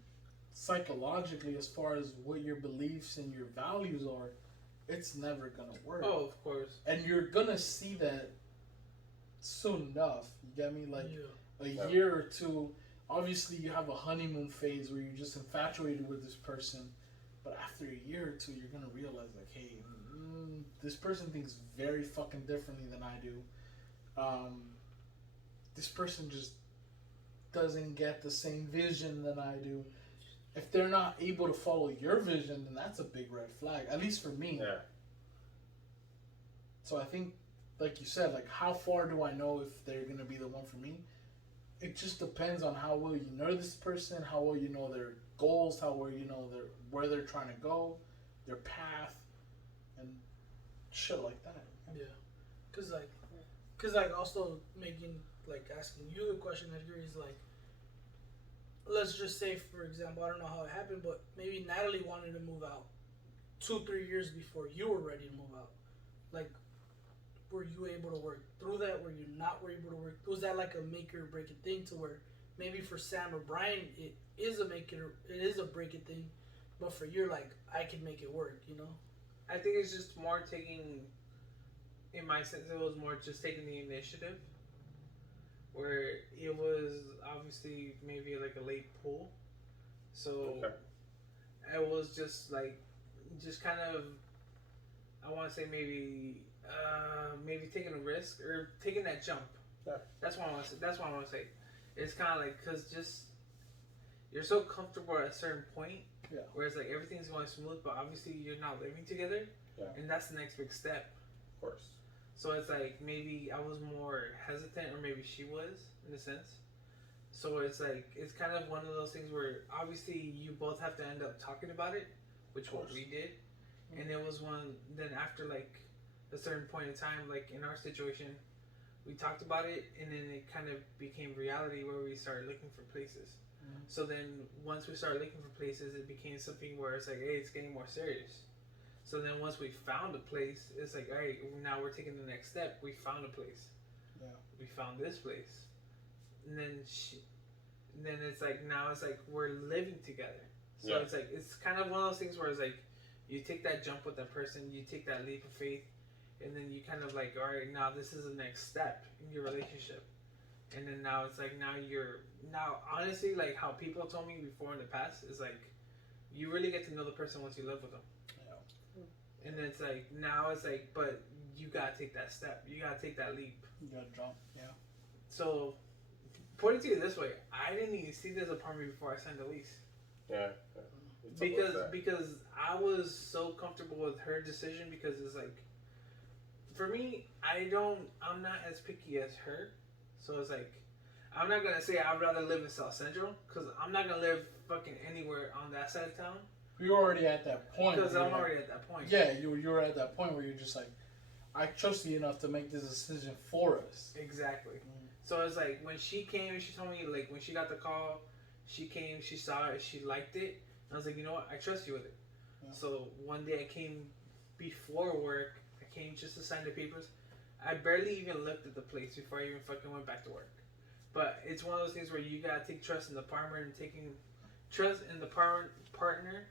psychologically, as far as what your beliefs and your values are, it's never going to work. Oh, of course. And you're going to see that soon enough. You get me? Like Yeah. a year or two. Obviously, you have a honeymoon phase where you're just infatuated with this person, but after a year or two, you're gonna realize, like, hey, this person thinks very fucking differently than I do. This person just doesn't get the same vision than I do. If they're not able to follow your vision, then that's a big red flag. At least for me. Yeah. So I think, like you said, like how far do I know if they're gonna be the one for me? It just depends on how well you know this person, how well you know their goals, how well you know where they're trying to go, their path, and shit like that. Yeah, cause also making like asking you the question, Edgar, is like, let's just say, for example, I don't know how it happened, but maybe Natalie wanted to move out 2-3 years before you were ready to move out. Like, were you able to work through that? Were you not able to work? Was that like a make or break it thing to where maybe for Sam or Brian it is a make it or it is a break it thing, but for you, like, I can make it work, you know? I think it's just more taking, in my sense, it was more just taking the initiative. Where it was obviously maybe like a late pull. So it was just like, just kind of, I want to say maybe taking a risk or taking that jump. Yeah. That's what I want to say. That's what I want to say. It's kind of like, because just, you're so comfortable at a certain point. Yeah. Where it's like everything's going smooth, but obviously you're not living together. Yeah. And that's the next big step. Of course. So it's like maybe I was more hesitant, or maybe she was, in a sense. So it's like, it's kind of one of those things where obviously you both have to end up talking about it, which what we did. And it was one, then after like a certain point in time, like in our situation, we talked about it, and then it kind of became reality where we started looking for places. So then once we started looking for places, it became something where it's like, hey, it's getting more serious. So then once we found a place, it's like, all right, now we're taking the next step. We found a place. Yeah. We found this place. And then then it's like, now it's like we're living together. So it's like, it's kind of one of those things where it's like, you take that jump with that person, you take that leap of faith, and then you kind of like, all right, now this is the next step in your relationship. And then now it's like, now honestly, like how people told me before in the past, is like, you really get to know the person once you live with them. And it's like, now it's like, but you gotta take that step. You gotta take that leap. You gotta jump, yeah. So, put it to you this way, I didn't even see this apartment before I signed the lease. Yeah. Because I was so comfortable with her decision, because it's like, for me, I'm not as picky as her. So it's like, I'm not gonna say I'd rather live in South Central, because I'm not gonna live fucking anywhere on that side of town. You're already at that point. Because I'm already at that point. Yeah, you're at that point where you're just like, I trust you enough to make this decision for us. Exactly. So it's like, when she came, she told me, like, when she got the call, she came, she saw it, she liked it. And I was like, you know what, I trust you with it. Yeah. So one day I came before work, I came just to sign the papers. I barely even looked at the place before I even fucking went back to work. But it's one of those things where you gotta take trust in the partner, and taking trust in the partner,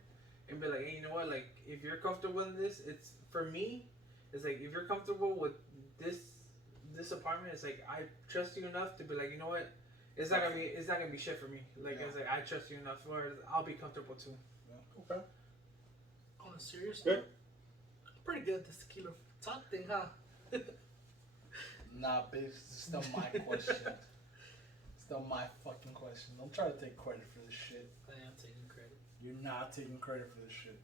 and be like, hey, you know what, like, if you're comfortable in this, it's, for me, it's like, if you're comfortable with this apartment, it's like, I trust you enough to be like, you know what, it's not gonna be shit for me. Like, it's like, I trust you enough, or I'll be comfortable too. Yeah. Okay. On a serious Good. note, I'm pretty good at this tequila talk thing, huh? Nah, bitch, it's still my question. Still my fucking question. Don't try to take credit for this shit. I am taking credit. You're not taking credit for this shit.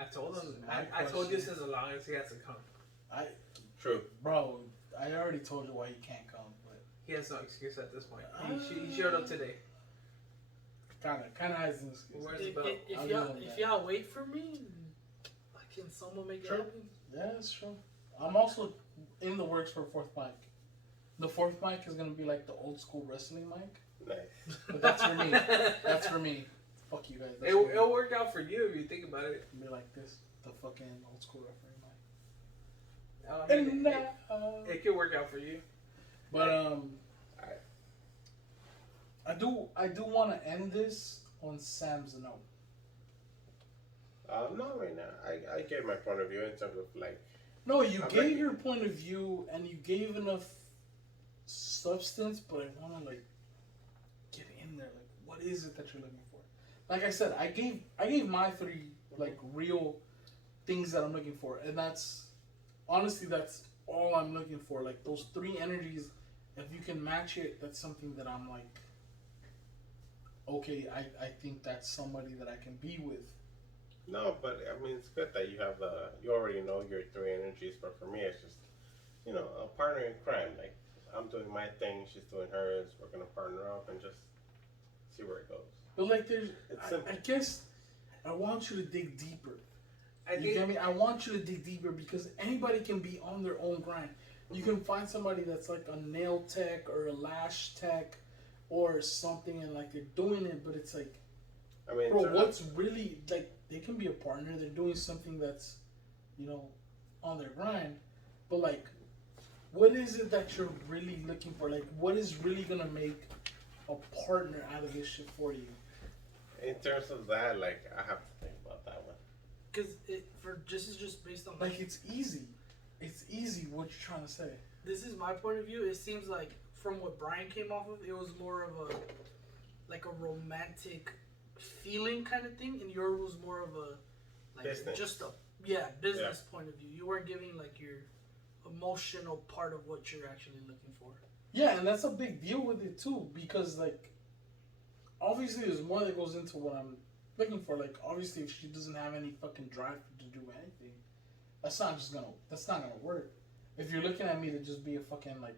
I told him. My I told you question. since as long as he has to come. True. Bro, I already told you why he can't come, but He has no excuse at this point. He showed up today. kind of has an excuse. Where's the bell? If y'all wait for me, can someone make it True. happen? Yeah, that's true. I'm also in the works for a fourth mic. The fourth mic is gonna be like the old school wrestling mic. Nice. But that's for me. That's for me. Fuck you guys. That's for me. It'll work out for you if you think about it. It'll be like this. The fucking old school referee mic. I mean, it could work out for you. But I do want to end this on Sam's note. Not right now. I gave my point of view in terms of like. No, you gave your point of view and you gave enough substance, but I want to like get in there. Like, what is it that you're looking for? Like I said, I gave my 3 like real things that I'm looking for, and that's honestly, that's all I'm looking for. Like those three energies, if you can match it, that's something that I'm like, okay, I think that's somebody that I can be with. No, but I mean, it's good that you have you already know your three energies. But for me, it's just, a partner in crime. Like I'm doing my thing, she's doing hers. We're gonna partner up and just see where it goes. But like, there's, It's simple. I guess, I want you to dig deeper. I You think get me? I want you to dig deeper because anybody can be on their own grind. You can find somebody that's like a nail tech or a lash tech or something, and like they're doing it, but it's like, I mean, bro, what's really like? They can be a partner. They're doing something that's, on their grind, but like, what is it that you're really looking for? Like, what is really gonna make a partner out of this shit for you? in terms of that, like I have to think about that one. Because this is just based on Like, it's easy. It's easy what you're trying to say. this is my point of view. It seems like from what Brian came off of, it was more of a romantic feeling kind of thing, and yours was more of a Business. just a business point of view. You weren't giving like your emotional part of what you're actually looking for. Yeah, and that's a big deal with it too, because like, obviously there's more that goes into what I'm looking for. Like, obviously if she doesn't have any fucking drive to do anything, that's not gonna work. If you're looking at me to just be a fucking like,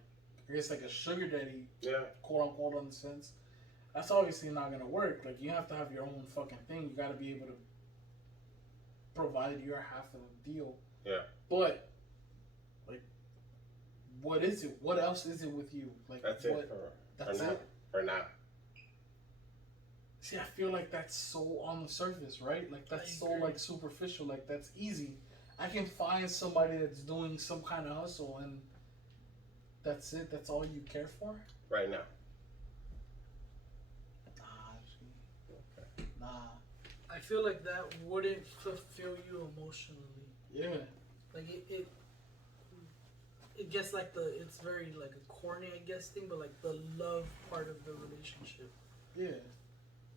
I guess like a sugar daddy, Yeah. quote unquote, in the sense, that's obviously not gonna work. Like, you have to have your own fucking thing. You gotta be able to provide your half of the deal. Yeah. But like, what is it? What else is it with you? Like, That's what, it for That's now. it. For now. See, I feel like that's so on the surface, right? Like, that's I so agree. like superficial. Like, that's easy. I can find somebody that's doing some kind of hustle, and that's it. That's all you care for. Right now. Nah. I feel like that wouldn't fulfill you emotionally. Yeah. Like it gets like it's very like a corny, I guess, thing, but like the love part of the relationship. Yeah.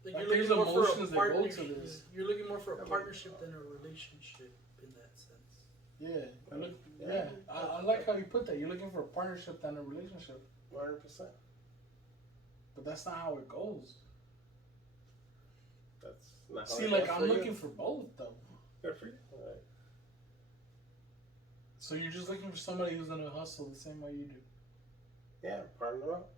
Like, Like, you're there's looking more for a emotions that go to partnership. this. You're looking more for a partnership than a relationship in that sense. Yeah. I like how you put that. You're looking for a partnership than a relationship, 100%. but that's not how it goes. That's not how See, it like, goes I'm for you. looking for both though. Good for you. All right. So you're just looking for somebody who's gonna hustle the same way you do. Yeah, partner up.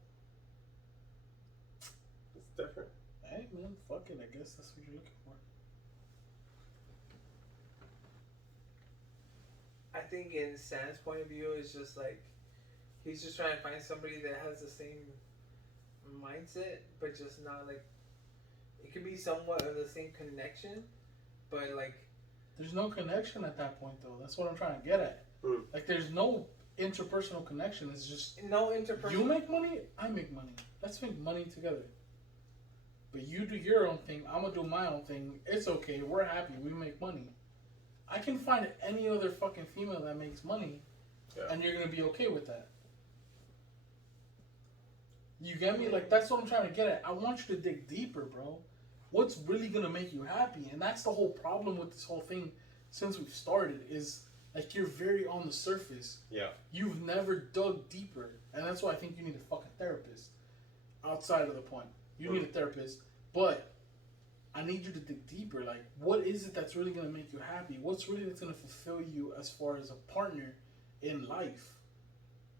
It's different. Hey man, fuck it. I guess that's what you're looking for. I think in Sam's point of view, it's just like he's just trying to find somebody that has the same mindset, but just not like it could be somewhat of the same connection, but like There's no connection at that point though. That's what I'm trying to get at. Hmm. Like, there's no interpersonal connection. It's just no interpersonal. you make money, I make money. Let's make money together. But you do your own thing, I'm gonna do my own thing. It's okay, we're happy, we make money. I can find any other fucking female that makes money, and you're gonna be okay with that. You get me? Like, that's what I'm trying to get at. I want you to dig deeper, bro. What's really gonna make you happy? And that's the whole problem with this whole thing since we've started, is like, you're very on the surface. Yeah. You've never dug deeper. And that's why I think you need a fucking therapist. Outside of the point. You need a therapist. But I need you to dig deeper. Like, what is it that's really gonna make you happy? What's really that's gonna fulfill you as far as a partner in life?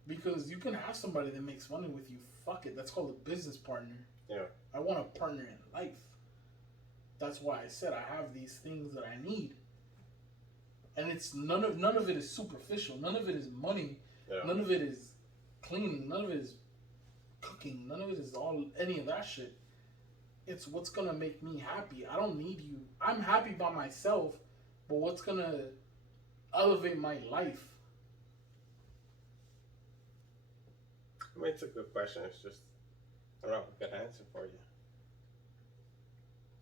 Because you can have somebody that makes money with you. Fuck it. That's called a business partner. Yeah. I want a partner in life. That's why I said I have these things that I need. And it's none of it is superficial. None of it is money. Yeah. None of it is cleaning. None of it is cooking. None of it is any of that shit. It's what's gonna make me happy. I don't need you. I'm happy by myself, but what's gonna elevate my life? I mean, it's a good question. It's just, I don't have a good answer for you.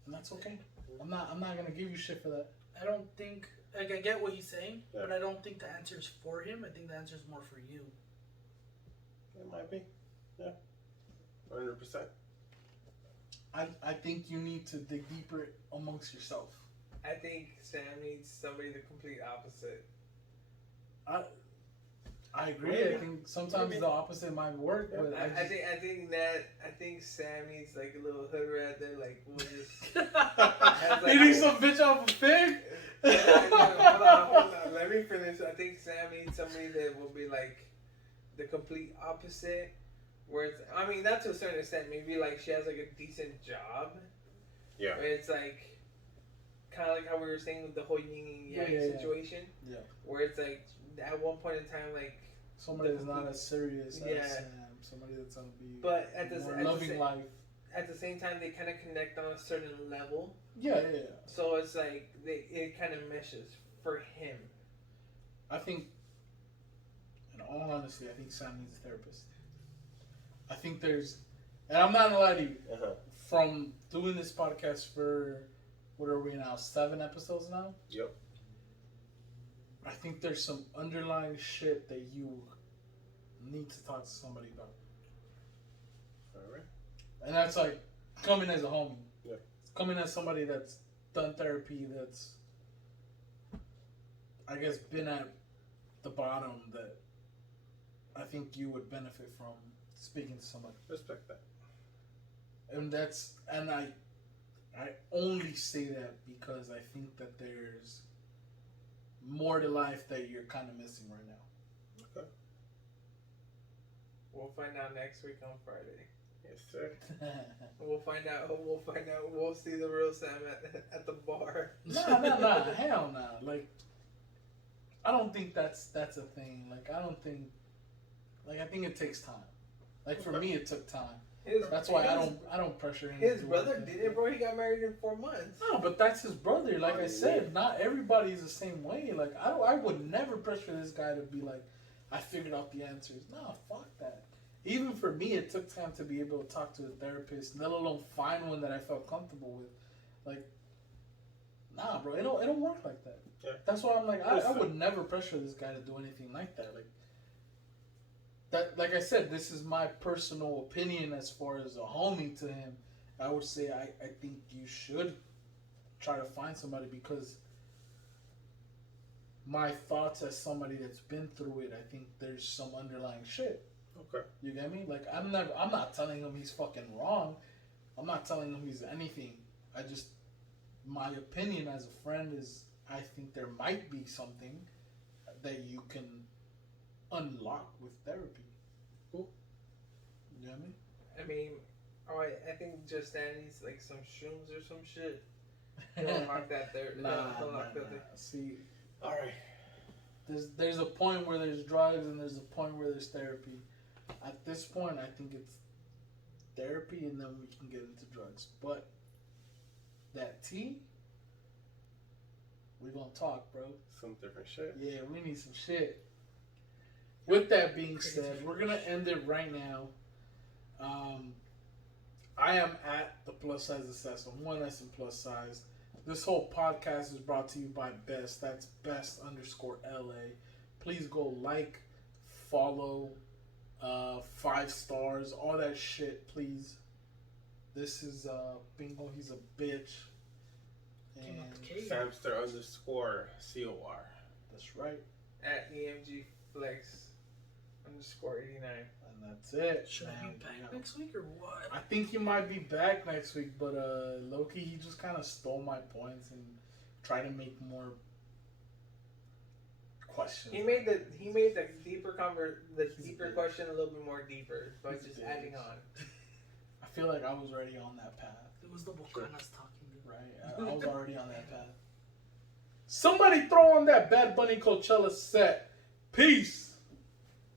And that's okay. I'm not gonna give you shit for that. I don't think like I get what he's saying, Yeah. but I don't think the answer is for him. I think the answer is more for you. It might be. Yeah. 100%. I think you need to dig deeper amongst yourself. I think Sam needs somebody the complete opposite. I agree. I think sometimes the opposite might work, but I think Sam needs like a little hood rat that like will just. He needs some bitch off a pig. Hold on. Let me finish. I think Sam needs somebody that will be like the complete opposite. Where it's, I mean, not to a certain extent. Maybe like she has like a decent job. Yeah. Where it's like kind of like how we were saying with the whole yin and yang situation. Yeah. Where it's like at one point in time, like somebody that's not as serious as Sam. Somebody that's gonna be. But at the loving life. At the same time, they kind of connect on a certain level. Yeah. So it's like it kind of meshes for him. I think, in all honesty, I think Sam needs a therapist. I think there's, and I'm not gonna lie to you, from doing this podcast for, what are we now, 7 episodes now? Yep. I think there's some underlying shit that you need to talk to somebody about. Alright. And that's like coming as a homie. Yeah. Coming as somebody that's done therapy, that's, I guess, been at the bottom, that I think you would benefit from speaking to somebody. Respect that. And I only say that because I think that there's more to life that you're kind of missing right now. Okay. We'll find out next week on Friday. Yes, sir. We'll find out. We'll see the real Sam at the bar. Nah. Hell no. Like, I don't think that's a thing. Like, I think it takes time. Like, for me, it took time. That's why I don't pressure him. His brother did it, bro. He got married in 4 months. No, but that's his brother. Like I said, not everybody's the same way. Like, I would never pressure this guy to be like, I figured out the answers. Nah, fuck that. Even for me, it took time to be able to talk to a therapist, let alone find one that I felt comfortable with. Like, nah, bro, it don't work like that. Yeah. That's why I'm like, I would never pressure this guy to do anything like that. Like I said, this is my personal opinion as far as a homie to him. I would say I think you should try to find somebody, because my thoughts as somebody that's been through it, I think there's some underlying shit. Okay. You get me? Like, I'm not telling him he's fucking wrong. I'm not telling him he's anything. My opinion as a friend is, I think there might be something that you can unlock with therapy. Cool. You get me? I mean, I think just that needs like some shrooms or some shit. Unlock that there. Nah. See, all right. There's a point where there's drugs and there's a point where there's therapy. At this point, I think it's therapy and then we can get into drugs. But that tea, we gonna talk, bro. Some different shit. Yeah, we need some shit. With that being said, we're gonna end it right now. I am at the Plus Size Assassin, 1S and plus size. This whole podcast is brought to you by Best. That's Best_LA. Please go like, follow, 5 stars, all that shit, please. This is Pingo. He's a bitch. And Samster_COR. That's right. At EMG Flex _89. And that's it. Should I be back next week or what? I think he might be back next week, but Loki, he just kind of stole my points and tried to make more questions. He made the deeper question a little bit more deeper by just adding on. I feel like I was already on that path. It was the Bocanas talking. Right? I was already on that path. Somebody throw on that Bad Bunny Coachella set. Peace.